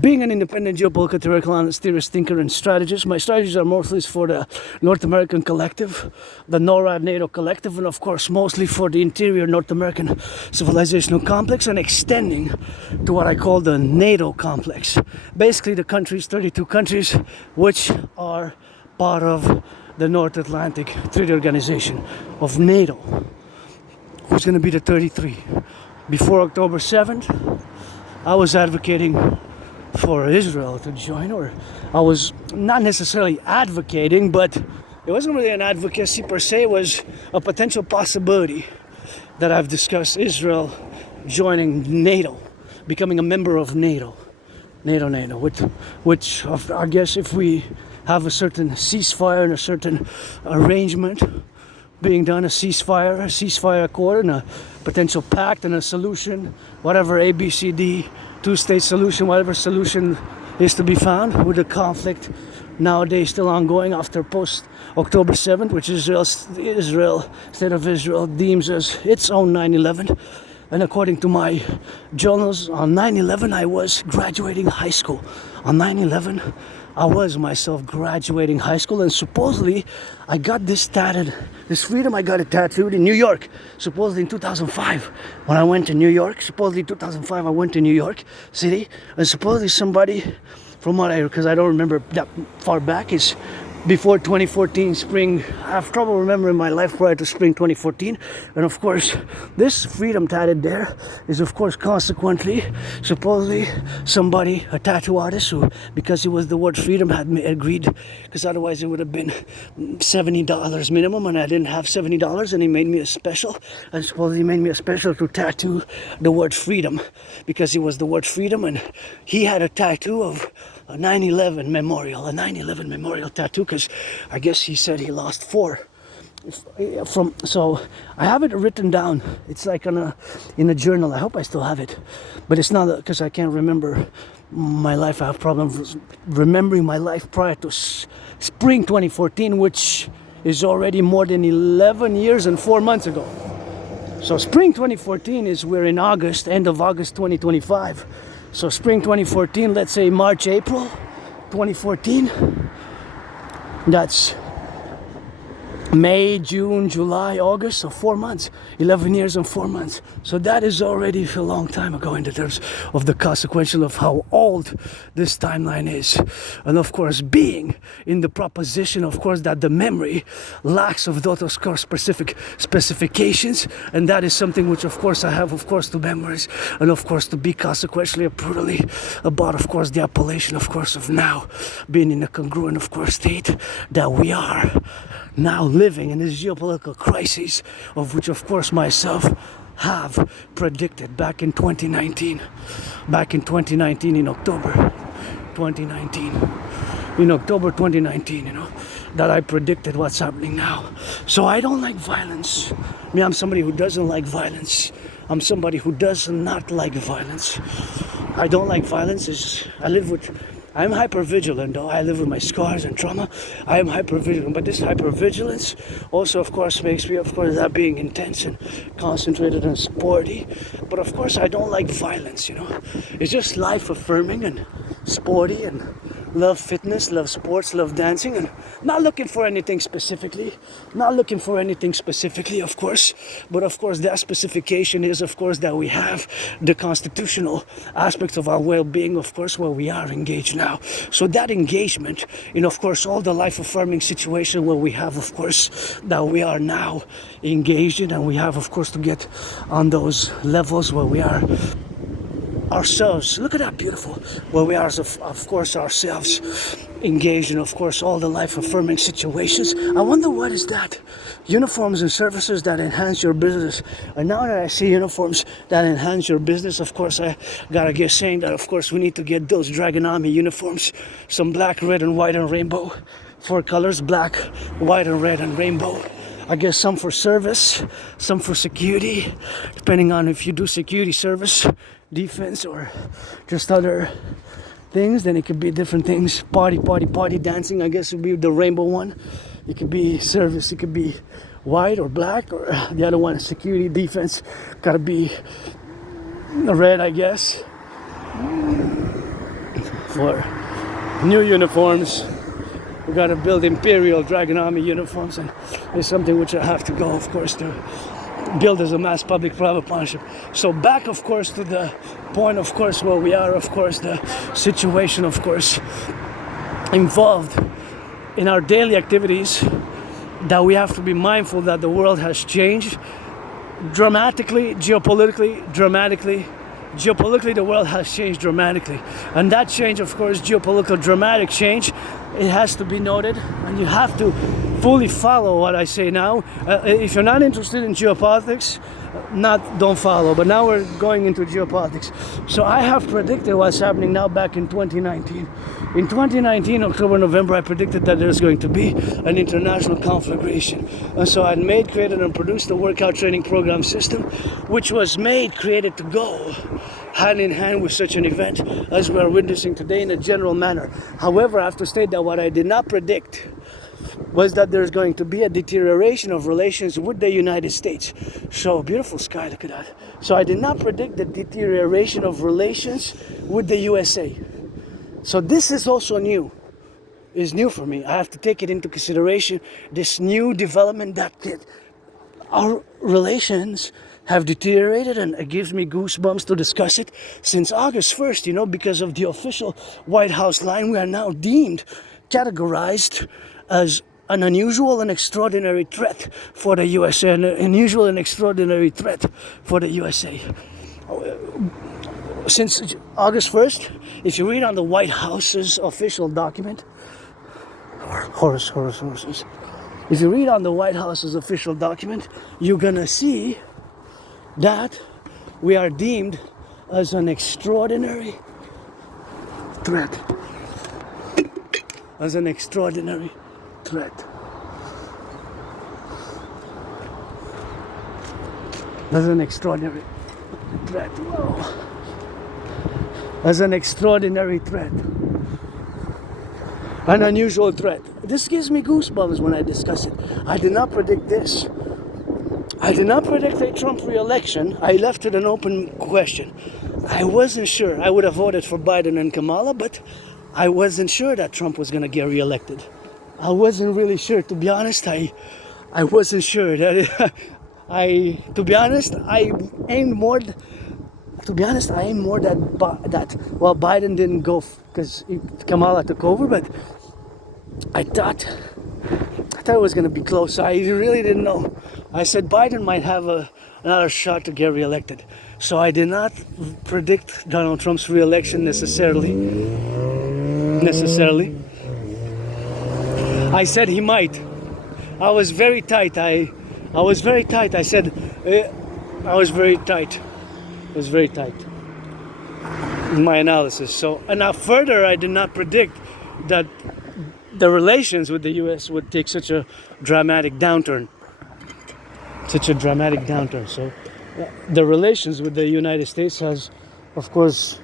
being an independent geopolitical theoretical analyst, theorist, thinker, and strategist, my strategies are mostly for the North American Collective, the NORAD NATO Collective, and of course mostly for the interior North American civilizational complex, and extending to what I call the NATO complex. Basically the countries, 32 countries, which are part of the North Atlantic Treaty Organization of NATO, who's going to be the 33. Before October 7th, I was advocating for Israel to join, or I was not necessarily advocating, but it wasn't really an advocacy per se, it was a potential possibility that I've discussed Israel joining NATO, becoming a member of NATO, which I guess if we have a certain ceasefire and a certain arrangement being done, a ceasefire accord, and a potential pact and a solution, whatever ABCD, two-state solution, whatever solution is to be found with the conflict nowadays still ongoing after post-October 7th, which Israel, State of Israel deems as its own 9/11. And according to my journals, on 9/11 I was graduating high school. On 9/11 I was myself graduating high school, and supposedly I got this freedom, I got it tattooed in New York, supposedly in 2005. When I went to New York, supposedly 2005 I went to New York City, and supposedly somebody, from what because I don't remember that far back, is before 2014 spring. I have trouble remembering my life prior to spring 2014. And of course, this freedom tatted there is of course consequently, supposedly somebody, a tattoo artist, who, because it was the word freedom, had agreed, because otherwise it would have been $70 minimum, and I didn't have $70, and he made me a special, and supposedly he made me a special to tattoo the word freedom, because it was the word freedom, and he had a tattoo of a 9/11 memorial tattoo, because I guess he said he lost 4 so I have it written down. It's like in a journal. I hope I still have it, but it's not, because I can't remember my life. I have problems remembering my life prior to spring 2014, which is already more than 11 years and 4 months ago. So spring 2014 is, we're in August, end of August 2025. So spring 2014, let's say March, April 2014, that's May, June, July, August, so 4 months, 11 years and 4 months. So that is already a long time ago in the terms of the consequential of how old this timeline is. And of course, being in the proposition, of course, that the memory lacks of those core specific specifications, and that is something which, of course, I have, of course, to memorize, and of course, to be consequentially and brutally about, of course, the appellation, of course, of now being in a congruent, of course, state that we are now living in this geopolitical crisis, of which of course myself have predicted back in 2019 in October 2019, that I predicted what's happening now. So I don't like violence. I mean, I'm somebody who doesn't like violence. I'm somebody who does not like violence. I don't like violence. I'm hypervigilant, though. I live with my scars and trauma. I am hypervigilant, but this hypervigilance also, of course, makes me, of course, that being intense and concentrated and sporty. But of course, I don't like violence, It's just life affirming and sporty, and love fitness, love sports, love dancing, and not looking for anything specifically, of course. But of course, that specification is, of course, that we have the constitutional aspects of our well-being, of course, where we are engaged now. So that engagement in, of course, all the life-affirming situation where we have, of course, that we are now engaged in, and we have, of course, to get on those levels where we are ourselves. Look at that beautiful, where we are, of course, ourselves engaged in, of course, all the life-affirming situations. I wonder, what is that? Uniforms and services that enhance your business. And now that I see uniforms that enhance your business, of course, I gotta get saying that, of course, we need to get those Dragon Army uniforms, some black, red, and white, and rainbow. 4 colors, black, white, and red, and rainbow. I guess some for service, some for security, depending on if you do security service, defense, or just other things. Then it could be different things. Party dancing, I guess would be the rainbow one. It could be service, it could be white or black, or the other one is security, defense, gotta be red, I guess. for new uniforms. We gotta build Imperial Dragon Army uniforms, and it's something which I have to go, of course, to build as a mass public-private partnership. So back, of course, to the point, of course, where we are, of course, the situation, of course, involved in our daily activities, that we have to be mindful that the world has changed dramatically, geopolitically, dramatically. Geopolitically, the world has changed dramatically. And that change, of course, geopolitical dramatic change, it has to be noted, and you have to fully follow what I say now. If you're not interested in geopolitics, don't follow. But now we're going into geopolitics. So I have predicted what's happening now back in 2019. In 2019, October, November, I predicted that there's going to be an international conflagration. And so I created and produced a workout training program system, which was created to go hand in hand with such an event as we are witnessing today in a general manner. However, I have to state that what I did not predict was that there's going to be a deterioration of relations with the United States. So, beautiful sky, look at that. So I did not predict the deterioration of relations with the USA. So this is also new. It's new for me. I have to take it into consideration, this new development that our relations have deteriorated, and it gives me goosebumps to discuss it. Since August 1st, because of the official White House line, we are now categorized as an unusual and extraordinary threat for the USA, an unusual and extraordinary threat for the USA. Since August 1st, if you read on the White House's official document, horses. If you read on the White House's official document, you're gonna see that we are deemed as an extraordinary threat. As an extraordinary threat. As an extraordinary threat. Whoa. As an extraordinary threat. An unusual threat. This gives me goosebumps when I discuss it. I did not predict this. I did not predict a Trump re-election. I left it an open question. I wasn't sure. I would have voted for Biden and Kamala, but I wasn't sure that Trump was going to get re-elected. I wasn't really sure. To be honest, I wasn't sure. I aimed more that Biden didn't go because Kamala took over, but I thought it was going to be close. I really didn't know. I said Biden might have another shot to get re-elected. So I did not predict Donald Trump's re-election necessarily. I said he might. I was very tight. I was very tight. I said I was very tight. It was very tight in my analysis. So, and now further, I did not predict that the relations with the U.S. would take such a dramatic downturn. So, the relations with the United States has, of course,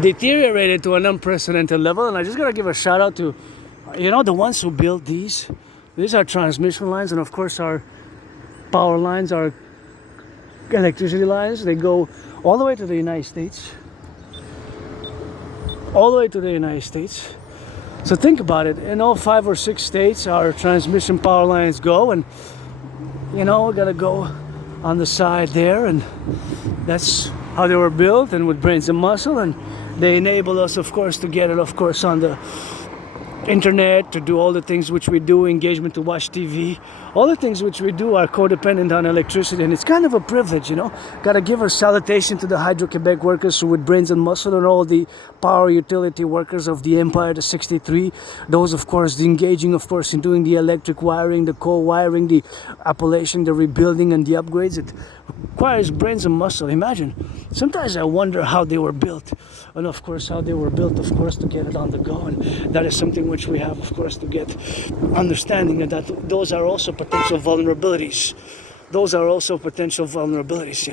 deteriorated to an unprecedented level. And I just gotta give a shout out to, the ones who built these. These are transmission lines, and of course our power lines, our electricity lines. They go all the way to the United States. So think about it. In all 5 or 6 states, our transmission power lines go, and we gotta go on the side there, and that's how they were built, and with brains and muscle, and they enable us, of course, to get it, of course, on the internet, to do all the things which we do, engagement, to watch TV. All the things which we do are codependent on electricity, and it's kind of a privilege, Gotta give a salutation to the Hydro-Quebec workers who with brains and muscle, and all the power utility workers of the Empire, the 63. Those, of course, engaging, of course, in doing the electric wiring, the coal wiring, the appellation, the rebuilding, and the upgrades. It requires brains and muscle. Imagine. Sometimes I wonder how they were built, and of course how they were built, of course, to get it on the go, and that is something which we have, of course, to get understanding that those are also potential vulnerabilities. Those are also potential vulnerabilities,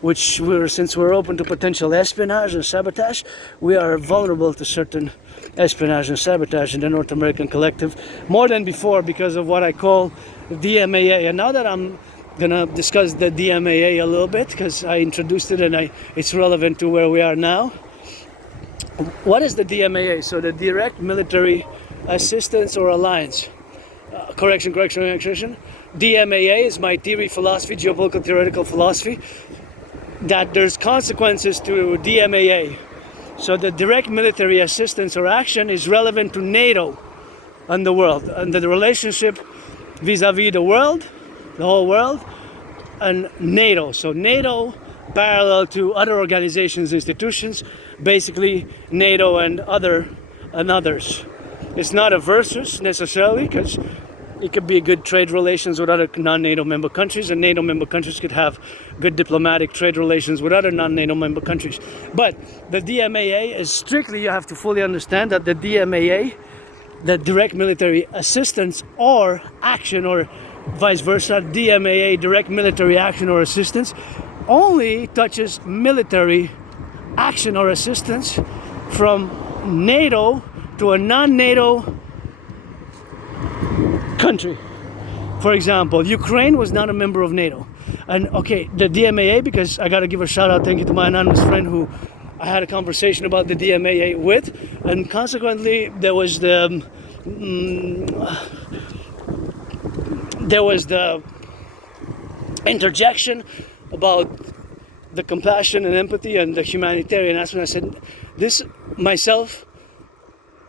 which since we're open to potential espionage and sabotage, we are vulnerable to certain espionage and sabotage in the North American Collective, more than before, because of what I call DMAA. And now that I'm gonna discuss the DMAA a little bit because I introduced it and it's relevant to where we are now. What is the DMAA? So the Direct Military Assistance or Alliance. Correction. DMAA is my theory philosophy, geopolitical theoretical philosophy, that there's consequences to DMAA. So the direct military assistance or action is relevant to NATO and the world, and the relationship vis-a-vis the world, the whole world, and NATO. So NATO parallel to other organizations, institutions, basically NATO and others. It's not a versus necessarily, because it could be good trade relations with other non-NATO member countries, and NATO member countries could have good diplomatic trade relations with other non-NATO member countries. But the DMAA is strictly, you have to fully understand that the DMAA, the direct military assistance or action, or vice versa, DMAA, direct military action or assistance, only touches military action or assistance from NATO to a non-NATO country. For example, Ukraine was not a member of NATO. And okay, the DMAA, because I got to give a shout out, thank you to my anonymous friend who I had a conversation about the DMAA with, and consequently there was the interjection about the compassion and empathy and the humanitarian. That's when I said, this myself,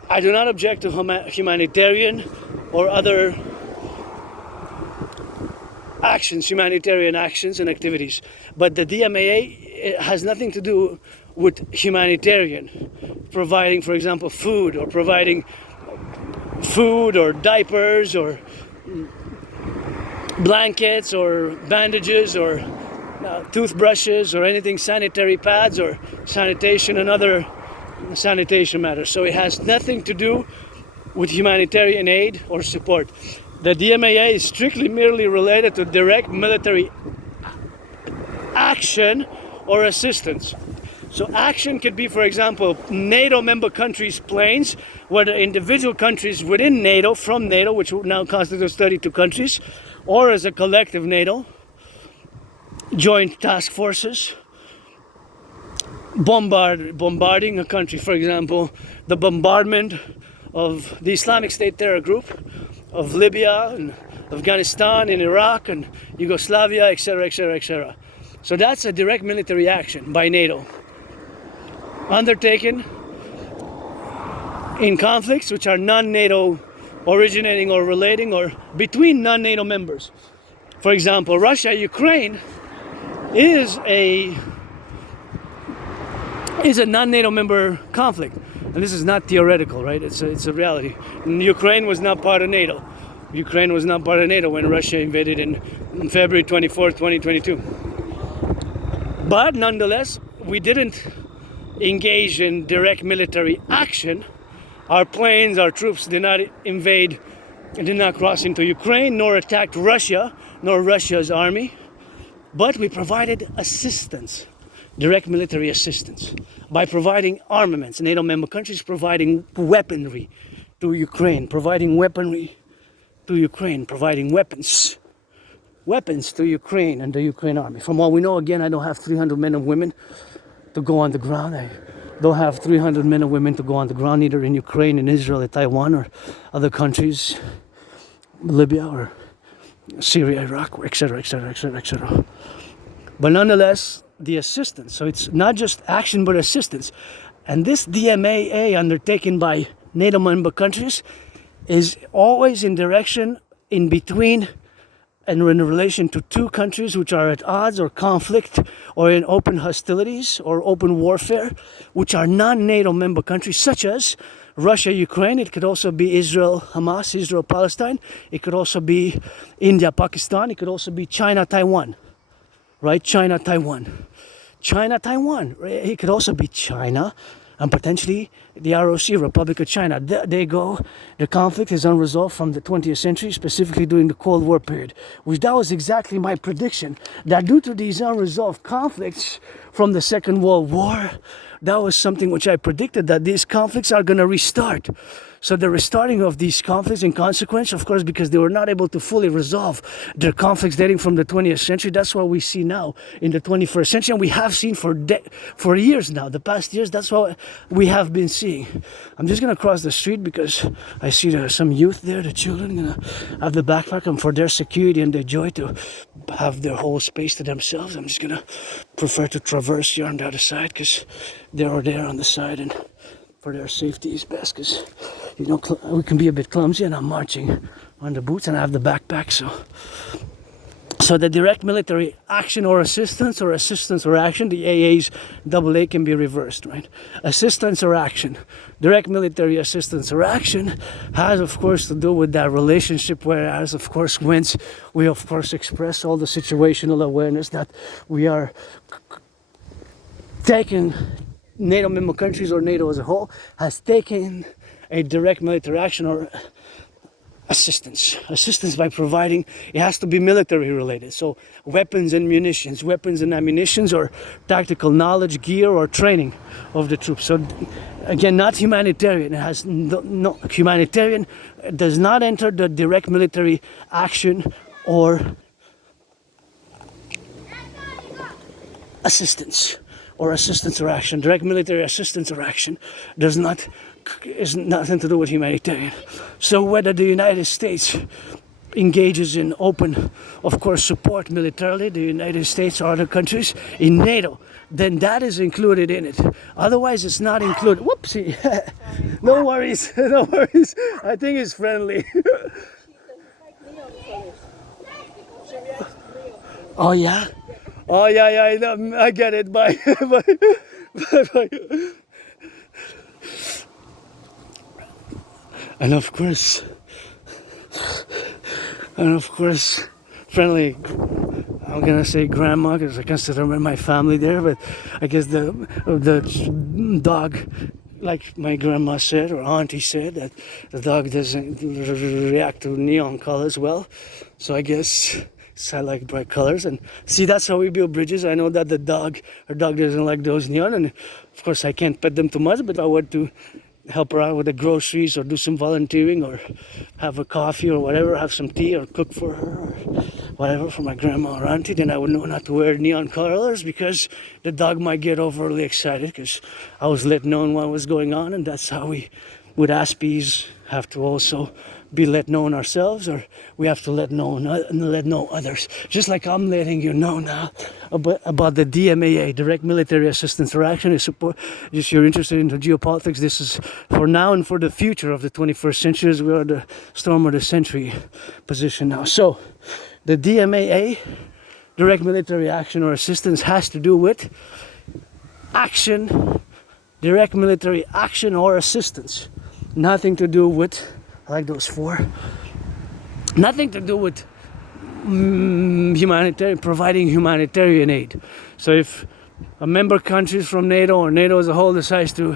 I do not object to humanitarian or other actions, humanitarian actions and activities. But the DMAA has nothing to do with humanitarian, providing, for example, food, or providing food or diapers or blankets or bandages or toothbrushes or anything, sanitary pads or sanitation and other sanitation matters. So it has nothing to do with humanitarian aid or support. The DMAA is strictly merely related to direct military action or assistance. So action could be, for example, NATO member countries' planes, whether individual countries within NATO, from NATO, which now constitutes 32 countries, or as a collective NATO, joint task forces, bombarding a country. For example, the bombardment of the Islamic State terror group of Libya and Afghanistan and Iraq and Yugoslavia, etc., etc., etc. So that's a direct military action by NATO, undertaken in conflicts which are non-NATO originating or relating, or between non-NATO members. For example, Russia-Ukraine is a non-NATO member conflict. And this is not theoretical, right? It's a reality. And Ukraine was not part of NATO. Ukraine was not part of NATO when Russia invaded in February 24th, 2022. But nonetheless, we didn't engage in direct military action. Our planes, our troops did not invade, did not cross into Ukraine, nor attacked Russia, nor Russia's army. But we provided assistance, direct military assistance, by providing armaments. NATO member countries providing weaponry to Ukraine, providing weaponry to Ukraine, providing weapons to Ukraine and the Ukraine army. From what we know, again, I don't have 300 men and women to go on the ground. I don't have 300 men and women to go on the ground, either in Ukraine, in Israel, or Taiwan, or other countries, Libya, or Syria, Iraq, etc., etc., etc., etc. But nonetheless, the assistance. So it's not just action, but assistance. And this DMAA undertaken by NATO member countries is always in direction in between and in relation to two countries which are at odds or conflict or in open hostilities or open warfare, which are non-NATO member countries, such as Russia, Ukraine. It could also be Israel, Hamas, Israel, Palestine. It could also be India, Pakistan. It could also be China, Taiwan. Right? China, Taiwan. It could also be China and potentially the ROC, Republic of China. There go. The conflict is unresolved from the 20th century, specifically during the Cold War period, which that was exactly my prediction, that due to these unresolved conflicts from the Second World War, that was something which I predicted, that these conflicts are going to restart. So the restarting of these conflicts in consequence, of course, because they were not able to fully resolve their conflicts dating from the 20th century. That's what we see now in the 21st century, and we have seen for years now. The past years, that's what we have been seeing. I'm just gonna cross the street because I see there's some youth there, the children, gonna have the backpack, and for their security and their joy to have their whole space to themselves, I'm just gonna prefer to traverse here on the other side because they're there on the side, and for their safety is best because, you know, we can be a bit clumsy, and I'm marching on the boots and I have the backpack. So the direct military action or assistance or action, the AA's AA can be reversed, right? Assistance or action. Direct military assistance or action has, of course, to do with that relationship, whereas, of course, whence we, of course, express all the situational awareness that we are taking. NATO member countries or NATO as a whole has taken a direct military action or assistance by providing. It has to be military related, so weapons and ammunitions, or tactical knowledge, gear, or training of the troops. So again, not humanitarian. It has no humanitarian does not enter the direct military action or assistance or action. Direct military assistance or action is nothing to do with humanitarian. So whether the United States engages in open, of course, support militarily, the United States or other countries in NATO, then that is included in it. Otherwise, it's not included. Whoopsie. No worries. No worries. I think it's friendly. Oh, yeah? Oh, yeah, I get it. Bye. Bye. And of course, friendly, I'm gonna say grandma because I consider my family there, but I guess the dog, like my grandma said or auntie said, that the dog doesn't react to neon colors well. So I guess I like bright colors, and see, that's how we build bridges. I know that her dog doesn't like those neon, and of course I can't pet them too much, but if I were to help her out with the groceries or do some volunteering or have a coffee or whatever, have some tea or cook for her or whatever for my grandma or auntie, then I would know not to wear neon colors because the dog might get overly excited, because I was let know what was going on, and that's how we with Aspies have to also be let known ourselves, or we have to let know others. Just like I'm letting you know now about the DMAA, Direct Military Assistance or Action. If you're interested in the geopolitics, this is for now and for the future of the 21st century, as we are the storm of the century position now. So the DMAA, Direct Military Action or Assistance, has to do with action, direct military action or assistance. Nothing to do with, I like those four. Nothing to do with providing humanitarian aid. So if a member country from NATO or NATO as a whole decides to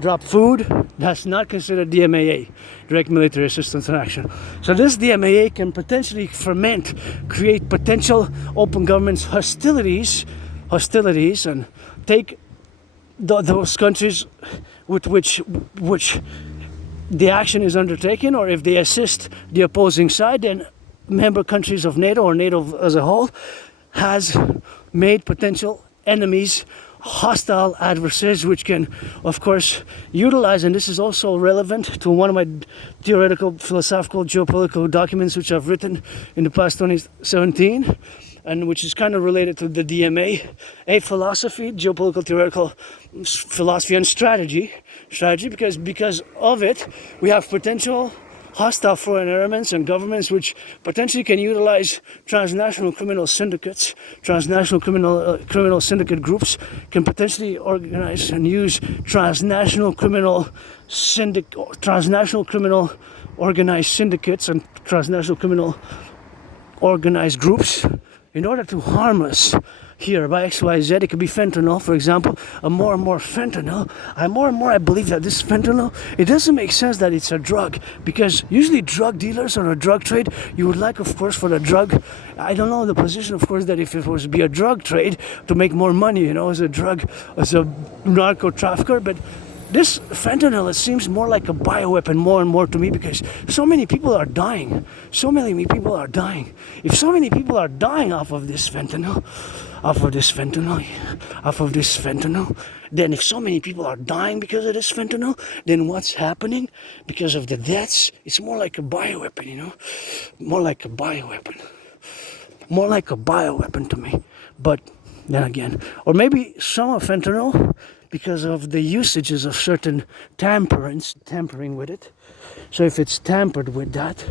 drop food, that's not considered DMAA, Direct Military Assistance and Action. So this DMAA can potentially create potential open governments hostilities, and take those countries with which the action is undertaken, or if they assist the opposing side, then member countries of NATO or NATO as a whole has made potential enemies, hostile adversaries, which can, of course, utilize, and this is also relevant to one of my theoretical, philosophical, geopolitical documents which I've written in the past 2017, and which is kind of related to the DMAA philosophy, geopolitical theoretical philosophy and strategy, because of it, we have potential hostile foreign elements and governments which potentially can utilize transnational criminal syndicates, transnational criminal syndicate groups can potentially organize and use transnational criminal organized syndicates and transnational criminal organized groups in order to harm us here by XYZ. It could be fentanyl, for example. More and more fentanyl. I believe that this fentanyl, it doesn't make sense that it's a drug, because usually drug dealers or a drug trade, you would like, of course, for the drug, I don't know the position, of course, that if it was to be a drug trade to make more money, as a narco trafficker, but this fentanyl, it seems more like a bioweapon more and more to me, because so many people are dying. So many people are dying. If so many people are dying off of this fentanyl, then if so many people are dying because of this fentanyl, then what's happening because of the deaths? It's more like a bioweapon, you know? More like a bioweapon to me. But then again, or maybe some of fentanyl, because of the usages of certain tampering with it. So if it's tampered with that,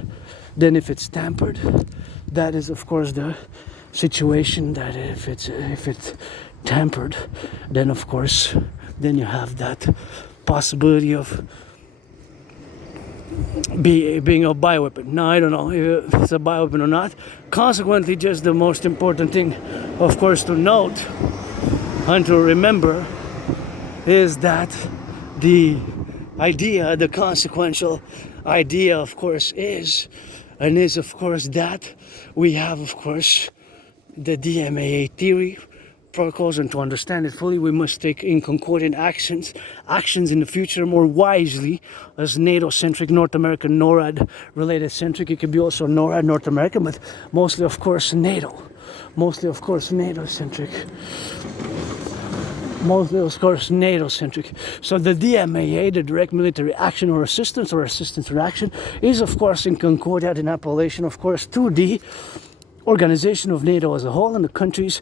then if it's tampered, that is of course the situation, that if it's tampered, then of course, then you have that possibility of being a bioweapon. Now I don't know if it's a bioweapon or not. Consequently, just the most important thing, of course, to note and to remember is that the idea, the consequential idea, of course, is of course that we have, of course, the DMAA theory protocols, and to understand it fully, we must take in concordant actions in the future more wisely, as NATO-centric, North American, NORAD-related centric. It could be also NORAD, North American, but mostly, of course, NATO. Mostly, of course, NATO-centric. So the DMAA, the direct military action or assistance or action, is of course in concordat, in appellation, of course, to the organization of NATO as a whole and the countries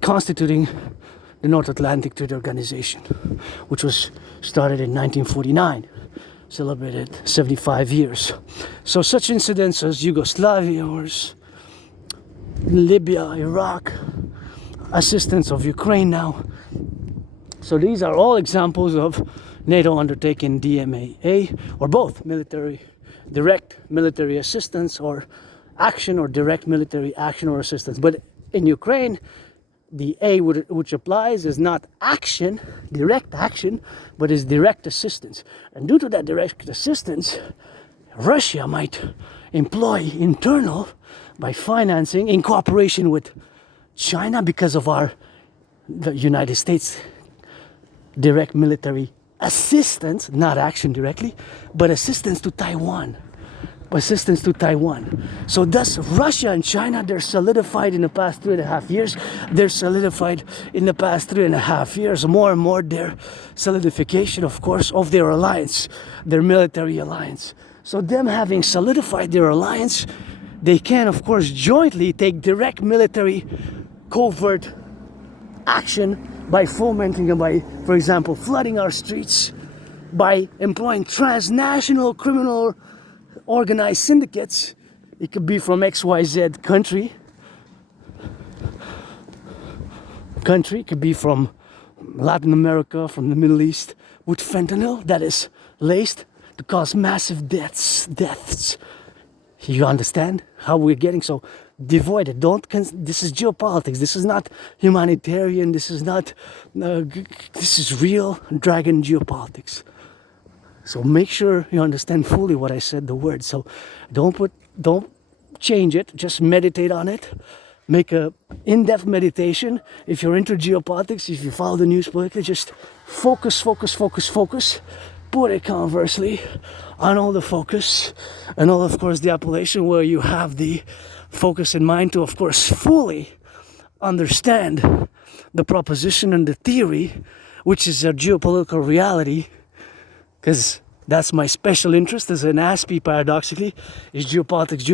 constituting the North Atlantic Treaty Organization, which was started in 1949, celebrated 75 years. So such incidents as Yugoslavia or Libya, Iraq, assistance of Ukraine now. So these are all examples of NATO undertaking DMAA, or both direct military assistance or action, or direct military action or assistance. But in Ukraine, the A which applies is not action, direct action, but is direct assistance. And due to that direct assistance, Russia might employ internal by financing in cooperation with China, because of the United States direct military assistance, not action directly, but assistance to Taiwan. So thus Russia and China, they're solidified in the past 3.5 years. More and more their solidification, of course, of their alliance, their military alliance. So them having solidified their alliance, they can, of course, jointly take direct military covert action by fomenting and by, for example, flooding our streets, by employing transnational criminal organized syndicates. It could be from XYZ country. It could be from Latin America, from the Middle East, with fentanyl that is laced to cause massive deaths. You understand how we're getting so devoid? This is geopolitics. This is not humanitarian. This is not. This is real dragon geopolitics. So make sure you understand fully what I said, the word. So don't change it. Just meditate on it. Make a in-depth meditation. If you're into geopolitics, if you follow the news politically, just focus. Put it conversely on all the focus and all, of course, the appellation where you have the focus in mind to, of course, fully understand the proposition and the theory, which is a geopolitical reality, because that's my special interest as an ASPI, paradoxically, is geopolitics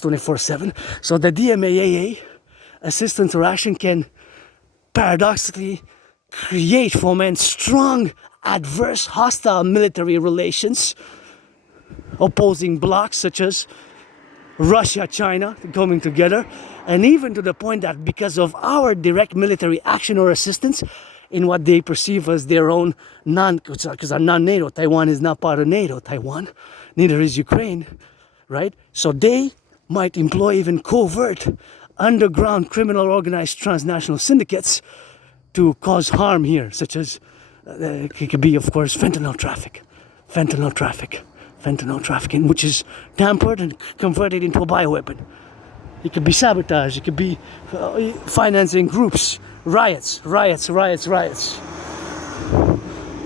24/7. So the DMAA, assistance or action, can paradoxically foment strong, adverse, hostile military relations, opposing blocs such as Russia, China coming together, and even to the point that because of our direct military action or assistance in what they perceive as their own because are non-NATO, Taiwan is not part of NATO, neither is Ukraine, right? So they might employ even covert, underground, criminal organized transnational syndicates to cause harm here, such as it could be, of course, fentanyl trafficking, which is tampered and converted into a bioweapon. It could be sabotage. It could be financing groups, riots.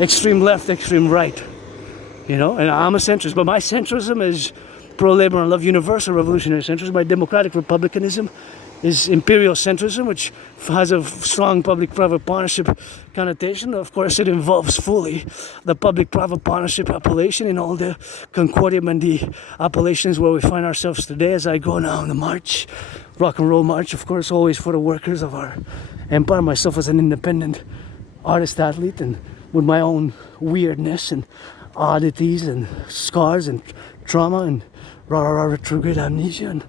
extreme left, extreme right. You know, and I'm a centrist, but my centrism is pro-labor and love universal revolutionary centrism. My democratic republicanism is imperial centrism, which has a strong public-private partnership connotation. Of course, it involves fully the public-private partnership appellation in all the concordium and the appellations where we find ourselves today as I go now on the march, rock and roll march, of course, always for the workers of our empire. Myself as an independent artist athlete and with my own weirdness and oddities and scars and trauma and retrograde amnesia and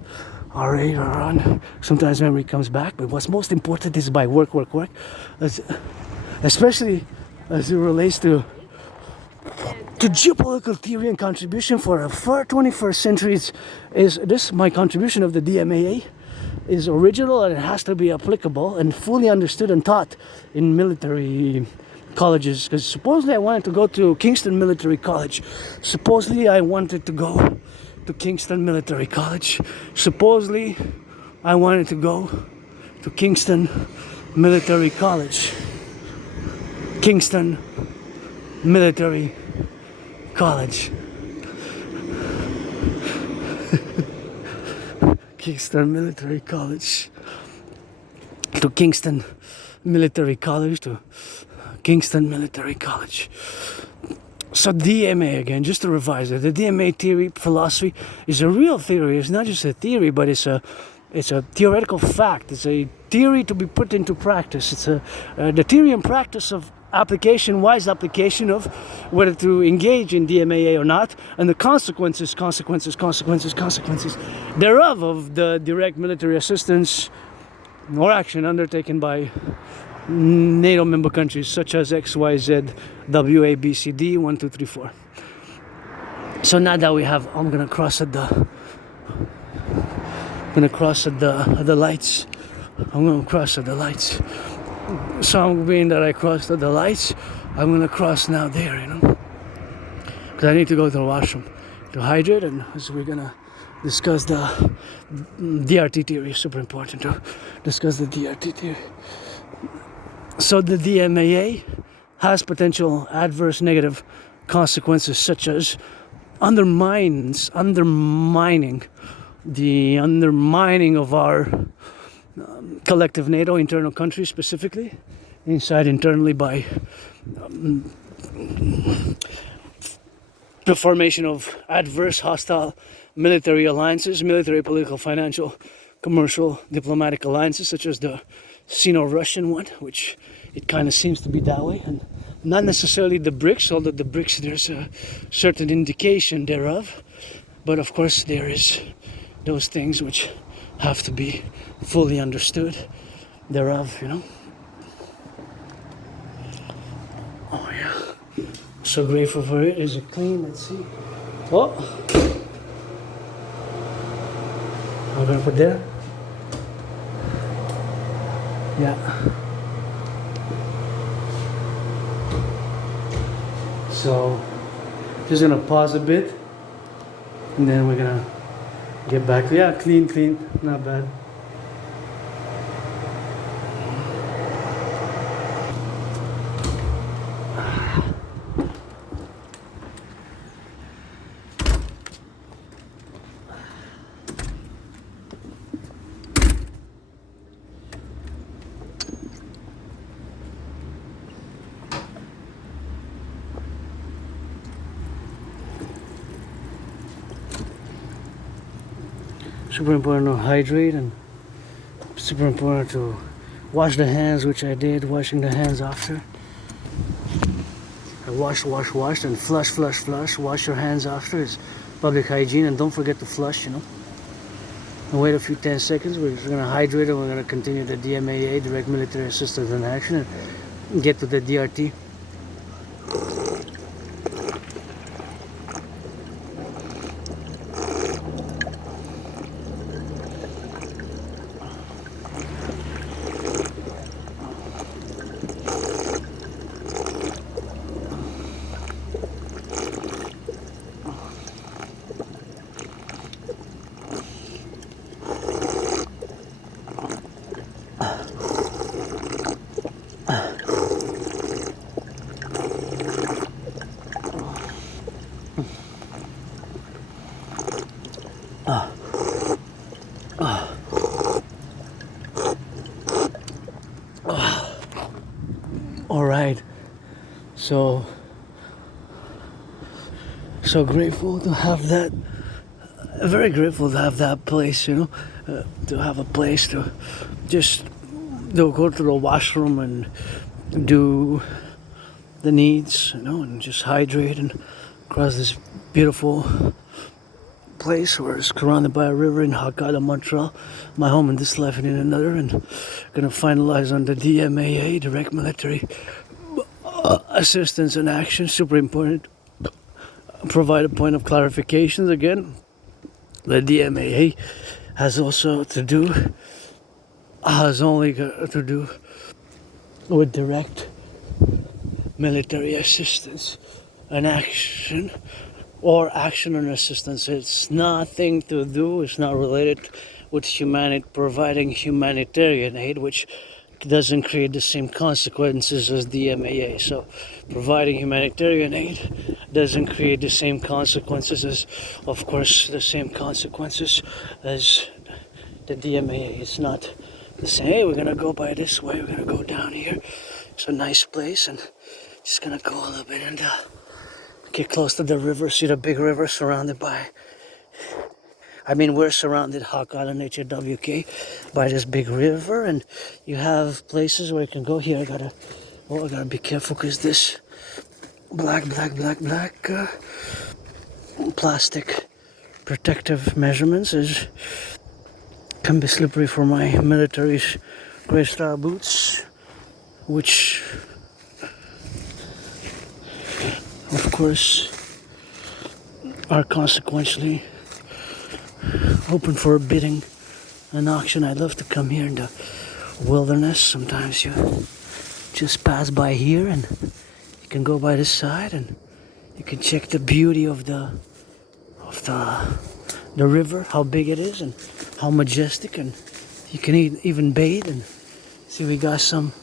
and sometimes memory comes back. But what's most important is by work, especially as it relates to geopolitical theory and contribution for a 21st century. Is this my contribution of the DMAA is original, and it has to be applicable and fully understood and taught in military colleges, because supposedly I wanted to go to Kingston Military College. Supposedly I wanted to go to Kingston Military College. Supposedly I wanted to go to Kingston Military College. Kingston Military College. Kingston Military College. To Kingston Military College. To Kingston Military College. So DMA again, just to revise it, the DMA theory philosophy is a real theory. It's not just a theory, but it's a theoretical fact. It's a theory to be put into practice. It's the theory and practice of application, wise application of whether to engage in DMAA or not, and the consequences thereof of the direct military assistance or action undertaken by NATO member countries such as XYZ, WA, BCD, 1, 2, 3, 4. So now that we have, I'm gonna cross at the lights. I'm gonna cross at the lights. So being that I crossed at the lights, I'm gonna cross now there, you know, because I need to go to the washroom to hydrate, and so we're gonna discuss the DRT theory. It's super important to discuss the DRT theory. So the DMAA has potential adverse negative consequences such as undermining of our collective NATO internal countries, specifically internally by the formation of adverse hostile military alliances, military, political, financial, commercial, diplomatic alliances such as the Sino-Russian one, which it kind of seems to be that way, and not necessarily the BRICS, although the BRICS there's a certain indication thereof, but of course there is those things which have to be fully understood thereof, you know. Oh yeah, so grateful for it. Is it clean? Let's see. Oh, I'm gonna put there. Yeah. So just gonna pause a bit and then we're gonna get back. Yeah, clean, not bad. Super important to hydrate, and super important to wash the hands, which I did, washing the hands after. I wash, and flush. Wash your hands after is public hygiene, and don't forget to flush, you know. And wait a few 10 seconds, we're just gonna hydrate and we're gonna continue the DMAA, direct military assistance in action, and get to the DRT. All right, so grateful to have that. Very grateful to have that place, to have a place to just go to the washroom and do the needs, and just hydrate and cross this beautiful place where it's surrounded by a river in Hakata, Montreal, my home in this life and in another, and gonna finalize on the DMAA, direct military assistance and action, super important. Provide a point of clarifications again. The DMAA has only to do with direct military assistance and action, or action and assistance. It's nothing to do, it's not related with providing humanitarian aid, which doesn't create the same consequences as DMAA. So providing humanitarian aid doesn't create the same consequences as, of course, the same consequences as the DMAA. It's not the same. Hey, we're gonna go by this way, we're gonna go down here. It's a nice place, and just gonna go a little bit and get close to the river, see the big river surrounded by, we're surrounded, Hawk Island, HWK, by this big river, and you have places where you can go. Here, I gotta be careful because this black plastic protective measurements can be slippery for my military gray star boots, which of course are consequently open for bidding and auction. I love to come here in the wilderness. Sometimes you just pass by here and you can go by this side and you can check the beauty of the river, how big it is and how majestic, and you can even bathe and see. We got some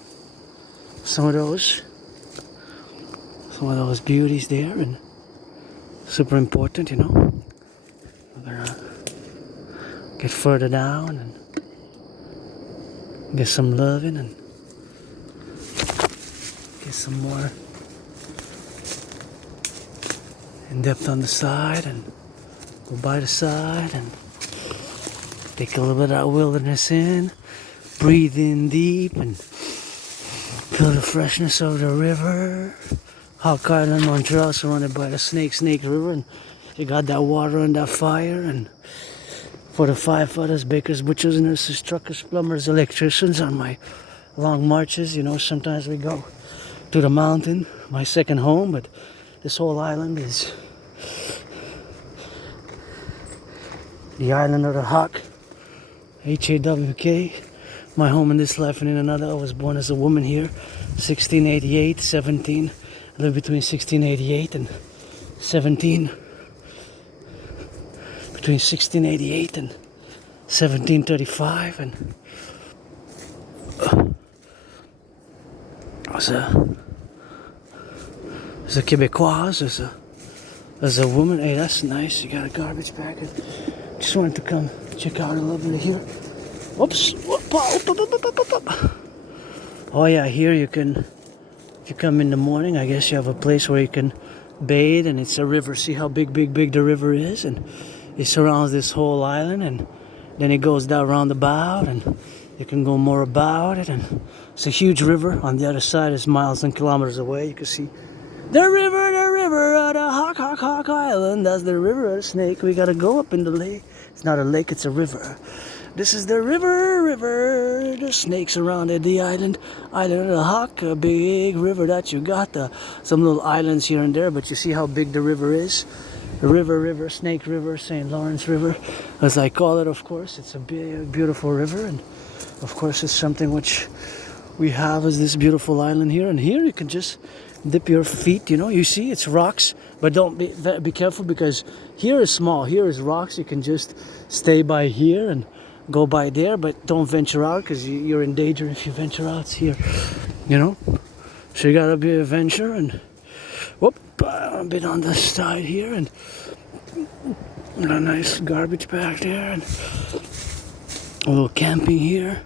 of those beauties there, and super important, We're gonna get further down and get some loving and get some more in depth on the side, and go by the side and take a little bit of that wilderness in, breathe in deep and feel the freshness of the river. Hawk Island, Montreal, surrounded by the Snake River, and you got that water and that fire. And for the firefighters, bakers, butchers, nurses, truckers, plumbers, electricians on my long marches, sometimes we go to the mountain, my second home, but this whole island is the island of the Hawk, HAWK, my home in this life and in another. I was born as a woman here, 1688, 17. I lived between 1688 and 1735, and as a Quebecoise, as a woman. Hey, that's nice. You got a garbage bag. Just wanted to come check out a little bit of here. Whoops. Oh yeah, here you can, if you come in the morning, I guess you have a place where you can bathe, and it's a river. See how big the river is, and it surrounds this whole island, and then it goes down roundabout, and you can go more about it, and it's a huge river. On the other side is miles and kilometers away. You can see the river of the Hawk Island. That's the river of the Snake. We gotta go up in the lake. It's not a lake, it's a river. This is the river. The snakes surrounded the island of the Hawk, a big river that you got. Some little islands here and there, but you see how big the river is. The river, Snake River, St. Lawrence River, as I call it, of course. It's a big, beautiful river, and of course it's something which we have as this beautiful island here. And here you can just dip your feet, you see it's rocks, but don't be careful, because here is small, here is rocks. You can just stay by here and go by there, but don't venture out, because you're in danger if you venture out here, so you gotta be a venture. And whoop, a bit on the side here, and Got a nice garbage back there, and a little camping here,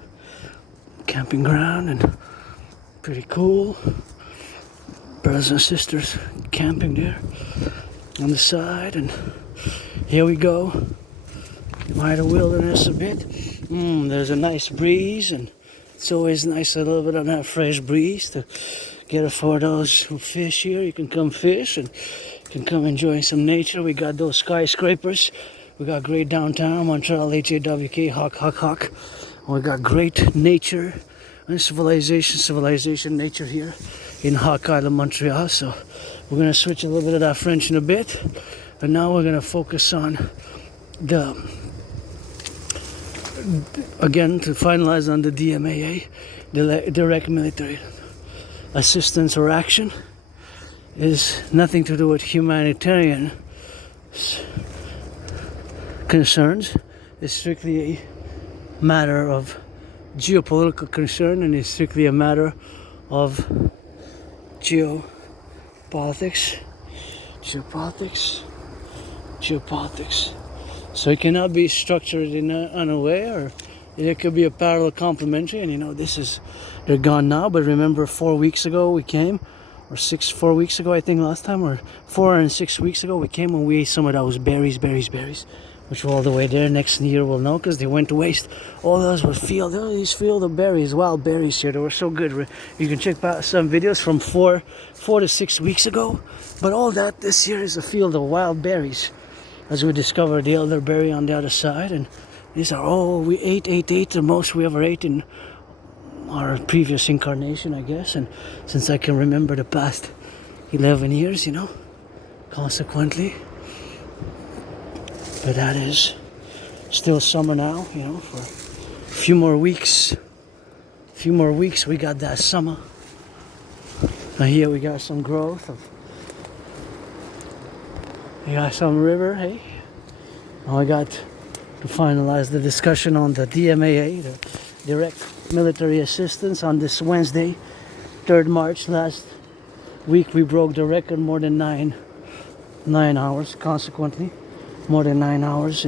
camping ground, and pretty cool. Brothers and sisters camping there on the side, and here we go. By the wilderness a bit. There's a nice breeze, and it's always nice, a little bit of that fresh breeze to get it for those who fish here. You can come fish and you can come enjoy some nature. We got those skyscrapers. We got great downtown Montreal, HAWK, hawk. We got great nature and civilization nature here in Hawk Island, Montreal. So we're gonna switch a little bit of that French in a bit, and now we're gonna focus on again, to finalize on the DMAA, the direct military assistance or action, is nothing to do with humanitarian concerns. It's strictly a matter of geopolitical concern, and it's strictly a matter of geopolitics. So it cannot be structured in a way, or it could be a parallel complementary. And they're gone now, but remember 4 weeks ago we came, or 4 weeks ago I think last time, or 4 and 6 weeks ago we came and we ate some of those berries, which were all the way there. Next year we'll know, because they went to waste. All those were these field of berries, wild berries here. They were so good. You can check out some videos from 4 to 6 weeks ago. But all that this year is a field of wild berries, as we discovered the elderberry on the other side. And these are we ate the most we ever ate in our previous incarnation, I guess, and since I can remember the past 11 years, consequently. But that is still summer now, for a few more weeks we got that summer. And here we got some growth we got some river, hey. Now I got to finalize the discussion on the DMAA, the direct military assistance, on this Wednesday, 3rd March. Last week we broke the record, more than 9 hours, consequently. More than 9 hours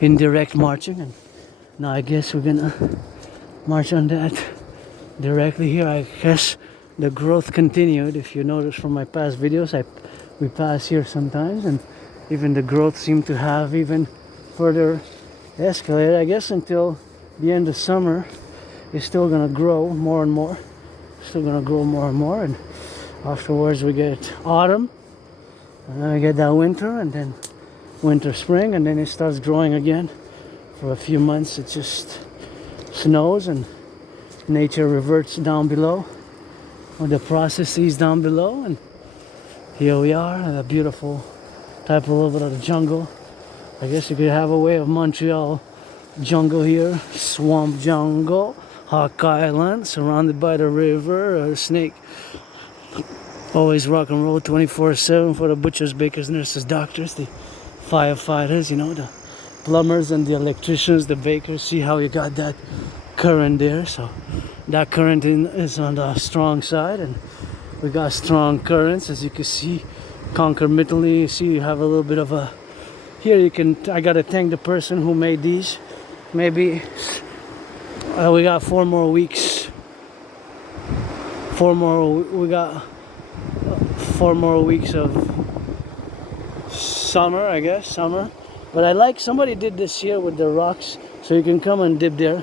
in direct marching, and now I guess we're gonna march on that directly here. I guess the growth continued. If you notice from my past videos, we pass here sometimes, and even the growth seemed to have even further escalated. I guess until the end of summer, it's still gonna grow more and more. And afterwards we get autumn, and then we get that winter, and then winter, spring, and then it starts growing again. For a few months it just snows and nature reverts down below, or the processes down below. And here we are in a beautiful type of little bit of the jungle. I guess you could have a way of Montreal jungle here, swamp jungle, Hawk Island, surrounded by the river, or snake. Always rock and roll 24/7 for the butchers, bakers, nurses, doctors, the firefighters, the plumbers and the electricians, the bakers. See how you got that current there? So that current is on the strong side, and we got strong currents, as you can see, concomitantly. You see, you have a little bit of a here. I gotta thank the person who made these. Maybe we got 4 more weeks. We got 4 more weeks of summer, I guess, but somebody did this here with the rocks, so you can come and dip there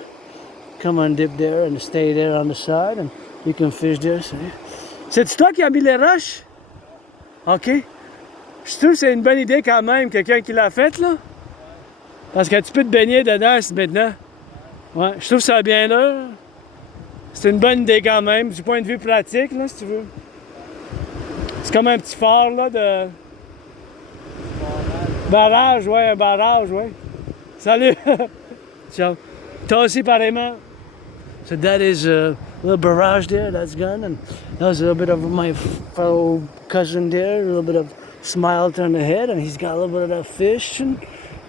and stay there on the side, and you can fish there. C'est toi qui as mis les roches? Ok, je trouve que c'est une bonne idée quand même, quelqu'un qui l'a fait là, parce que tu peux te baigner dedans maintenant. Ouais, je trouve ça a bien là. C'est une bonne idée quand même, du point de vue pratique là, si tu veux. C'est comme un petit phare là de barrage, ouais, un barrage, ouais. Salut! Ciao. Toi aussi, pareillement. So that is a little barrage there, that's gone. And that was a little bit of my fellow cousin there, a little bit of smile on the head, and he's got a little bit of that fish and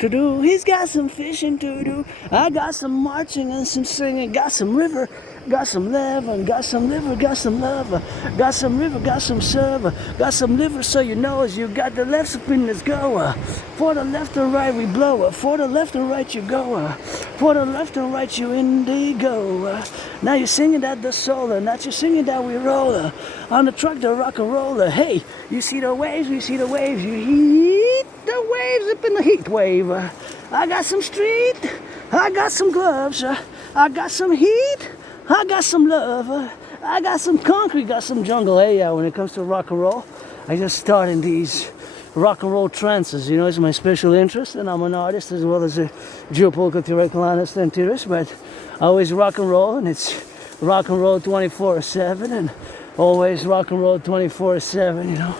to do. He's got some fishing to do. I got some marching and some singing. Got some river, got some love, and got some liver, got some love. Got some river, got some serve. Got some liver, so you know as you got the left spin, let's go. For the left and right we blow. For the left and right you go. For the left and right you indigo. Now you're singing that the solar. Now you're singing that we roll. On the truck the rock and roller. Hey, you see the waves, we see the waves. You heat the waves up in the heat wave. I got some street, I got some gloves. I got some heat, I got some love. I got some concrete, got some jungle. Hey, yeah, when it comes to rock and roll, I just start in these rock and roll trances. You know, it's my special interest, and I'm an artist as well as a geopolitical theoretical analyst and theorist. But I always rock and roll, and it's rock and roll 24/7, and always rock and roll 24/7. You know,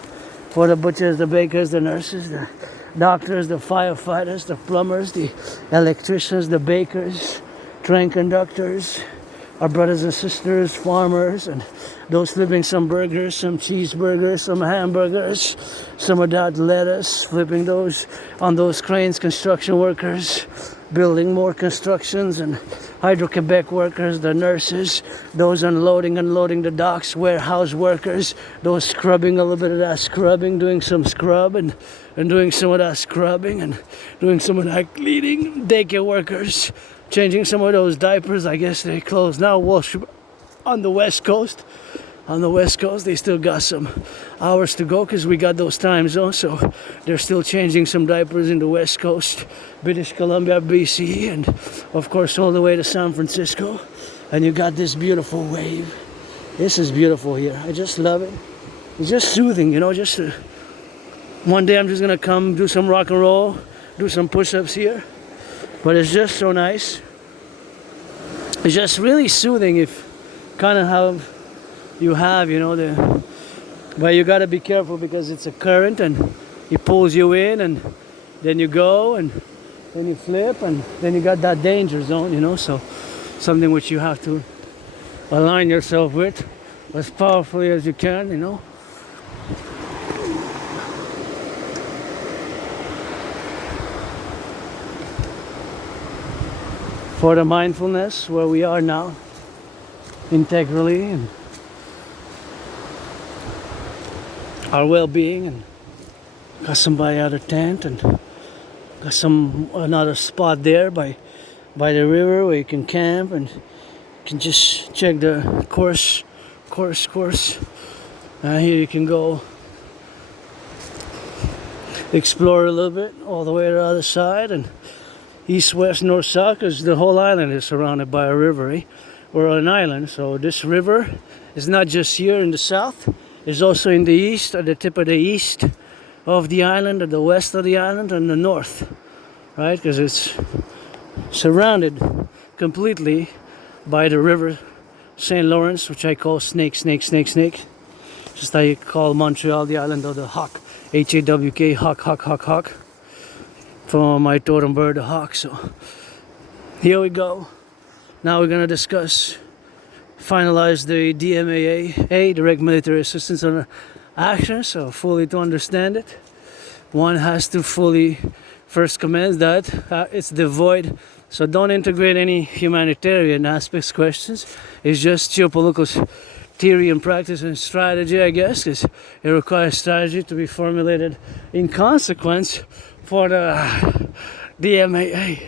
for the butchers, the bakers, the nurses, the doctors, the firefighters, the plumbers, the electricians, the bakers, train conductors, our brothers and sisters, farmers, and those flipping some burgers, some cheeseburgers, some hamburgers, some of that lettuce, flipping those on those cranes, construction workers, building more constructions, and Hydro-Quebec workers, the nurses, those unloading the docks, warehouse workers, those scrubbing a little bit of that scrubbing, doing some scrub and doing some of that scrubbing and doing some of that cleaning, daycare workers, changing some of those diapers. I guess they closed now. Wall Street on the West Coast. On the West Coast, they still got some hours to go because we got those time zones. So they're still changing some diapers in the West Coast, British Columbia, BC, and of course all the way to San Francisco. And you got this beautiful wave. This is beautiful here. I just love it. It's just soothing, you know. One day I'm just gonna come do some rock and roll, do some push-ups here. But it's just so nice. It's just really soothing if kind of how you have, you know, but you gotta be careful because it's a current and it pulls you in and then you go and then you flip and then you got that danger zone, you know, so something which you have to align yourself with as powerfully as you can, you know. For the mindfulness where we are now, integrally, and our well-being, and got somebody out of tent and got another spot there by the river where you can camp and you can just check the course. Here you can go explore a little bit all the way to the other side and east, west, north, south, because the whole island is surrounded by a river. We're on an island, so this river is not just here in the south, it's also in the east, at the tip of the east of the island, at the west of the island, and the north, right? Because it's surrounded completely by the river St. Lawrence, which I call snake. Just like you call Montreal the island of the hawk, H-A-W-K, hawk. From my totem bird, the hawk. So here we go. Now we're gonna finalize the DMAA, direct military assistance on action. So fully to understand it, one has to fully first commence that it's devoid. So don't integrate any humanitarian aspects questions. It's just geopolitical theory and practice and strategy, I guess, because it requires strategy to be formulated in consequence for the DMAA.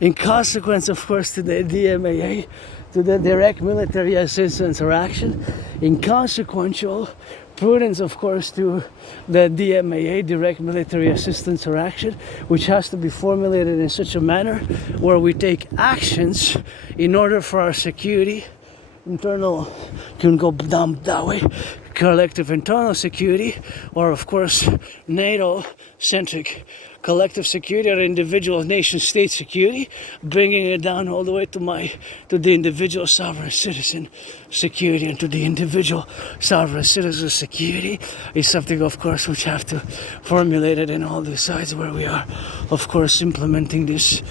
In consequence, of course, to the DMAA, to the direct military assistance or action. In consequential prudence, of course, to the DMAA, direct military assistance or action, which has to be formulated in such a manner where we take actions in order for our security, internal, can go down that way, collective internal security, or of course NATO-centric collective security or individual nation-state security, bringing it down all the way to the individual sovereign citizen security, and to the individual sovereign citizen security is something, of course, which have to formulate it in all the sides where we are, of course, implementing this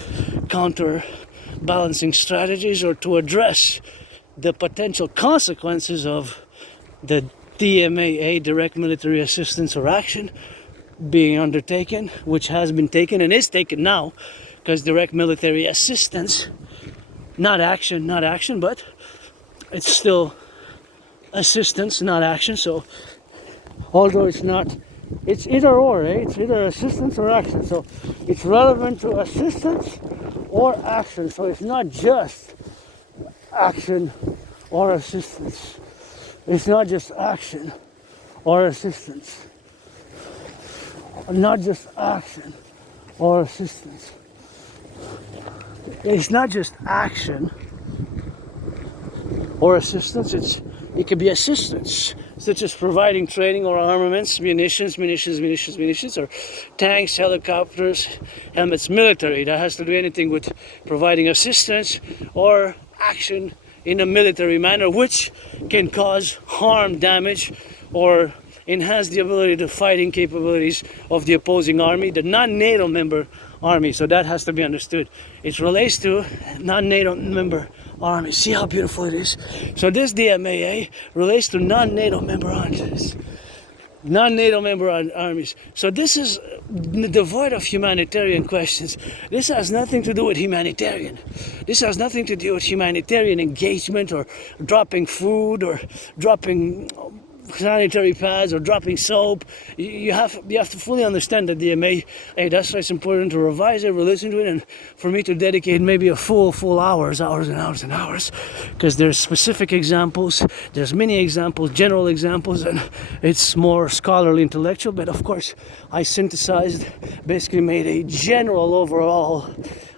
counterbalancing strategies or to address the potential consequences of the DMAA, direct military assistance or action, being undertaken, which has been taken and is taken now, because direct military assistance, not action, but it's still assistance, not action. So although it's not, it's either or, eh? It's either assistance or action. So it's relevant to assistance or action. So it's not just action or assistance. It's not just action or assistance. Not just action or assistance. It's not just action or assistance. It could be assistance, such as providing training or armaments, munitions, or tanks, helicopters, helmets, military. That has to do anything with providing assistance or action in a military manner, which can cause harm, damage, or enhance the ability to fighting capabilities of the opposing army, the non-NATO member army. So that has to be understood. It relates to non-NATO member army. See how beautiful it is? So this DMAA relates to non-NATO member armies. Non-NATO member armies. So this is devoid of humanitarian questions. This has nothing to do with humanitarian. This has nothing to do with humanitarian engagement or dropping food or dropping sanitary pads or dropping soap. You have to fully understand that DMA. Hey, that's why it's important to revise it, listen to it, and for me to dedicate maybe a full hours and hours, because there's specific examples, there's many examples, general examples, and it's more scholarly, intellectual. But of course, I synthesized, basically made a general overall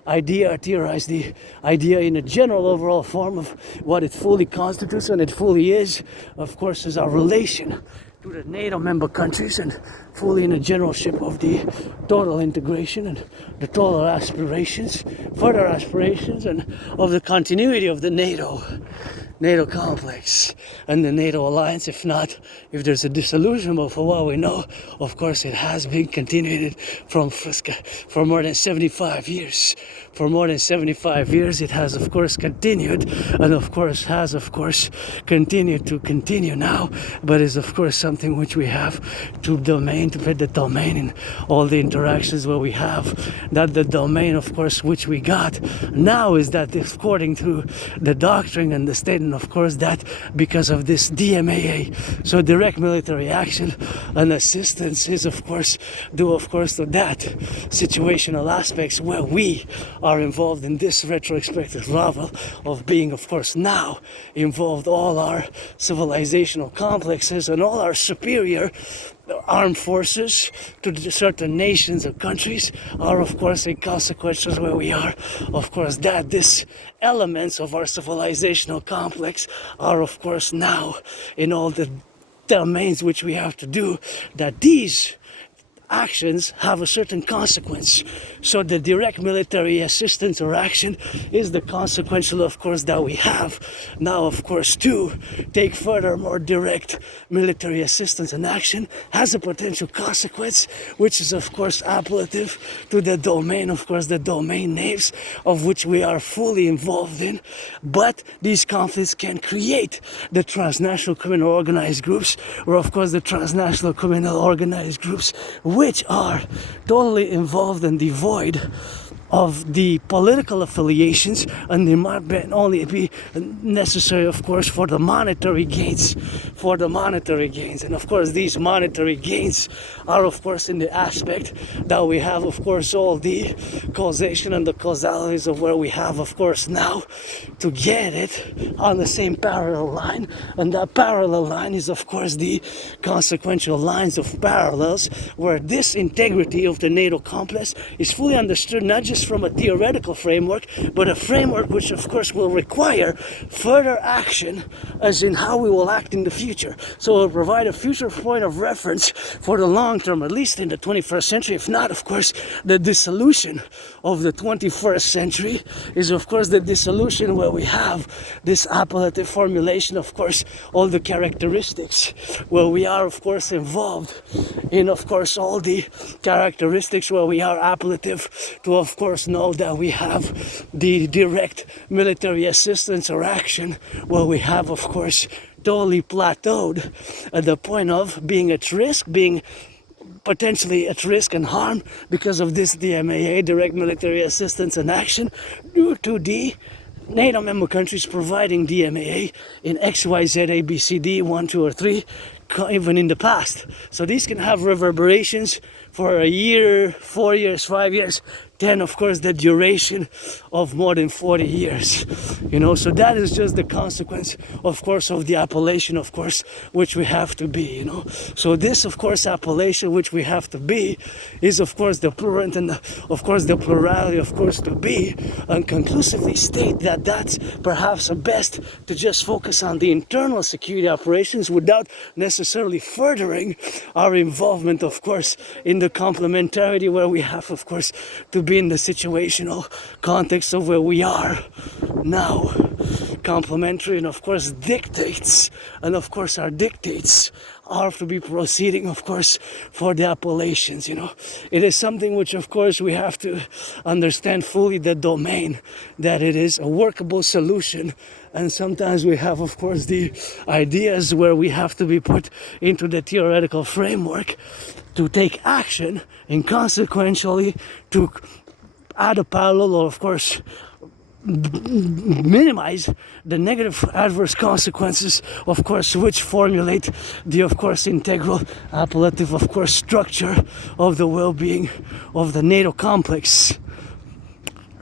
idea, theorized the idea in a general overall form of what it fully constitutes, and it fully is, of course, is our relation to the NATO member countries, and fully in a generalship of the total integration and the total aspirations, further aspirations, and of the continuity of the NATO complex and the NATO alliance. If not, if there's a dissolution, but for what we know, of course, it has been continued for more than 75 years. For more than 75 years, it has, of course, continued, and of course has, of course, continued to continue now, but is, of course, something which we have to fit the domain in all the interactions where we have, that the domain, of course, which we got now is that according to the doctrine and the statement, of course, that because of this DMAA, so direct military action and assistance is, of course, due, of course, to that situational aspects where we are involved in this retrospective level of being, of course, now involved. All our civilizational complexes and all our superior armed forces to certain nations or countries are, of course, a consequences where we are, of course, that this elements of our civilizational complex are, of course, now in all the domains which we have to do, that these actions have a certain consequence. So the direct military assistance or action is the consequential, of course, that we have now, of course, to take further more direct military assistance and action has a potential consequence, which is, of course, appellative to the domain, of course, the domain names of which we are fully involved in. But these conflicts can create the transnational criminal organized groups, or, of course, the transnational criminal organized groups which are totally involved and devoid of the political affiliations, and they might only be necessary, of course, for the monetary gains, and of course these monetary gains are, of course, in the aspect that we have, of course, all the causation and the causalities of where we have, of course, now to get it on the same parallel line, and that parallel line is, of course, the consequential lines of parallels where this integrity of the NATO complex is fully understood, not just from a theoretical framework, but a framework which, of course, will require further action, as in how we will act in the future. So it will provide a future point of reference for the long term, at least in the 21st century. If not, of course, the dissolution of the 21st century is, of course, the dissolution where we have this appellative formulation, of course, all the characteristics where we are, of course, involved in, of course, all the characteristics where we are appellative to, of course, know that we have the direct military assistance or action where we have, of course, totally plateaued at the point of being at risk, being potentially at risk and harm because of this DMAA, direct military assistance and action, due to the NATO member countries providing DMAA in XYZ ABCD 1, 2, or 3, even in the past. So these can have reverberations for a year, 4 years, 5 years, then of course the duration of more than 40 years. So that is just the consequence, of course, of the appellation, of course, which we have to be. So this, of course, appellation which we have to be is, of course, the plurality and of course the plurality, of course, to be, and conclusively state that that's perhaps best to just focus on the internal security operations without necessarily furthering our involvement, of course, in the complementarity where we have, of course, to be in the situational context of where we are now. Complementary and of course dictates, and of course our dictates are to be proceeding, of course, for the appellations. It is something which, of course, we have to understand fully the domain, that it is a workable solution. And sometimes we have, of course, the ideas where we have to be put into the theoretical framework to take action, and consequentially to add a parallel, or of course minimize the negative adverse consequences, of course, which formulate the, of course, integral appellative, of course, structure of the well-being of the NATO complex.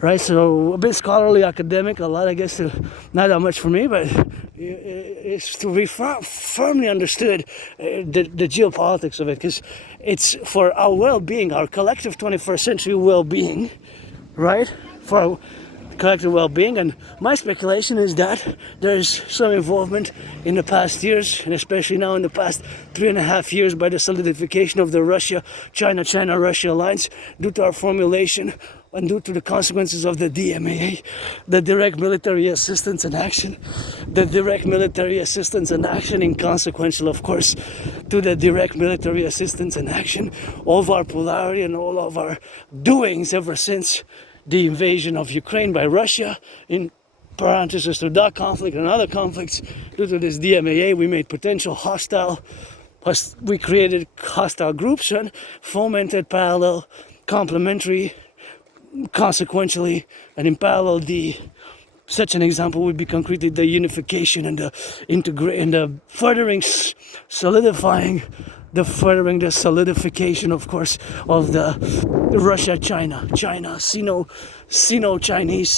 Right, so a bit scholarly, academic, a lot, I guess, not that much for me, but it's to be firmly understood the geopolitics of it, because it's for our well-being, our collective 21st century well-being, right, for our collective well-being. And my speculation is that there's some involvement in the past years, and especially now in the past 3.5 years, by the solidification of the China-Russia alliance, due to our formulation and due to the consequences of the DMAA, the direct military assistance and action, in consequential, of course, to the direct military assistance and action of our polarity and all of our doings ever since the invasion of Ukraine by Russia, in parentheses to that conflict and other conflicts. Due to this DMAA, we made potential we created hostile groups and fomented parallel, complementary, consequentially, and in parallel, such an example would be concretely the unification and the Integree and the furthering solidification, of course, of the Russia-China, Sino-Chinese,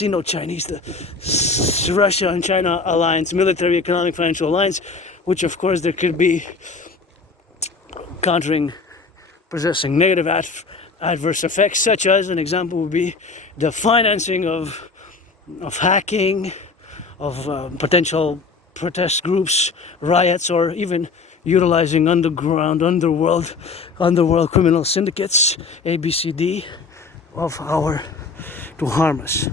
the Russia and China alliance, military, economic, financial alliance, which of course there could be possessing negative adverse effects, such as, an example would be the financing of hacking, of potential protest groups, riots, or even utilizing underworld criminal syndicates, ABCD, to harm us.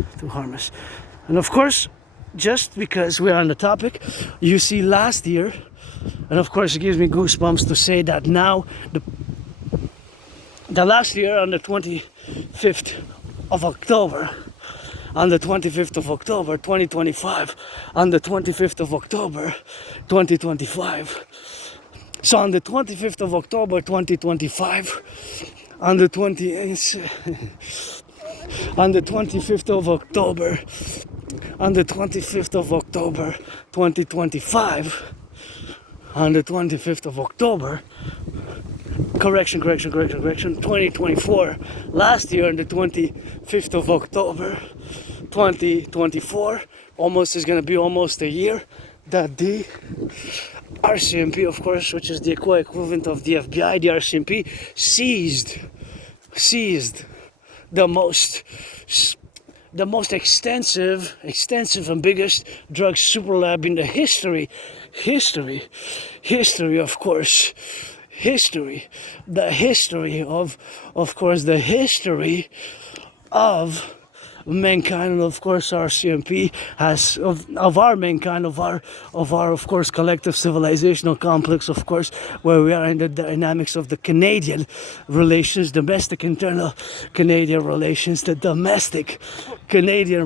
And of course, just because we're on the topic, you see last year, and of course it gives me goosebumps to say that now, the last year on the 25th of October, 2025, on the 25th of October 2025. So on the 25th of October 2025, on the 25th of October 2025, on the 25th of October, correction, 2024, last year on the 25th of October 2024, is going to be almost a year, that the RCMP, of course, which is the equivalent of the FBI, the RCMP seized the most extensive and biggest drug super lab in the history, of course, of mankind, and of course our CMP has of our mankind, of our of course collective civilizational complex, of course, where we are in the dynamics of the Canadian relations, domestic internal Canadian relations, the domestic Canadian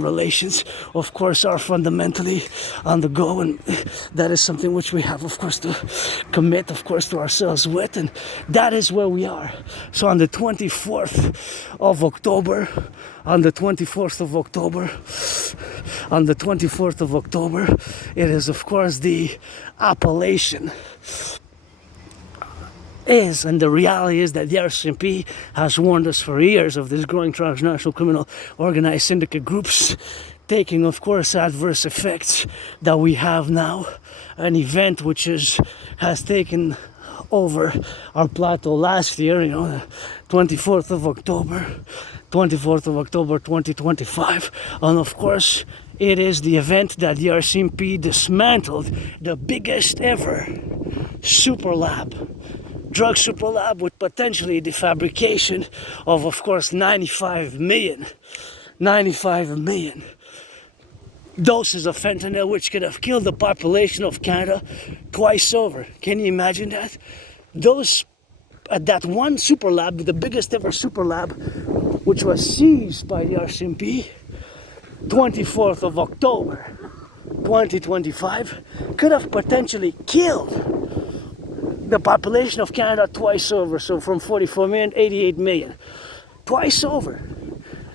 relations, of course, are fundamentally on the go, and that is something which we have, of course, to commit, of course, to ourselves with, and that is where we are. So on the 24th of October, it is, of course, the appellation is, and the reality is that the RCMP has warned us for years of this growing transnational criminal organized syndicate groups taking, of course, adverse effects that we have now. An event which has taken over our plateau last year, 24th of October 2025, and of course it is the event that the RCMP dismantled the biggest ever drug super lab with potentially the fabrication of course 95 million doses of fentanyl, which could have killed the population of Canada twice over. Can you imagine that? Those at that one super lab, the biggest ever super lab, which was seized by the RCMP 24th of October 2025, could have potentially killed the population of Canada twice over. So from 44 million, 88 million. Twice over.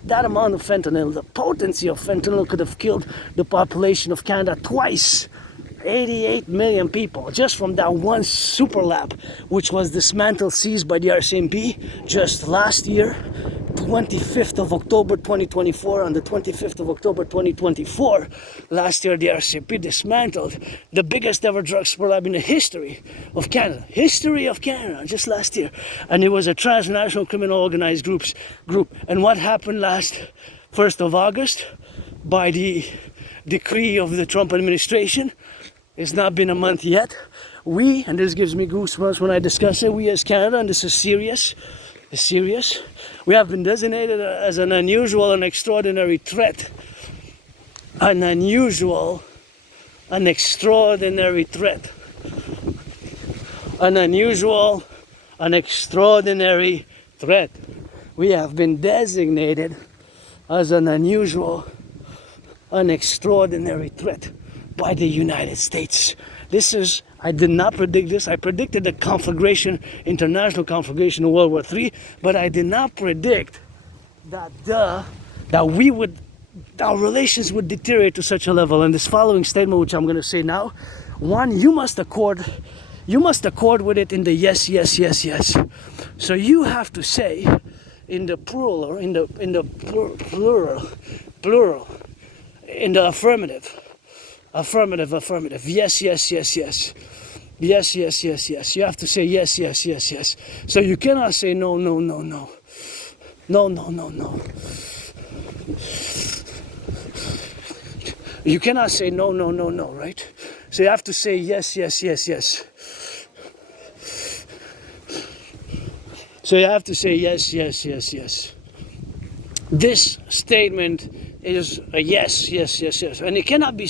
That amount of fentanyl, the potency of fentanyl could have killed the population of Canada twice. 88 million people just from that one super lab, which was dismantled, seized by the RCMP just last year, 25th of October 2024. On the 25th of October 2024, last year the RCMP dismantled the biggest ever drug super lab in the history of Canada, just last year. And it was a transnational criminal organized group. And what happened last 1st of August by the decree of the Trump administration? It's not been a month yet. We, and this gives me goosebumps when I discuss it, we as Canada, and this is serious, we have been designated as an unusual and extraordinary threat. An unusual, an extraordinary threat. An unusual, an extraordinary threat. We have been designated as an unusual, an extraordinary threat by the United States. I did not predict this. I predicted the conflagration, international conflagration in World War III, but I did not predict that our relations would deteriorate to such a level. And this following statement, which I'm going to say now, one, you must accord with it in the yes. So you have to say in the plural, or in the plural, in the affirmative. Yes. Yes. You have to say yes. So you cannot say no. No. You cannot say no, right? So you have to say yes. So you have to say yes. This statement is a yes. And it cannot be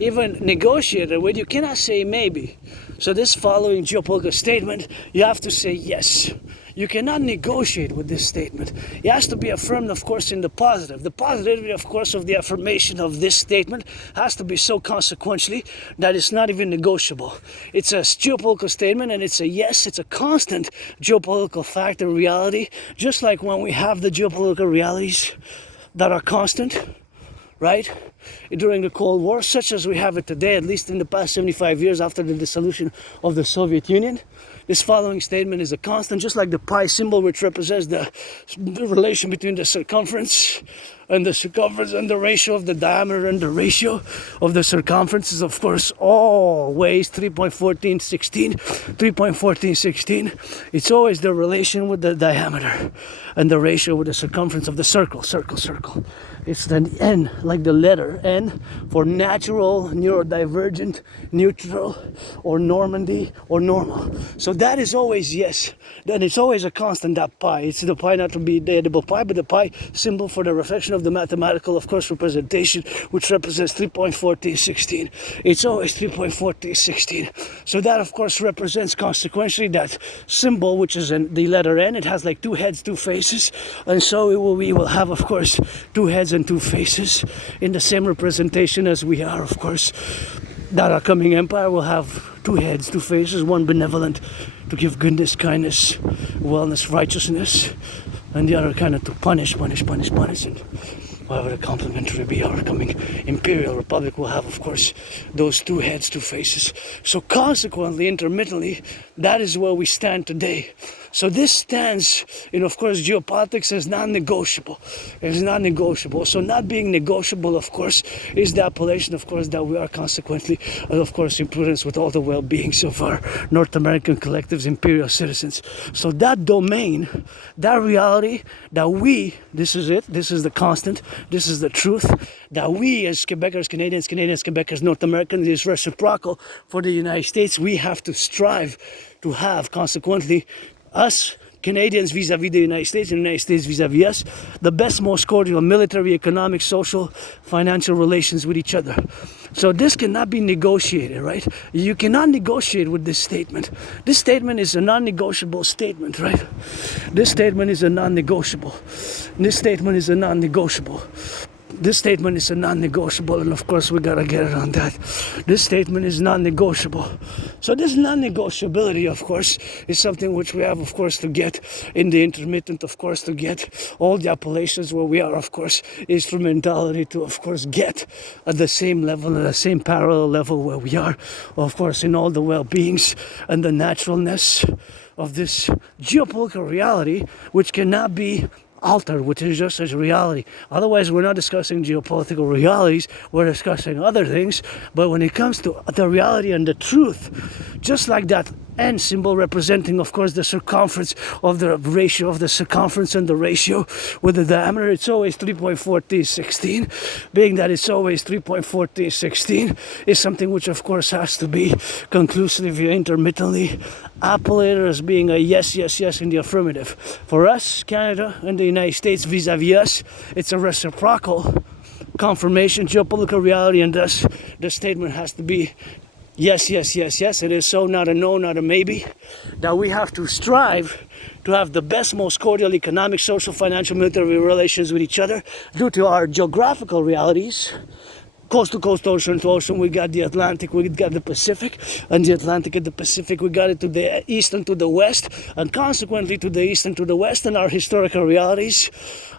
even negotiated with. You cannot say maybe. So this following geopolitical statement, you have to say yes. You cannot negotiate with this statement. It has to be affirmed, of course, in the positive. The positivity, of course, of the affirmation of this statement has to be so consequentially that it's not even negotiable. It's a geopolitical statement, and it's a yes. It's a constant geopolitical fact and reality, just like when we have the geopolitical realities that are constant, right? During the Cold War, such as we have it today, at least in the past 75 years after the dissolution of the Soviet Union. This following statement is a constant, just like the pi symbol, which represents the relation between the circumference and the circumference and the ratio of the diameter and the ratio of the circumference is of course always 3.1416. 3.1416. It's always the relation with the diameter and the ratio with the circumference of the circle. It's the N, like the letter N, for natural, neurodivergent, neutral, or Normandy, or normal. So that is always yes. Then it's always a constant, that pi. It's the pi, not to be the edible pi, but the pi symbol for the reflection of the mathematical, of course, representation, which represents 3.1416. It's always 3.1416. So that, of course, represents consequentially that symbol, which is the letter N. It has like two heads, two faces. And so we will have, of course, two heads and two faces in the same representation as we are, of course. That our coming empire will have two heads, two faces, one benevolent to give goodness, kindness, wellness, righteousness, and the other kind of to punish, and whatever the complementary be, our coming Imperial Republic will have, of course, those two heads, two faces. So consequently, intermittently, that is where we stand today. So this stands in, of course, geopolitics as non-negotiable. It's non-negotiable. So not being negotiable, of course, is the appellation, of course, that we are consequently, and of course, in prudence with all the well-beings of our North American collectives, imperial citizens. So that domain, that reality, that we, this is it, this is the constant, this is the truth, that we as Quebecers, Canadians, Quebecers, North Americans, is reciprocal for the United States. We have to strive to have, consequently, us Canadians vis-a-vis the United States and the United States vis-a-vis us, the best, most cordial military, economic, social, financial relations with each other. So this cannot be negotiated, right? You cannot negotiate with this statement. This statement is a non-negotiable statement, right? This statement is a non-negotiable. This statement is a non-negotiable. This statement is a non-negotiable, and of course we gotta get it on that. This statement is non-negotiable. So this non-negotiability, of course, is something which we have, of course, to get in the intermittent, of course, to get all the appellations where we are, of course, instrumentality to, of course, get at the same level, at the same parallel level where we are, of course, in all the well-beings and the naturalness of this geopolitical reality, which cannot be altered, which is just as reality. Otherwise, we're not discussing geopolitical realities, we're discussing other things. But when it comes to the reality and the truth, just like that N symbol representing, of course, the circumference of the ratio of the circumference and the ratio with the diameter, it's always 3.1416. Being that it's always 3.1416 is something which, of course, has to be conclusively, intermittently appellated as being a yes, yes, yes in the affirmative. For us, Canada and the United States vis-a-vis us, it's a reciprocal confirmation, geopolitical reality, and thus the statement has to be yes, yes, yes, yes, it is so, not a no, not a maybe. That we have to strive to have the best, most cordial economic, social, financial, military relations with each other due to our geographical realities. Coast to coast, ocean to ocean, we got the Atlantic, we got the Pacific, and the Atlantic and the Pacific, we got it to the east and to the west, and consequently to the east and to the west, and our historical realities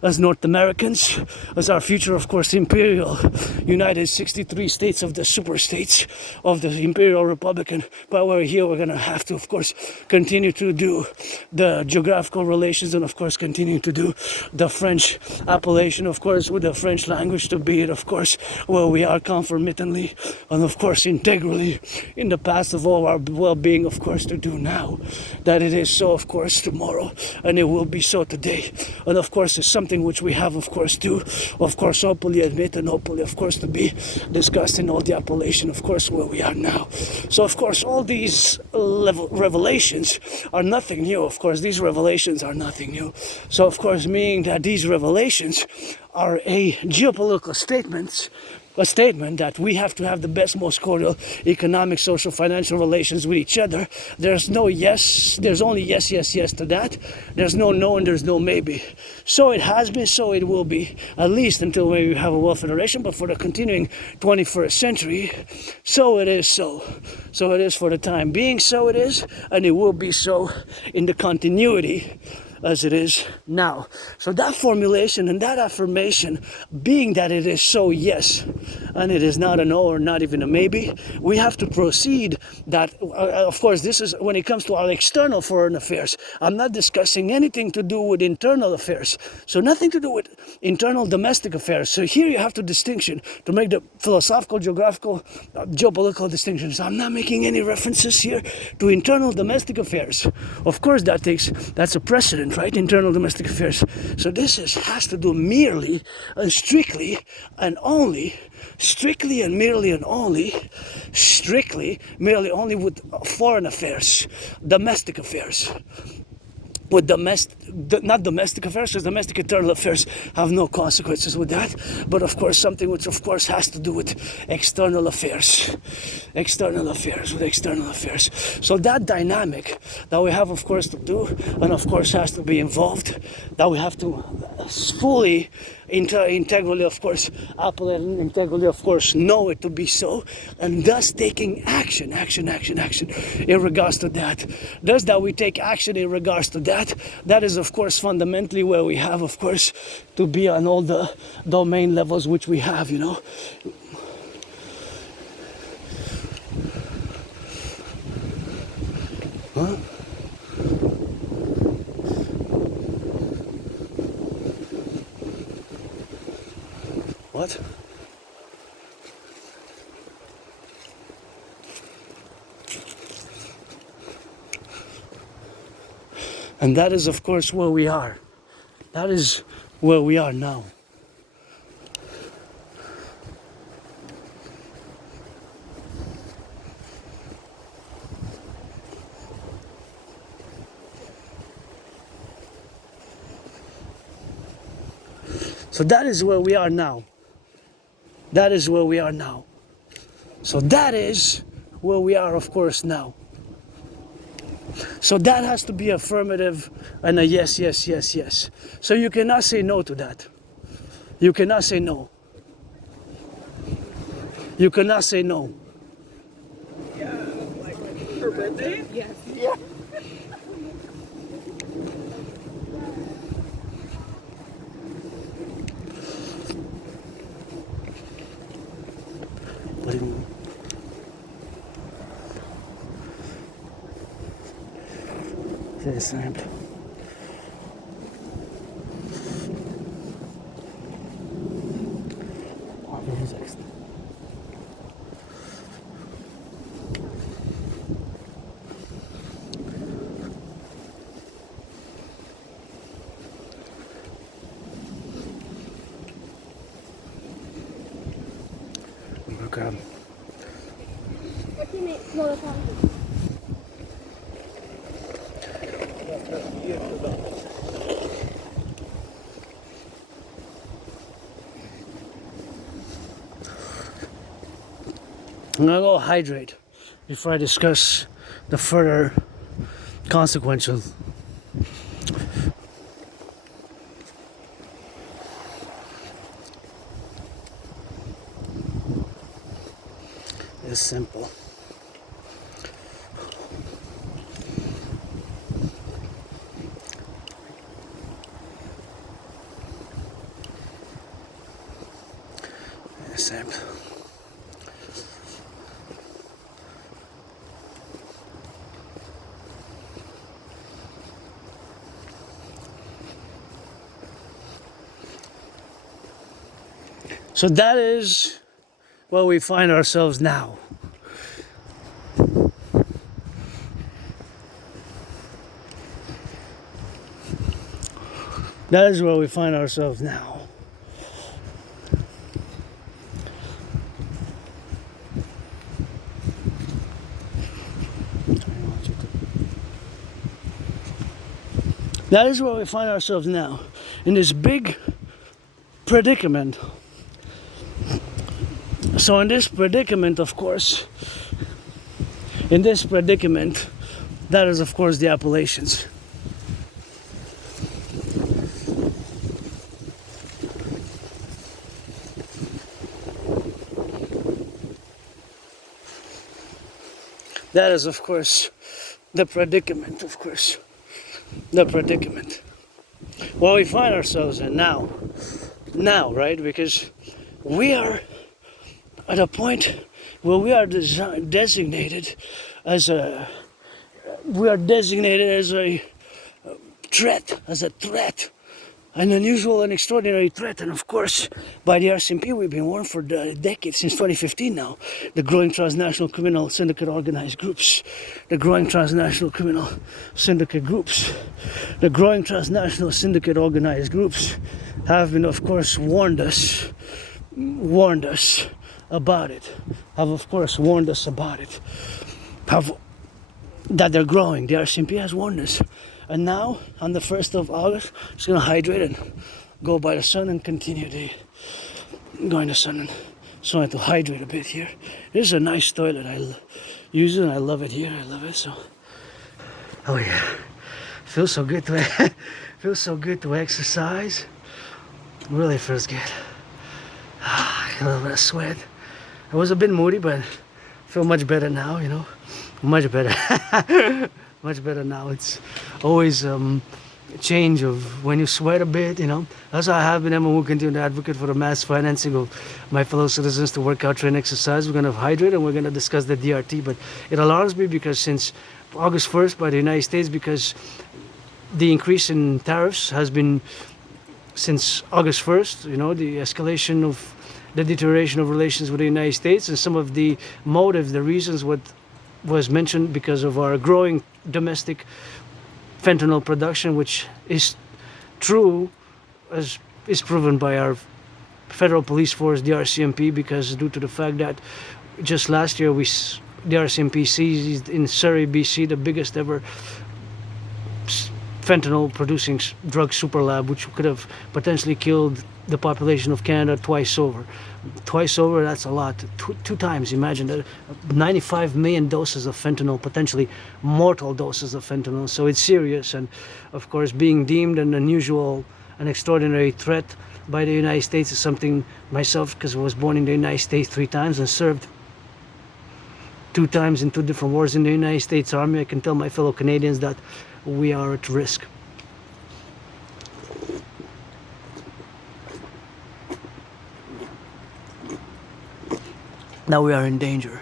as North Americans, as our future, of course, imperial United 63 states of the super states of the Imperial Republican power. Here we're going to have to, of course, continue to do the geographical relations, and of course continue to do the French appellation, of course, with the French language to be it, of course, where we are conformitantly and of course integrally in the path of all our well-being, of course, to do now. That it is so, of course, tomorrow, and it will be so today. And of course it's something which we have, of course, to, of course, hopefully admit, and hopefully, of course, to be discussed in all the appellation, of course, where we are now. So of course all these revelations are nothing new. Of course these revelations are nothing new. So of course, meaning that these revelations are a geopolitical statement, a statement that we have to have the best, most cordial economic, social, financial relations with each other. There's no yes, there's only yes, yes, yes to that. There's no no and there's no maybe. So it has been, so it will be, at least until maybe we have a world federation, but for the continuing 21st century, so it is so. So it is for the time being, so it is, and it will be so in the continuity as it is now. So that formulation and that affirmation, being that it is so yes, and it is not a no or not even a maybe, we have to proceed that, of course, this is when it comes to our external foreign affairs. I'm not discussing anything to do with internal affairs. So nothing to do with internal domestic affairs. So here you have to distinction, to make the philosophical, geographical, geopolitical distinctions. I'm not making any references here to internal domestic affairs. Of course, that's a precedent, right? Internal domestic affairs. So this has to do merely and strictly and only, strictly and merely and only, strictly, merely only with foreign affairs, domestic affairs. With not domestic affairs, because domestic internal affairs have no consequences with that, but of course something which of course has to do with external affairs, with external affairs. So that dynamic that we have of course to do, and of course has to be involved, that we have to fully integrally of course appel and integrally of course know it to be so, and thus taking action in regards to that. Thus that we take action in regards to that is of course fundamentally where we have of course to be on all the domain levels which we have, you know. Huh? What? And that is of course where we are. That is where we are now. So that is where we are now. That is where we are now. So that is where we are, of course, now. So that has to be affirmative and a yes, yes, yes, yes. So you cannot say no to that. You cannot say no. You cannot say no. Yeah, like her birthday? Yes. Yeah. C'est simple. Grab. I'm gonna go hydrate before I discuss the further consequences. It's simple. It's simple. So that is where we find ourselves now. That is where we find ourselves now. That is where we find ourselves now, in this big predicament. So in this predicament, of course, that is of course the appellations. That is of course the predicament, of course. The predicament. what we find ourselves in now, right? Because we are at a point where we are designated as a threat, an unusual and extraordinary threat. And of course, by the RCMP, we've been warned for decades, since 2015 now, the growing transnational criminal syndicate organized groups, the growing transnational criminal syndicate groups, the growing transnational syndicate organized groups have been, of course, warned us about it, that they're growing. The RCMP has warned us. And now, on the 1st of August, I'm just going to hydrate and go by the sun and continue going to sun. And so I have to hydrate a bit here. This is a nice toilet. I use it and I love it here. I love it so. Oh yeah, feels so good to exercise. Really feels good. A little bit of sweat. I was a bit moody, but I feel much better now. Much better. Much better now. It's always a change of when you sweat a bit, That's why I have been and will continue to advocate for the mass financing of my fellow citizens to work out, train, exercise. We're going to hydrate and we're going to discuss the DRT. But it alarms me because since August 1st by the United States, because the increase in tariffs has been since August 1st, the escalation of the deterioration of relations with the United States and some of the motives, the reasons what was mentioned because of our growing domestic fentanyl production, which is true, as is proven by our federal police force, the RCMP, because due to the fact that just last year the RCMP seized in Surrey, BC, the biggest ever fentanyl producing drug super lab, which could have potentially killed the population of Canada twice over. That's a lot. Two times, imagine that. 95 million doses of fentanyl, potentially mortal doses of fentanyl. So it's serious, and of course being deemed an unusual and extraordinary threat by the United States is something myself, because I was born in the United States 3 times and served 2 times in 2 different wars in the United States Army, I can tell my fellow Canadians that we are at risk. Now we are in danger.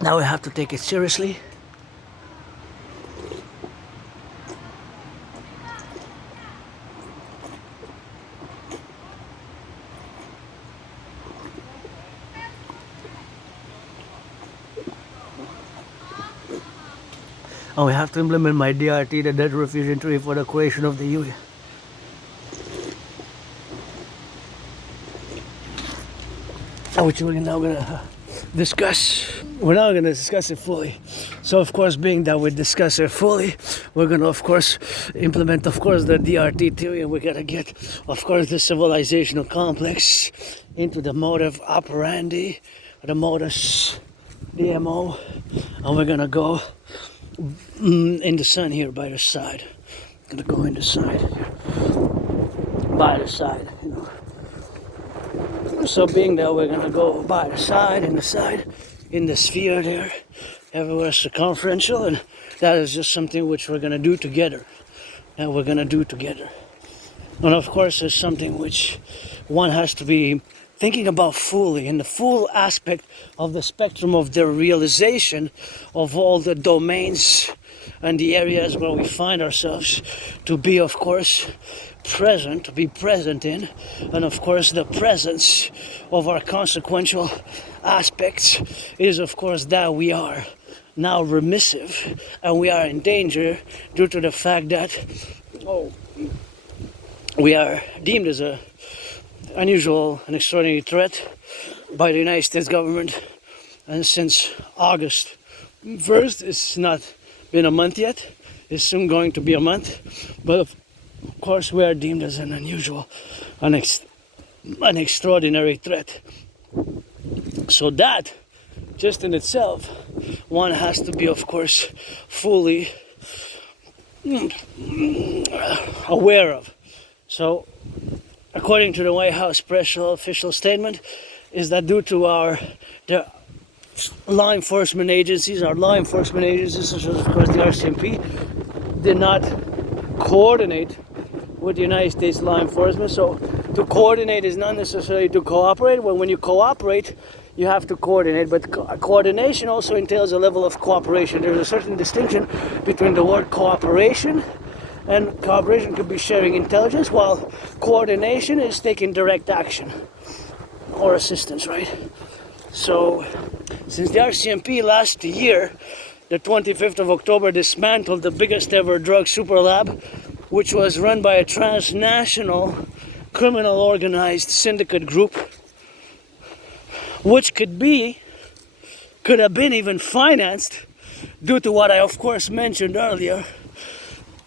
Now we have to take it seriously. And we have to implement my DRT, the debt refusion treaty, for the creation of the union. Which we're now going to discuss. We're now going to discuss it fully. So, of course, being that we discuss it fully, we're going to, of course, implement, of course, the DRT theory, and we're going to get, of course, the civilizational complex into the motive operandi, the modus DMO, and we're going to go in the sun here by the side. I'm going to go in the side here. By the side, So being that we're going to go by the side, in the sphere there, everywhere circumferential, and that is just something which we're going to do together. And of course, it's something which one has to be thinking about fully, in the full aspect of the spectrum of the realization of all the domains and the areas where we find ourselves to be, of course, to be present in, and of course the presence of our consequential aspects is, of course, that we are now remissive and we are in danger due to the fact that we are deemed as a unusual and extraordinary threat by the United States government. And since August 1st, it's not been a month yet, it's soon going to be a month, but of course we are deemed as an unusual, an extraordinary threat. So that, just in itself, one has to be, of course, fully aware of. So, according to the White House special official statement, is that due to the law enforcement agencies, our law enforcement agencies, such as of course the RCMP, did not coordinate with the United States law enforcement. So to coordinate is not necessarily to cooperate. Well, when you cooperate, you have to coordinate, but coordination also entails a level of cooperation. There's a certain distinction between the word cooperation, and cooperation could be sharing intelligence, while coordination is taking direct action or assistance, right? So since the RCMP last year, the 25th of October, dismantled the biggest ever drug super lab, which was run by a transnational criminal organized syndicate group, which could have been even financed due to what I of course mentioned earlier,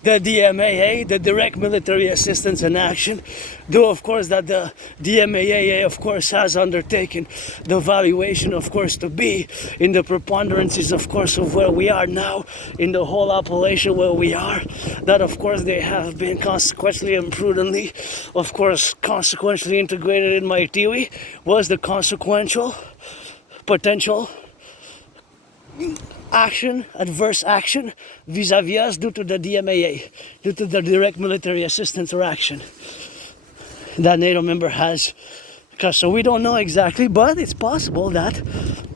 the DMAA, the direct military assistance in action, though of course that the DMAA of course has undertaken the valuation of course to be in the preponderances of course of where we are now in the whole appellation where we are, that of course they have been consequently and prudently of course consequentially integrated in my theory, was the consequential potential action, adverse action vis-a-vis us due to the DMAA, due to the direct military assistance or action that NATO member has. So we don't know exactly, but it's possible that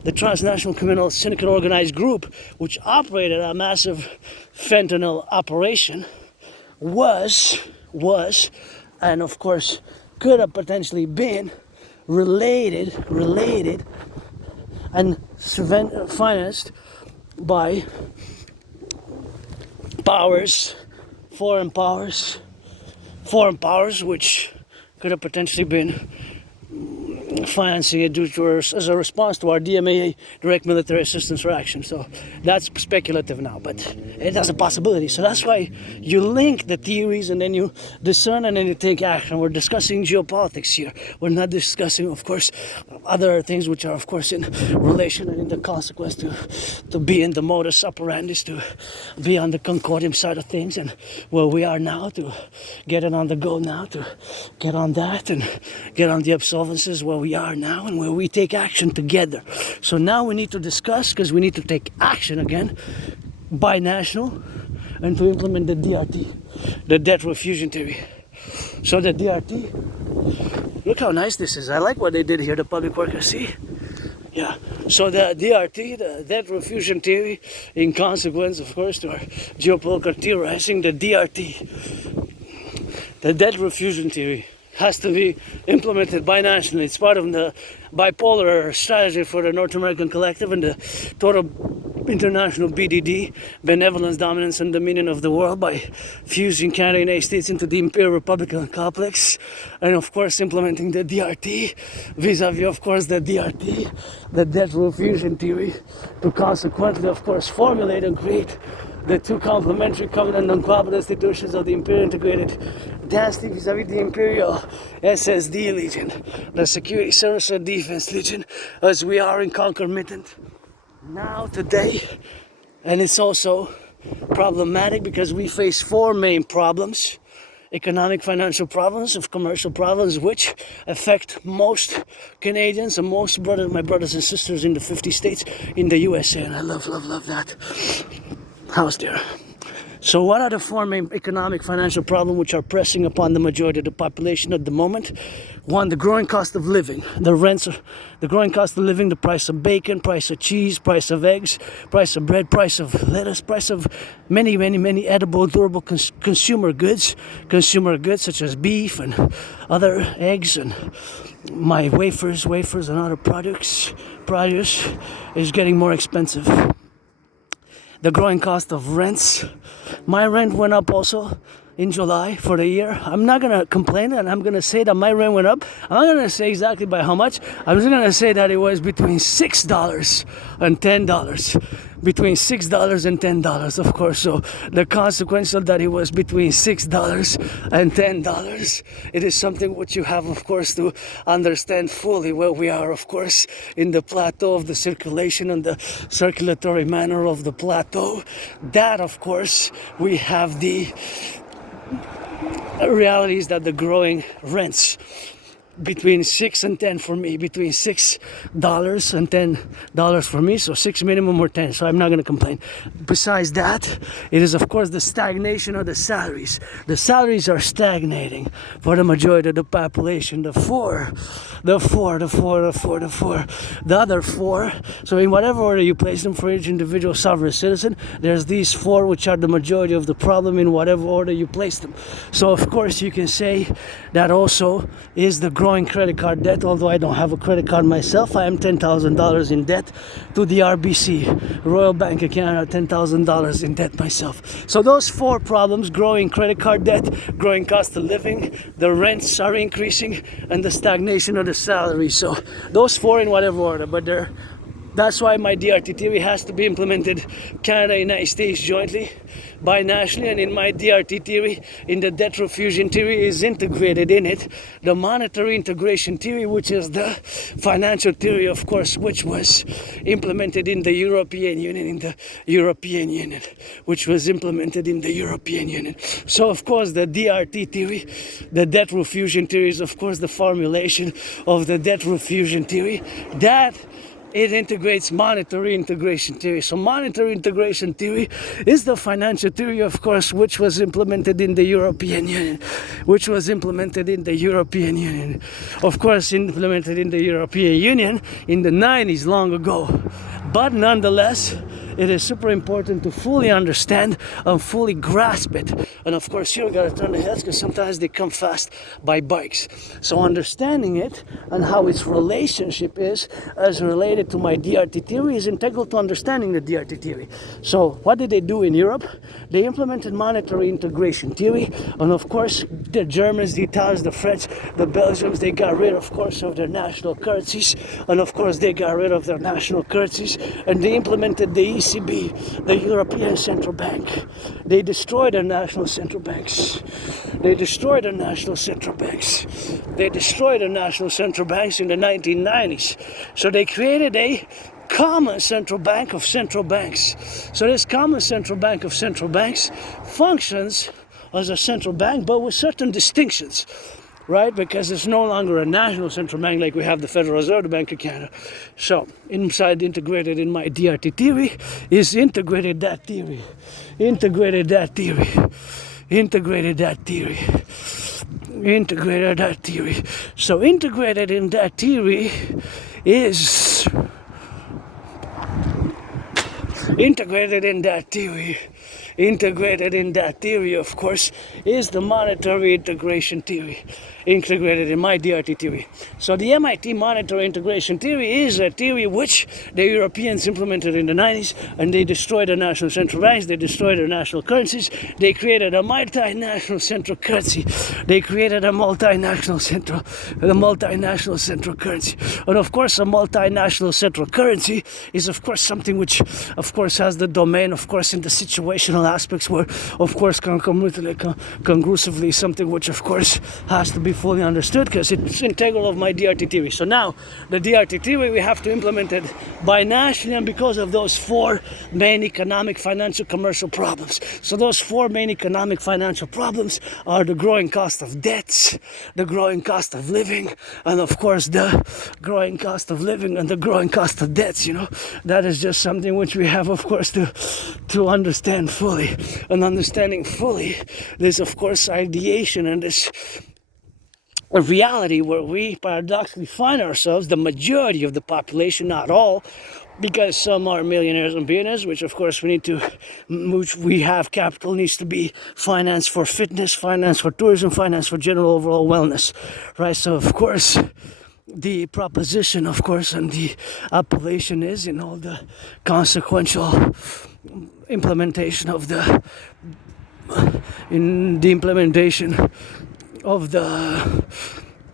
the transnational criminal syndicate organized group, which operated a massive fentanyl operation, was, and of course could have potentially been related and financed by foreign powers, which could have potentially been financing it due to as a response to our DMAA direct military assistance or action. So that's speculative now, but it has a possibility. So that's why you link the theories and then you discern and then you take action. We're discussing geopolitics here. We're not discussing, of course, other things which are, of course, in relation and in the consequence to be in the modus operandi, to be on the concordium side of things, and where we are now, to get it on the go now, to get on that and get on the absolvences where we are now and where we take action together. So now we need to discuss, because we need to take action again, binational, and to implement the DRT, the debt refusion theory. So the DRT, look how nice this is. I like what they did here, the public workers, see? Yeah, so the DRT, the debt refusion theory, in consequence, of course, to our geopolitical theorizing, the DRT, the debt refusion theory, has to be implemented binationally. It's part of the bipolar strategy for the North American Collective and the total international BDD, benevolence, dominance, and dominion of the world, by fusing Canada and United States into the Imperial Republican complex, and of course implementing the DRT vis-a-vis, of course, the DRT, the debt refusion theory, to consequently, of course, formulate and create the two complementary covenant non-cooperative institutions of the Imperial Integrated Dynasty vis-a-vis the Imperial SSD Legion, the Security Service and Defense Legion, as we are in concomitant now today. And it's also problematic because we face four main problems: economic, financial problems, of commercial problems, which affect most Canadians and most my brothers and sisters in the 50 states in the USA, and I love that house there. So what are the four main economic, financial problems which are pressing upon the majority of the population at the moment? One, the growing cost of living. The rents, the growing cost of living, the price of bacon, price of cheese, price of eggs, price of bread, price of lettuce, price of many edible, durable consumer goods such as beef and other eggs and my wafers and other produce is getting more expensive. The growing cost of rents. My rent went up also in July for the year. I'm not gonna complain, and I'm gonna say that my rent went up. I'm not gonna say exactly by how much. I'm just gonna say that it was between $6 and $10. Between $6 and $10, of course. So the consequential that it was between $6 and $10, it is something which you have, of course, to understand fully where we are, of course, in the plateau of the circulation and the circulatory manner of the plateau. That, of course, we have the reality is that the growing rents between 6 and 10 for me, between $6 and $10 for me, so 6 minimum or 10, so I'm not going to complain. Besides that, it is of course the stagnation of the salaries. The salaries are stagnating for the majority of the population. The other four, so in whatever order you place them for each individual sovereign citizen, there's these four which are the majority of the problem in whatever order you place them. So of course you can say that also is the growing credit card debt. Although I don't have a credit card myself, I am $10,000 in debt to the RBC, Royal Bank of Canada, $10,000 in debt myself. So those four problems: growing credit card debt, growing cost of living, the rents are increasing, and the stagnation of the salary. So those four in whatever order, but that's why my DRT theory has to be implemented Canada, United States jointly, binationally, and in my DRT theory, in the debt refusion theory is integrated in it the monetary integration theory, which is the financial theory, of course, which was implemented in the European Union, which was implemented in the European Union. So of course the DRT theory, the debt refusion theory, is of course the formulation of the debt refusion theory that it integrates monetary integration theory. So monetary integration theory is the financial theory, of course, which was implemented in the European Union. Of course, implemented in the European Union in the 90s, long ago. But nonetheless, it is super important to fully understand and fully grasp it. And of course, here we gotta turn the heads because sometimes they come fast by bikes. So understanding it and how its relationship is as related to my DRT theory is integral to understanding the DRT theory. So what did they do in Europe? They implemented monetary integration theory, and of course the Germans, the Italians, the French, the Belgians, they got rid, of course, of their national currencies, and of course they got rid of their national currencies, and they implemented the ECB, the European Central Bank. They destroyed their national central banks. They destroyed their national central banks in the 1990s. So they created a common central bank of central banks. So this common central bank of central banks functions as a central bank, but with certain distinctions, right? Because it's no longer a national central bank like we have the Federal Reserve, the Bank of Canada. So inside, integrated in my DRT theory, is integrated that theory. So integrated in that theory is integrated in that theory, of course, is the monetary integration theory, integrated in my DRT theory. So the MIT monetary integration theory is a theory which the Europeans implemented in the 90s, and they destroyed the national central banks, they destroyed their national currencies, they created a multinational central currency, they created a multinational central currency. And of course, a multinational central currency is of course something which of course has the domain, of course, in the situational aspects where of course conclusively something which of course has to be fully understood because it's integral of my DRT theory. So now the DRT theory, we have to implement it binationally, and because of those four main economic, financial, commercial problems. So those four main economic, financial problems are the growing cost of debts, the growing cost of living, and of course the growing cost of living and the growing cost of debts. That is just something which we have of course to understand fully. And understanding fully this of course ideation and this a reality where we paradoxically find ourselves, the majority of the population, not all, because some are millionaires and billionaires, which of course which we have capital needs to be financed for fitness, financed for tourism, financed for general overall wellness, right? So of course the proposition, of course, and the appellation is in all the consequential implementation of the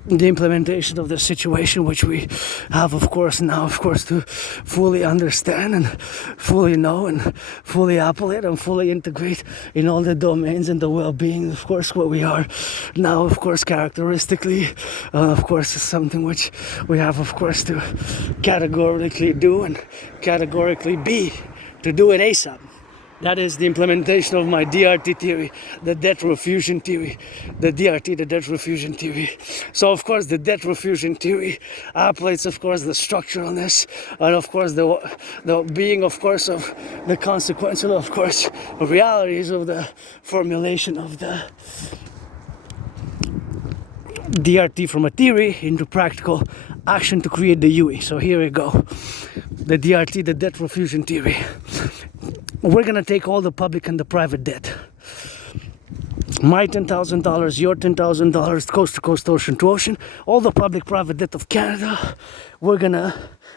implementation of the situation which we have of course now of course to fully understand and fully know and fully appellate and fully integrate in all the domains and the well-being, of course, what we are now of course characteristically of course is something which we have of course to categorically do and categorically be, to do it ASAP. That is the implementation of my DRT theory, the debt refusion theory, the DRT, the debt refusion theory. So of course the debt refusion theory applies, of course, the structuralness, and of course the being, of course, of the consequential, of course, realities of the formulation of the DRT from a theory into practical action to create the UE. So here we go. The DRT, the debt refusion theory. We're gonna take all the public and the private debt. My $10,000, your $10,000, coast to coast, ocean to ocean, all the public private debt of Canada, we're gonna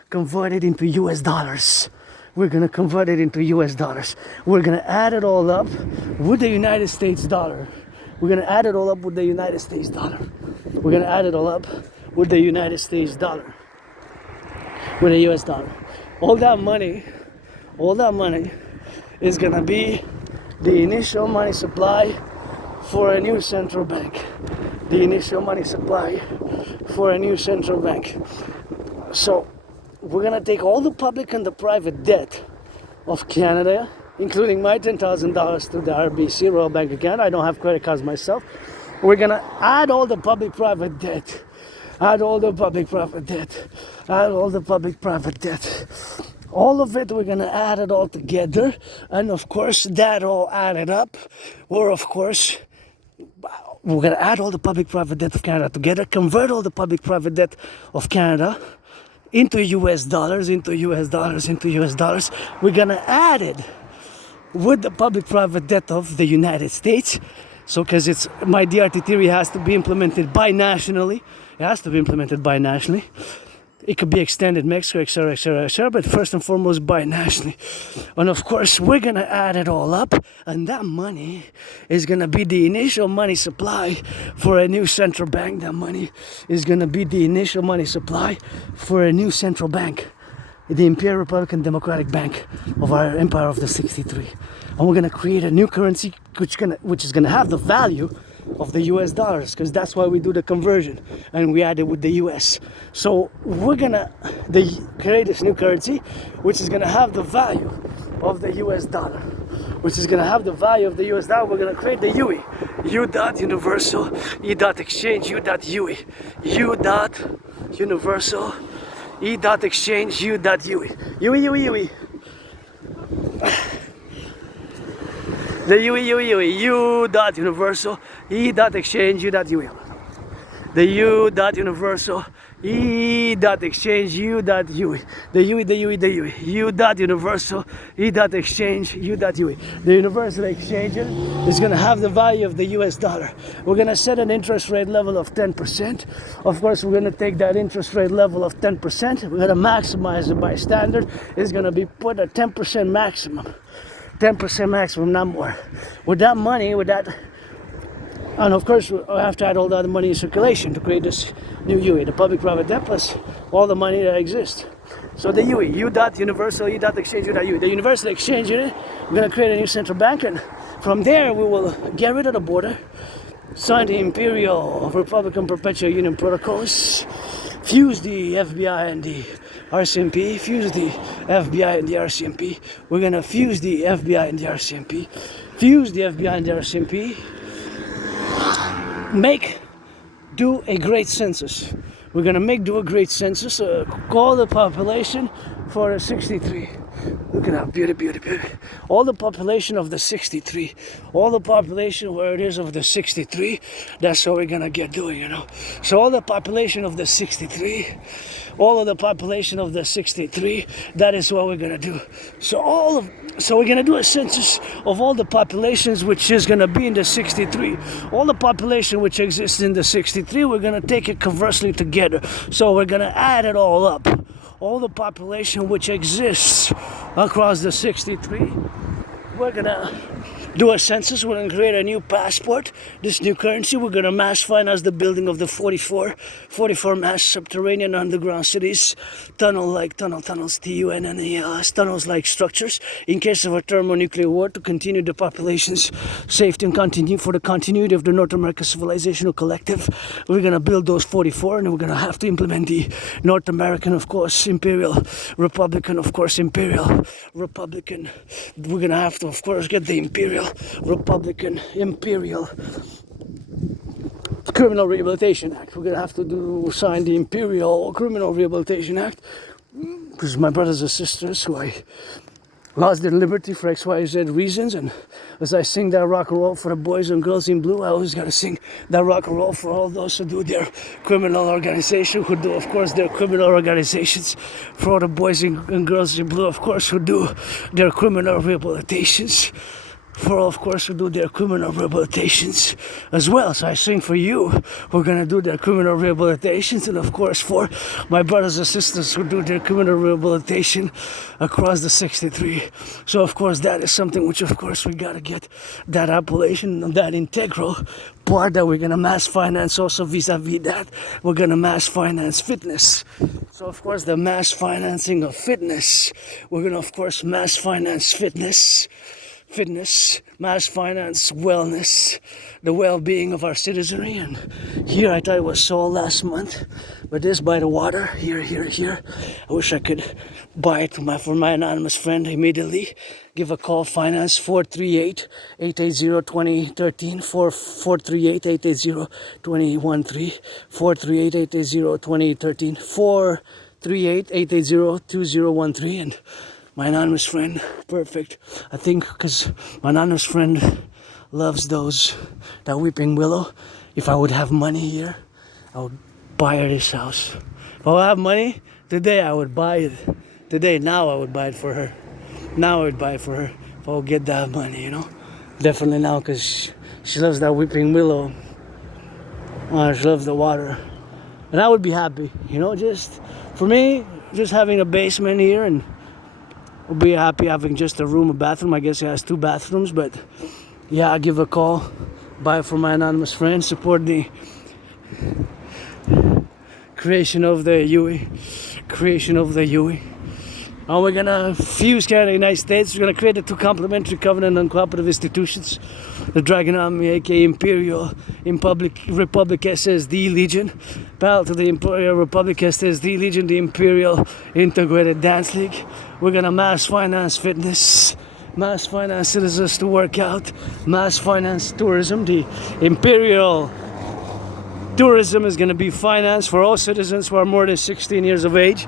convert it into US dollars. We're gonna convert it into US dollars. We're gonna add it all up with the United States dollar. We're gonna add it all up with the United States dollar. We're gonna add it all up with the United States dollar. With the US dollar. All that money is gonna be the initial money supply for a new central bank. The initial money supply for a new central bank. So we're gonna take all the public and the private debt of Canada, including my $10,000 to the RBC, Royal Bank of Canada. I don't have credit cards myself. We're gonna add all the public-private debt. Add all the public-private debt. Add all the public-private debt. All of it, we're gonna add it all together. And of course, that all added up, we're gonna add all the public-private debt of Canada together, convert all the public-private debt of Canada into US dollars, into US dollars, into US dollars. We're gonna add it with the public-private debt of the United States. So, because it's my DRT theory has to be implemented binationally. It has to be implemented binationally. It could be extended Mexico, etc., etc., etc., but first and foremost binationally. And of course, we're gonna add it all up, and that money is gonna be the initial money supply for a new central bank. That money is gonna be the initial money supply for a new central bank, the Imperial Republican Democratic Bank of our Empire of the 63. And we're gonna create a new currency which is gonna have the value of the US dollars, because that's why we do the conversion and we add it with the US. So we're gonna create this new currency which is gonna have the value of the US dollar, which is gonna have the value of the US dollar. We're gonna create the UE, U dot universal, E dot exchange, U dot UE, U dot universal, E dot exchange, U dot UE, UE. The U dot universal, E dot exchange, U dot UE. The U dot universal, E dot exchange, U dot UE. The UE. U dot universal, E dot exchange, U dot UE. The universal exchange is going to have the value of the US dollar. We're going to set an interest rate level of 10%. Of course, we're going to take that interest rate level of 10%. We're going to maximize it by standard. It's going to be put at 10% maximum. 10% maximum, not more. With that money, and of course, we have to add all the other money in circulation to create this new UE, the public-private debt plus all the money that exists. So the UE, U dot universal, E dot exchange, U dot UE. The universal exchange unit, we're going to create a new central bank, and from there we will get rid of the border, sign the Imperial Republican Perpetual Union Protocols, fuse the FBI and the RCMP, fuse the FBI and the RCMP. We're gonna fuse the FBI and the RCMP, fuse the FBI and the RCMP, do a great census. We're gonna do a great census, call the population for 63. Look at that, beauty. All the population of the 63, all the population where it is of the 63, that's what we're gonna get doing, you know. So all the population of the 63, all of the population of the 63, that is what we're gonna do. So we're gonna do a census of all the populations which is gonna be in the 63. All the population which exists in the 63, we're gonna take it conversely together. So we're gonna add it all up. All the population which exists across the 63, we're gonna do a census. We're going to create a new passport, this new currency. We're going to mass finance the building of the 44 mass subterranean underground cities, tunnels, TUNNELS, tunnels-like structures, in case of a thermonuclear war, to continue the population's safety and continue for the continuity of the North American Civilizational Collective. We're going to build those 44, and we're going to have to implement the North American, of course, Imperial, Republican, of course, Imperial, Republican. We're going to have to, of course, get the Imperial, Republican, Imperial Criminal Rehabilitation Act. We're going to have to sign the Imperial Criminal Rehabilitation Act, because my brothers and sisters who I lost their liberty for XYZ reasons, and as I sing that rock and roll for the boys and girls in blue, I always gotta sing that rock and roll for all those who do their criminal organization, who do, of course, their criminal organizations, for all the boys and girls in blue, of course, who do their criminal rehabilitations, for all, of course, who do their criminal rehabilitations as well. So I sing for you who are going to do their criminal rehabilitations, and of course for my brothers and sisters who do their criminal rehabilitation across the 63. So of course that is something which, of course, we got to get that appellation, that integral part that we're going to mass finance. Also vis-a-vis that, we're going to mass finance fitness. So of course the mass financing of fitness, we're going to, of course, mass finance fitness, mass finance wellness, the well-being of our citizenry. And here I thought it was sold last month, but this by the water, here. I wish I could buy it for my anonymous friend immediately. Give a call, finance 438-880-2013, 438-880-2013, 438-880-2013, 438-880-2013, and my anonymous friend, perfect. I think because my anonymous friend loves that weeping willow. If I would have money here, I would buy her this house. If I would have money, today I would buy it. Now I would buy it for her. Now I would buy it for her if I would get that money, you know. Definitely now, because she loves that weeping willow. She loves the water. And I would be happy, you know, just for me, just having a basement here, and I'll be happy having just a room, a bathroom. I guess he has 2 bathrooms, but yeah, I'll give a call, buy it for my anonymous friend, support the creation of the UE. And we're gonna fuse Canada and the United States. We're gonna create the 2 complementary covenant and cooperative institutions. The Draconis, aka Imperial Republic SSD Legion, parallel to the Imperial Republic SSD Legion, the Imperial Integrated Dance League. We're gonna mass finance fitness, mass finance citizens to work out, mass finance tourism. The Imperial tourism is gonna be financed for all citizens who are more than 16 years of age.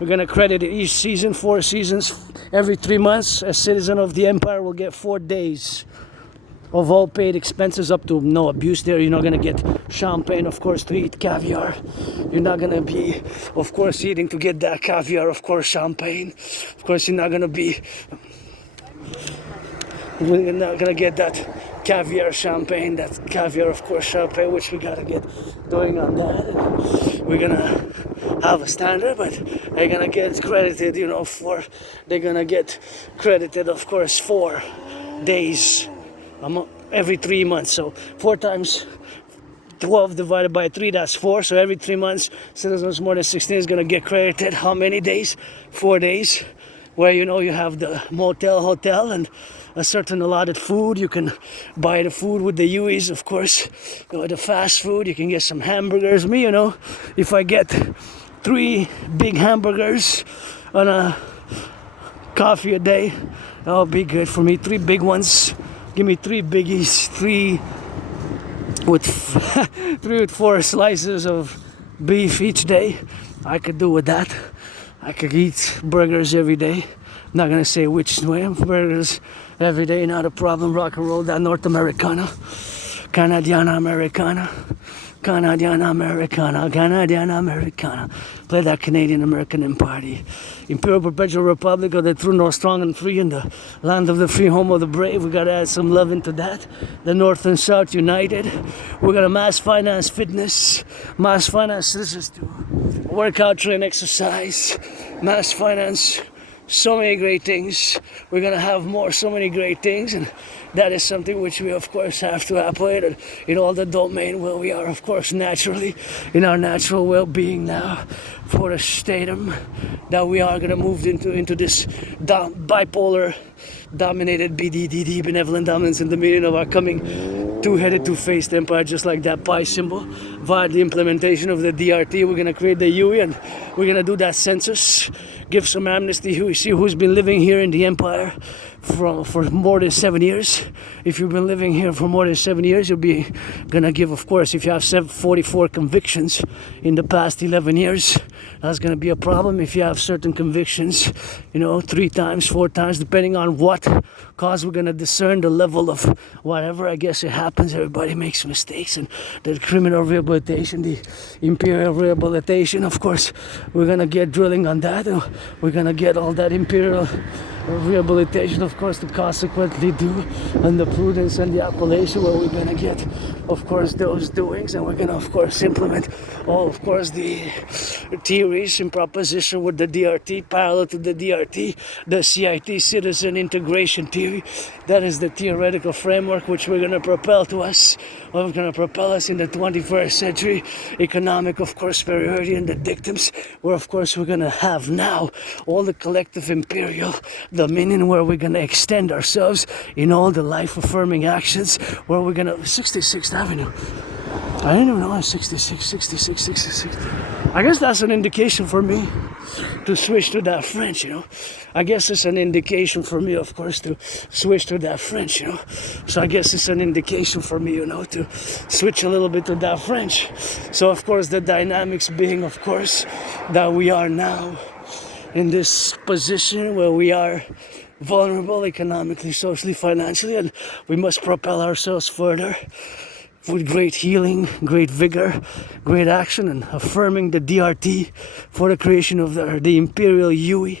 We're going to credit each season, 4 seasons, every 3 months. A citizen of the empire will get 4 days of all paid expenses, up to no abuse there. You're not going to get champagne, of course, to eat caviar. You're not going to be, of course, eating to get that caviar, of course, champagne. Of course, you're not going to be, we're not going to get that caviar champagne, of course, champagne, which we got to get going on that. We're going to have a standard, but they're gonna get credited, you know, they're gonna get credited, of course, 4 days every 3 months. So 4 times 12 divided by 3, that's 4. So every 3 months, citizens more than 16 is gonna get credited how many days? 4 days, where, you know, you have the hotel, and a certain allotted food. You can buy the food with the UEs, of course. You know, the fast food, you can get some hamburgers. Me, you know, if I get 3 big hamburgers and a coffee a day, that'll be good for me. 3 big ones. Give me 3 biggies, 3 with 4 slices of beef each day. I could do with that. I could eat burgers every day. I'm not gonna say which way. Burgers every day, not a problem. Rock and roll that North Americana, Canadiana Americana. Play that Canadian American in party. Imperial Perpetual Republic of the true north, strong and free, in the land of the free, home of the brave. We gotta add some love into that. The North and South united. We're gonna mass finance fitness, mass finance citizens to work out, train, exercise, mass finance so many great things. We're gonna have so many great things, and that is something which we of course have to operate in all the domain where we are, of course, naturally, in our natural well-being now, for the statum that we are gonna move into this bipolar dominated BDDD, benevolent dominance in the meaning of our coming two-headed, two-faced empire, just like that pi symbol. Via the implementation of the DRT, we're gonna create the UE, and we're gonna do that census, give some amnesty who's been living here in the empire for more than 7 years. If you've been living here for more than 7 years, you'll be gonna give, of course, if you have 44 convictions in the past 11 years, that's gonna be a problem. If you have certain convictions, 3 times, 4 times, depending on what cause, we're gonna discern the level of whatever. I guess it happens, everybody makes mistakes, and the criminal rehabilitation, the imperial rehabilitation, of course, we're gonna get drilling on that, and we're gonna get all that imperial rehabilitation, of course, to consequently do, and the prudence and the appellation where we're gonna get, of course, those doings, and we're gonna, of course, implement all, of course, the theories in proposition with the DRT, parallel to the DRT, the CIT, citizen integration theory. That is the theoretical framework which we're gonna propel to us, or we're gonna propel us in the 21st century economic, of course, superiority and the dictums, where, of course, we're gonna have now all the collective imperial dominion, where we're gonna extend ourselves in all the life-affirming actions, where we're gonna 66th Avenue. I didn't even know it's 66. I guess that's an indication for me to switch to that French, I guess it's an indication for me, of course, to switch to that French, So I guess it's an indication for me, to switch a little bit to that French. So, of course, the dynamics being, of course, that we are now in this position where we are vulnerable economically, socially, financially, and we must propel ourselves further with great healing, great vigor, great action, and affirming the DRT for the creation of the imperial UE,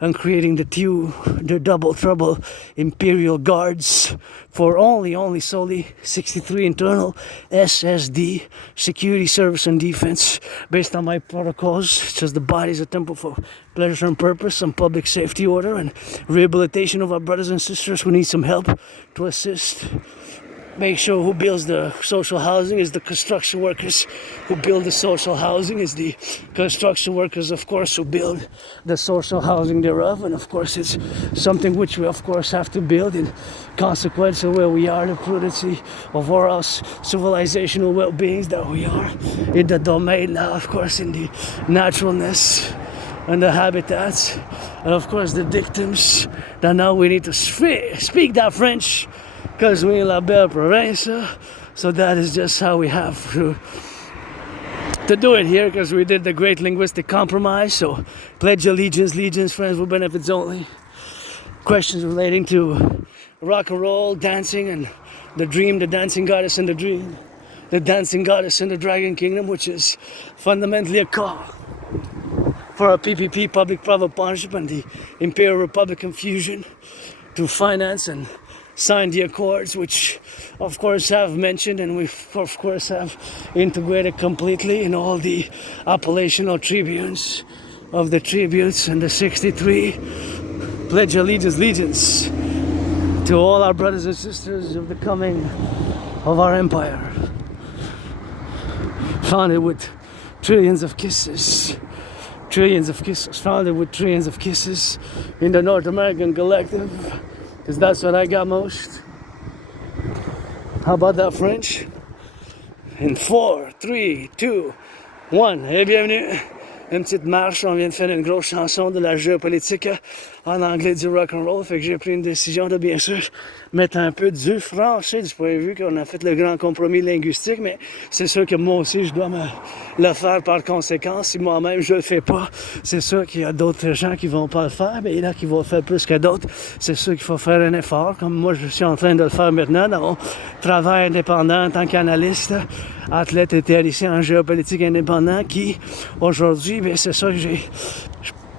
and creating the double trouble imperial guards for only solely 63 internal SSD, security, service, and defense, based on my protocols, such as the body is a temple for pleasure and purpose, and public safety order, and rehabilitation of our brothers and sisters who need some help to assist. Make sure who builds the social housing is the construction workers who build the social housing, is the construction workers, of course, who build the social housing thereof. And of course, it's something which we, of course, have to build in consequence of where we are, the prudency of our civilizational well-beings that we are in the domain now, of course, in the naturalness and the habitats, and of course the dictums that now we need to speak that French, because we in la belle province. So that is just how we have to do it here, because we did the great linguistic compromise. So pledge allegiance, friends with benefits only. Questions relating to rock and roll, dancing, and the dream, the dancing goddess and the dream, the dancing goddess in the dragon kingdom, which is fundamentally a call for our PPP, public-private partnership, and the Imperial Republican fusion to finance and sign the accords, which of course have mentioned, and we of course have integrated completely in all the appellational tribunes of the tributes, and the 63 pledge allegiance to all our brothers and sisters of the coming of our empire, founded with trillions of kisses, founded with trillions of kisses in the North American Collective, because that's what I got most. How about that French? In 4, 3, 2, 1, et bienvenue. Une petite marche, on vient de faire une grosse chanson de la géopolitique en anglais du rock and roll, fait que j'ai pris une décision de bien sûr mettre un peu du français du point de vue qu'on a fait le grand compromis linguistique, mais c'est sûr que moi aussi je dois me le faire par conséquent. Si moi-même je le fais pas, c'est sûr qu'il y a d'autres gens qui vont pas le faire, mais il y en a qui vont le faire plus que d'autres. C'est sûr qu'il faut faire un effort, comme moi je suis en train de le faire maintenant dans mon travail indépendant en tant qu'analyste, athlète et théoricien en géopolitique indépendant, qui aujourd'hui, bien, c'est ça que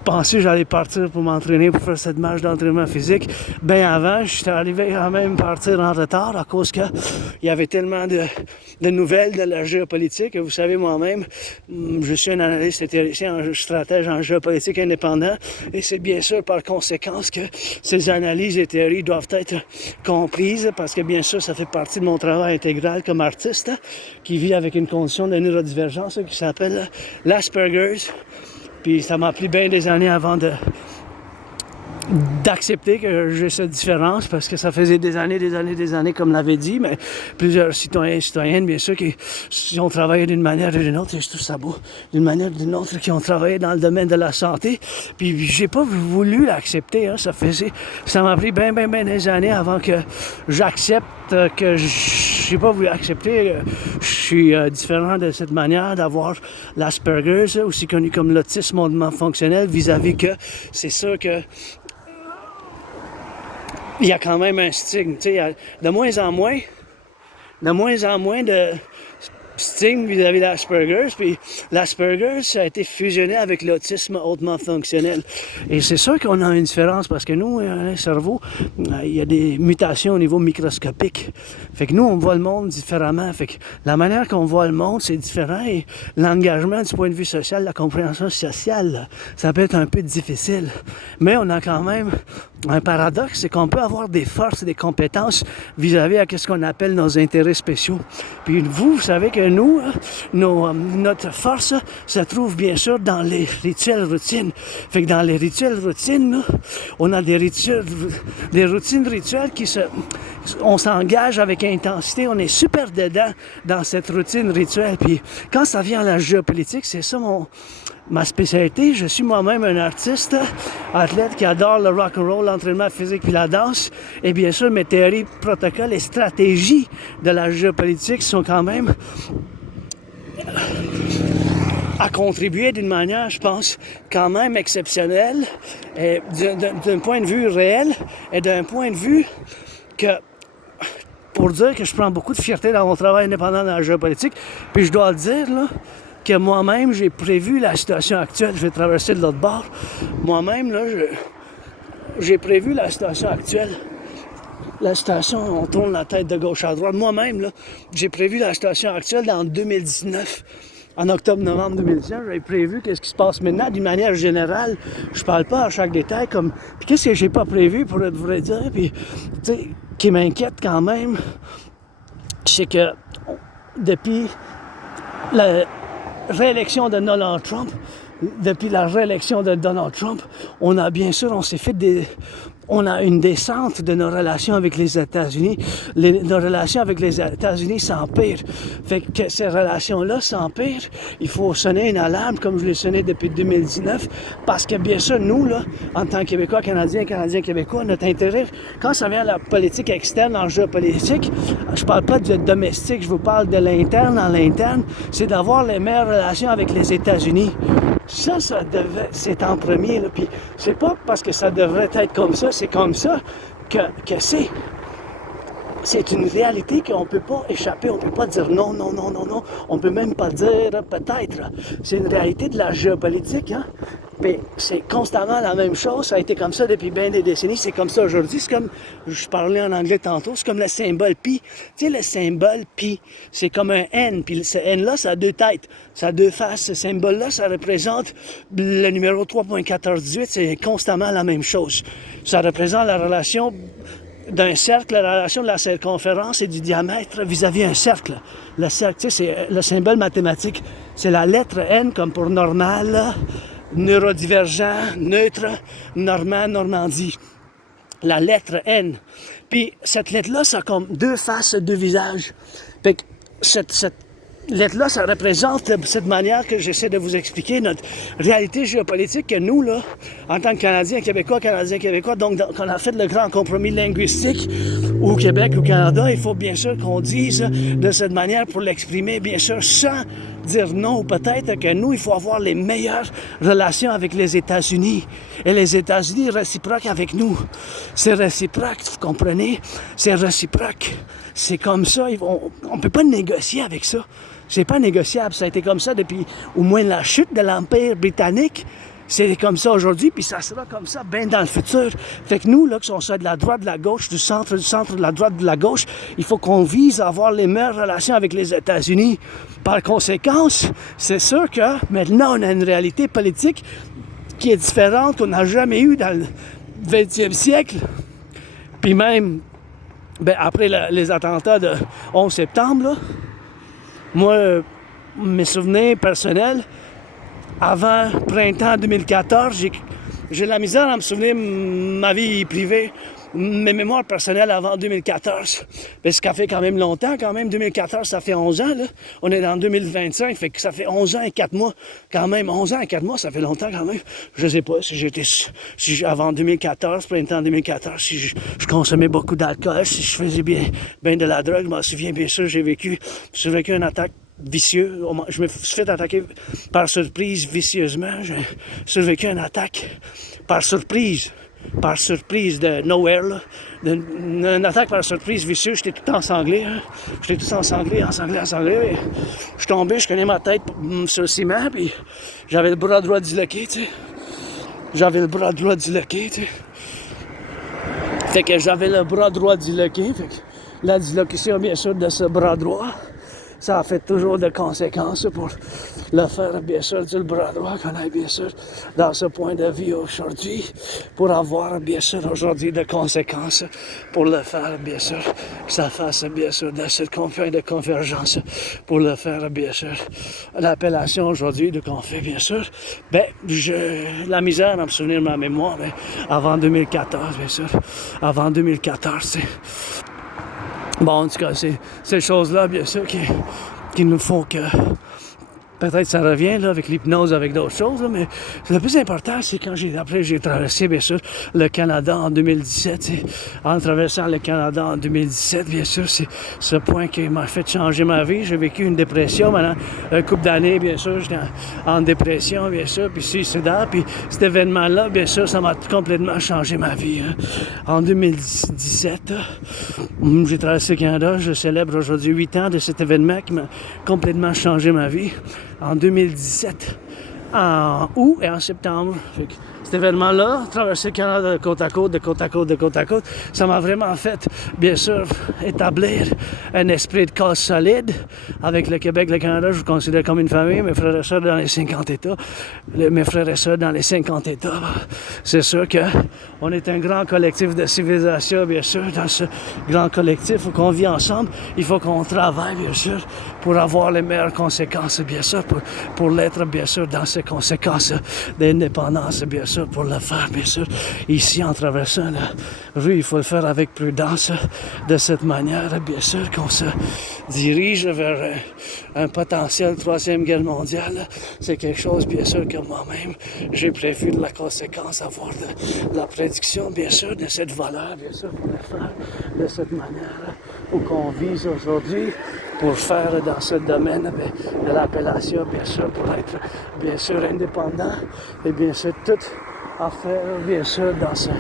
pensé que j'allais partir pour m'entraîner, pour faire cette marche d'entraînement physique. Bien avant, j'étais arrivé quand même partir en retard à cause qu'il y avait tellement de nouvelles de la géopolitique. Vous savez, moi-même, je suis un analyste et théoricien, un stratège en géopolitique indépendant, et c'est bien sûr par conséquence que ces analyses et théories doivent être comprises, parce que bien sûr, ça fait partie de mon travail intégral comme artiste, qui vit avec une condition de neurodivergence qui s'appelle l'Asperger's. Puis ça m'a pris bien des années avant d'accepter que j'ai cette différence, parce que ça faisait des années, comme l'avait dit, mais plusieurs citoyens et citoyennes, bien sûr, qui ont travaillé d'une manière ou d'une autre, et je trouve ça beau, d'une manière ou d'une autre, qui ont travaillé dans le domaine de la santé, puis j'ai pas voulu l'accepter, hein. Ça m'a pris bien des années avant que j'accepte que j'ai pas voulu accepter, je suis différent de cette manière d'avoir l'Asperger's, aussi connu comme l'autisme hautement fonctionnel, vis-à-vis que c'est sûr que il y a quand même un stigme, tu sais, il y a de moins en moins de stigme vis-à-vis de l'Asperger's, puis l'Asperger's, ça a été fusionné avec l'autisme hautement fonctionnel. Et c'est sûr qu'on a une différence, parce que nous, le cerveau, il y a des mutations au niveau microscopique. Fait que nous, on voit le monde différemment. Fait que la manière qu'on voit le monde, c'est différent, et l'engagement du point de vue social, la compréhension sociale, ça peut être un peu difficile. Mais on a quand même un paradoxe, c'est qu'on peut avoir des forces et des compétences vis-à-vis à ce qu'on appelle nos intérêts spéciaux. Puis vous savez que nous, notre force se trouve bien sûr dans les rituels routines. Fait que dans les rituels routines, on a des routines rituelles on s'engage avec intensité, on est super dedans dans cette routine rituelle. Puis quand ça vient à la géopolitique, c'est ça ma spécialité. Je suis moi-même un artiste, athlète qui adore le rock'n'roll, l'entraînement physique puis la danse. Et bien sûr, mes théories, protocoles et stratégies de la géopolitique sont quand même à contribuer d'une manière, je pense, quand même exceptionnelle, d'un point de vue réel et d'un point de vue que, pour dire que je prends beaucoup de fierté dans mon travail indépendant dans la géopolitique, puis je dois le dire, là, que moi-même, j'ai prévu la situation actuelle. Je vais traverser de l'autre bord. Moi-même, là, j'ai prévu la situation actuelle. La situation, on tourne la tête de gauche à droite. Moi-même, là, j'ai prévu la situation actuelle dans 2019. En octobre-novembre 2019, j'avais prévu qu'est-ce qui se passe maintenant d'une manière générale. Je parle pas à chaque détail comme... Puis qu'est-ce que j'ai pas prévu pour être vrai dire, puis, tu sais, qui m'inquiète quand même, c'est que depuis la réélection de Donald Trump, on s'est fait on a une descente de nos relations avec les États-Unis. Nos relations avec les États-Unis s'empirent. Fait que ces relations-là s'empirent, il faut sonner une alarme, comme je l'ai sonné depuis 2019, parce que bien sûr, nous, là, en tant que Québécois, Canadiens, Québécois, notre intérêt, quand ça vient à la politique externe, en géopolitique, je parle pas du domestique, je vous parle de l'interne. En l'interne, c'est d'avoir les meilleures relations avec les États-Unis. C'est en premier, là. Puis c'est pas parce que ça devrait être comme ça, c'est comme ça que c'est une réalité qu'on peut pas échapper, on peut pas dire non, on peut même pas dire peut-être. C'est une réalité de la géopolitique, hein. Mais c'est constamment la même chose, ça a été comme ça depuis bien des décennies, c'est comme ça aujourd'hui, c'est comme, je parlais en anglais tantôt, c'est comme le symbole pi. Tu sais, le symbole pi, c'est comme un N, puis ce N-là, ça a deux têtes, ça a deux faces. Ce symbole-là, ça représente le numéro 3.1418, c'est constamment la même chose. Ça représente la relation d'un cercle, la relation de la circonférence et du diamètre vis-à-vis un cercle. Le cercle, tu sais, c'est le symbole mathématique. C'est la lettre N comme pour normal, neurodivergent, neutre, normand, Normandie. La lettre N. Puis cette lettre-là, ça a comme deux faces, deux visages. Fait que cette lettre-là, ça représente de cette manière que j'essaie de vous expliquer notre réalité géopolitique que nous, là, en tant que Canadiens, Québécois, donc qu'on a fait le grand compromis linguistique au Québec, au Canada, il faut bien sûr qu'on dise de cette manière pour l'exprimer, bien sûr, sans dire non, ou peut-être que nous, il faut avoir les meilleures relations avec les États-Unis. Et les États-Unis réciproquent avec nous. C'est réciproque, vous comprenez? C'est réciproque. C'est comme ça, on ne peut pas négocier avec ça. C'est pas négociable, ça a été comme ça depuis au moins la chute de l'Empire britannique. C'est comme ça aujourd'hui, puis ça sera comme ça bien dans le futur. Fait que nous, là, qui sommes de la droite, de la gauche, du centre, de la droite, de la gauche, il faut qu'on vise à avoir les meilleures relations avec les États-Unis. Par conséquence, c'est sûr que maintenant, on a une réalité politique qui est différente, qu'on n'a jamais eue dans le 20e siècle. Puis même, ben, après les attentats de 11 septembre, là, moi, mes souvenirs personnels, avant printemps 2014, j'ai la misère à me souvenir ma vie privée, mes mémoires personnelles avant 2014. Parce que ça fait quand même longtemps, quand même. 2014, ça fait 11 ans, là. On est dans 2025, fait que ça fait 11 ans et 4 mois. Quand même, 11 ans et 4 mois, ça fait longtemps quand même. Je sais pas si avant 2014, printemps 2014, si je consommais beaucoup d'alcool, si je faisais bien de la drogue. Je m'en souviens, bien sûr, j'ai vécu une attaque vicieux. Je me suis fait attaquer par surprise vicieusement. J'ai survécu une attaque par surprise de nowhere, là. Une attaque par surprise vicieuse. J'étais tout ensanglé. Hein. J'étais tout ensanglé. Je suis tombé, je connais ma tête sur le ciment, puis j'avais le bras droit disloqué, tu sais. Fait que j'avais le bras droit disloqué. Fait que la dislocation, bien sûr, de ce bras droit, ça a fait toujours de conséquences pour le faire, bien sûr, du bras droit qu'on a, bien sûr, dans ce point de vie aujourd'hui, pour avoir, bien sûr, aujourd'hui de conséquences pour le faire, bien sûr, que ça fasse, bien sûr, de cette point de convergence, pour le faire, bien sûr, l'appellation aujourd'hui de qu'on fait, bien sûr, ben, la misère à me souvenir de ma mémoire, ben, avant 2014, bien sûr, avant 2014, c'est... Bon, en tout cas, c'est ces choses-là, bien sûr, qui nous font que... Peut-être ça revient là, avec l'hypnose, avec d'autres choses, là, mais le plus important, c'est quand j'ai traversé, bien sûr, le Canada en 2017. En traversant le Canada en 2017, bien sûr, c'est ce point qui m'a fait changer ma vie. J'ai vécu une dépression pendant un couple d'années, bien sûr. J'étais en dépression, bien sûr, puis suicidaire. Puis cet événement-là, bien sûr, ça m'a complètement changé ma vie. Hein. En 2017, j'ai traversé le Canada. Je célèbre aujourd'hui 8 ans de cet événement qui m'a complètement changé ma vie. En 2017, en août et en septembre. Cet événement-là, traverser le Canada de côte à côte, ça m'a vraiment fait, bien sûr, établir un esprit de cause solide. Avec le Québec, le Canada, je vous considère comme une famille. Mes frères et sœurs dans les 50 États. C'est sûr qu'on est un grand collectif de civilisation, bien sûr. Dans ce grand collectif où on vit ensemble, il faut qu'on travaille, bien sûr, pour avoir les meilleures conséquences, bien sûr, pour l'être, bien sûr, dans ces conséquences d'indépendance, bien sûr, pour le faire, bien sûr. Ici, en traversant la rue, il faut le faire avec prudence, de cette manière, bien sûr, qu'on se dirige vers un potentiel troisième guerre mondiale. C'est quelque chose, bien sûr, que moi-même, j'ai prévu de la conséquence, avoir de la prédiction, bien sûr, de cette valeur, bien sûr, pour le faire de cette manière, où qu'on vise aujourd'hui, pour faire dans ce domaine de l'appellation, bien sûr, pour être, bien sûr, indépendant, et bien sûr, tout à faire, bien sûr, dans ce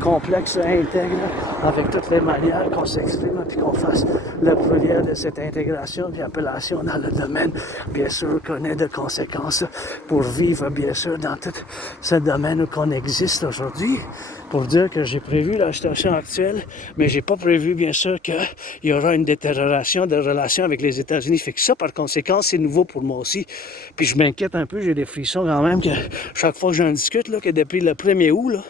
complexe intègre, avec toutes les manières qu'on s'exprime, puis qu'on fasse le pluriel de cette intégration, puis appellation dans le domaine, bien sûr, qu'on ait de conséquences pour vivre, bien sûr, dans tout ce domaine où qu'on existe aujourd'hui. Pour dire que j'ai prévu la situation actuelle, mais j'ai pas prévu, bien sûr, qu'il y aura une détérioration de relations avec les États-Unis. Fait que ça, par conséquent, c'est nouveau pour moi aussi. Puis je m'inquiète un peu, j'ai des frissons quand même, que chaque fois que j'en discute, là, que depuis le 1er août, là,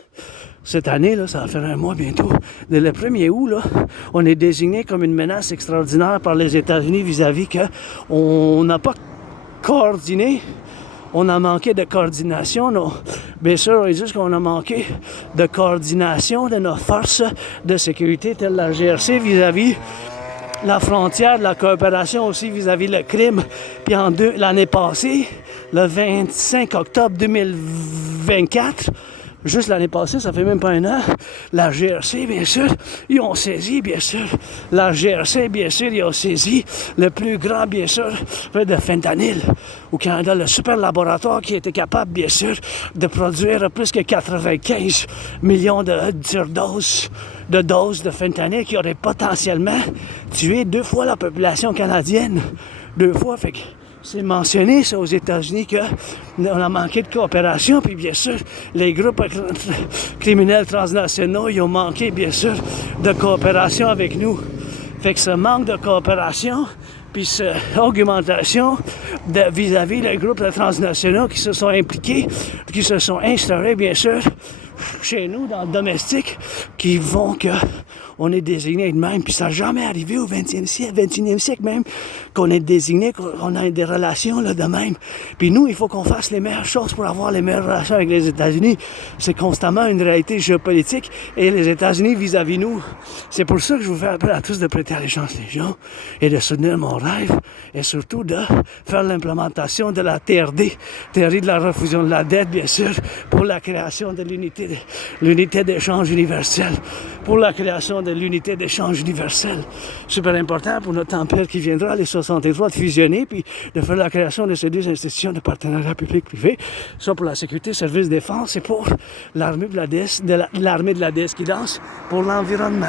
cette année, là, ça va faire un mois bientôt, dès le 1er août, là, on est désigné comme une menace extraordinaire par les États-Unis vis-à-vis qu'on n'a pas coordonné. On a manqué de coordination. Bien sûr, ils disent qu'on a manqué de coordination de nos forces de sécurité, telles la GRC vis-à-vis la frontière, de la coopération aussi vis-à-vis le crime. Puis l'année passée, le 25 octobre 2024, juste l'année passée, ça fait même pas un an, la GRC, bien sûr, ils ont saisi, bien sûr, ils ont saisi le plus grand, bien sûr, de fentanyl au Canada, le super laboratoire qui était capable, bien sûr, de produire plus que 95 millions de doses de fentanyl qui auraient potentiellement tué 2 fois la population canadienne. 2 fois, fait que c'est mentionné ça aux États-Unis qu'on a manqué de coopération, puis bien sûr, les groupes criminels transnationaux, ils ont manqué, bien sûr, de coopération avec nous. Fait que ce manque de coopération, puis cette augmentation vis-à-vis les groupes transnationaux qui se sont impliqués, qui se sont instaurés, bien sûr, chez nous, dans le domestique, qui vont qu'on est désigné de même. Puis ça n'a jamais arrivé au 20e siècle, 21e siècle même, qu'on est désigné, qu'on a des relations là, de même. Puis nous, il faut qu'on fasse les meilleures choses pour avoir les meilleures relations avec les États-Unis. C'est constamment une réalité géopolitique et les États-Unis vis-à-vis nous. C'est pour ça que je vous fais appel à tous de prêter allégeance les gens et de soutenir mon rêve et surtout de faire l'implémentation de la TRD, théorie de la refusion de la dette, bien sûr, pour la création de l'unité d'échange universelle, pour la création de l'unité d'échange universelle. Super important pour notre empire qui viendra, les 63, de fusionner, puis de faire la création de ces deux institutions de partenariat public-privé, soit pour la sécurité, service défense, et pour l'armée de la déesse qui danse pour l'environnement.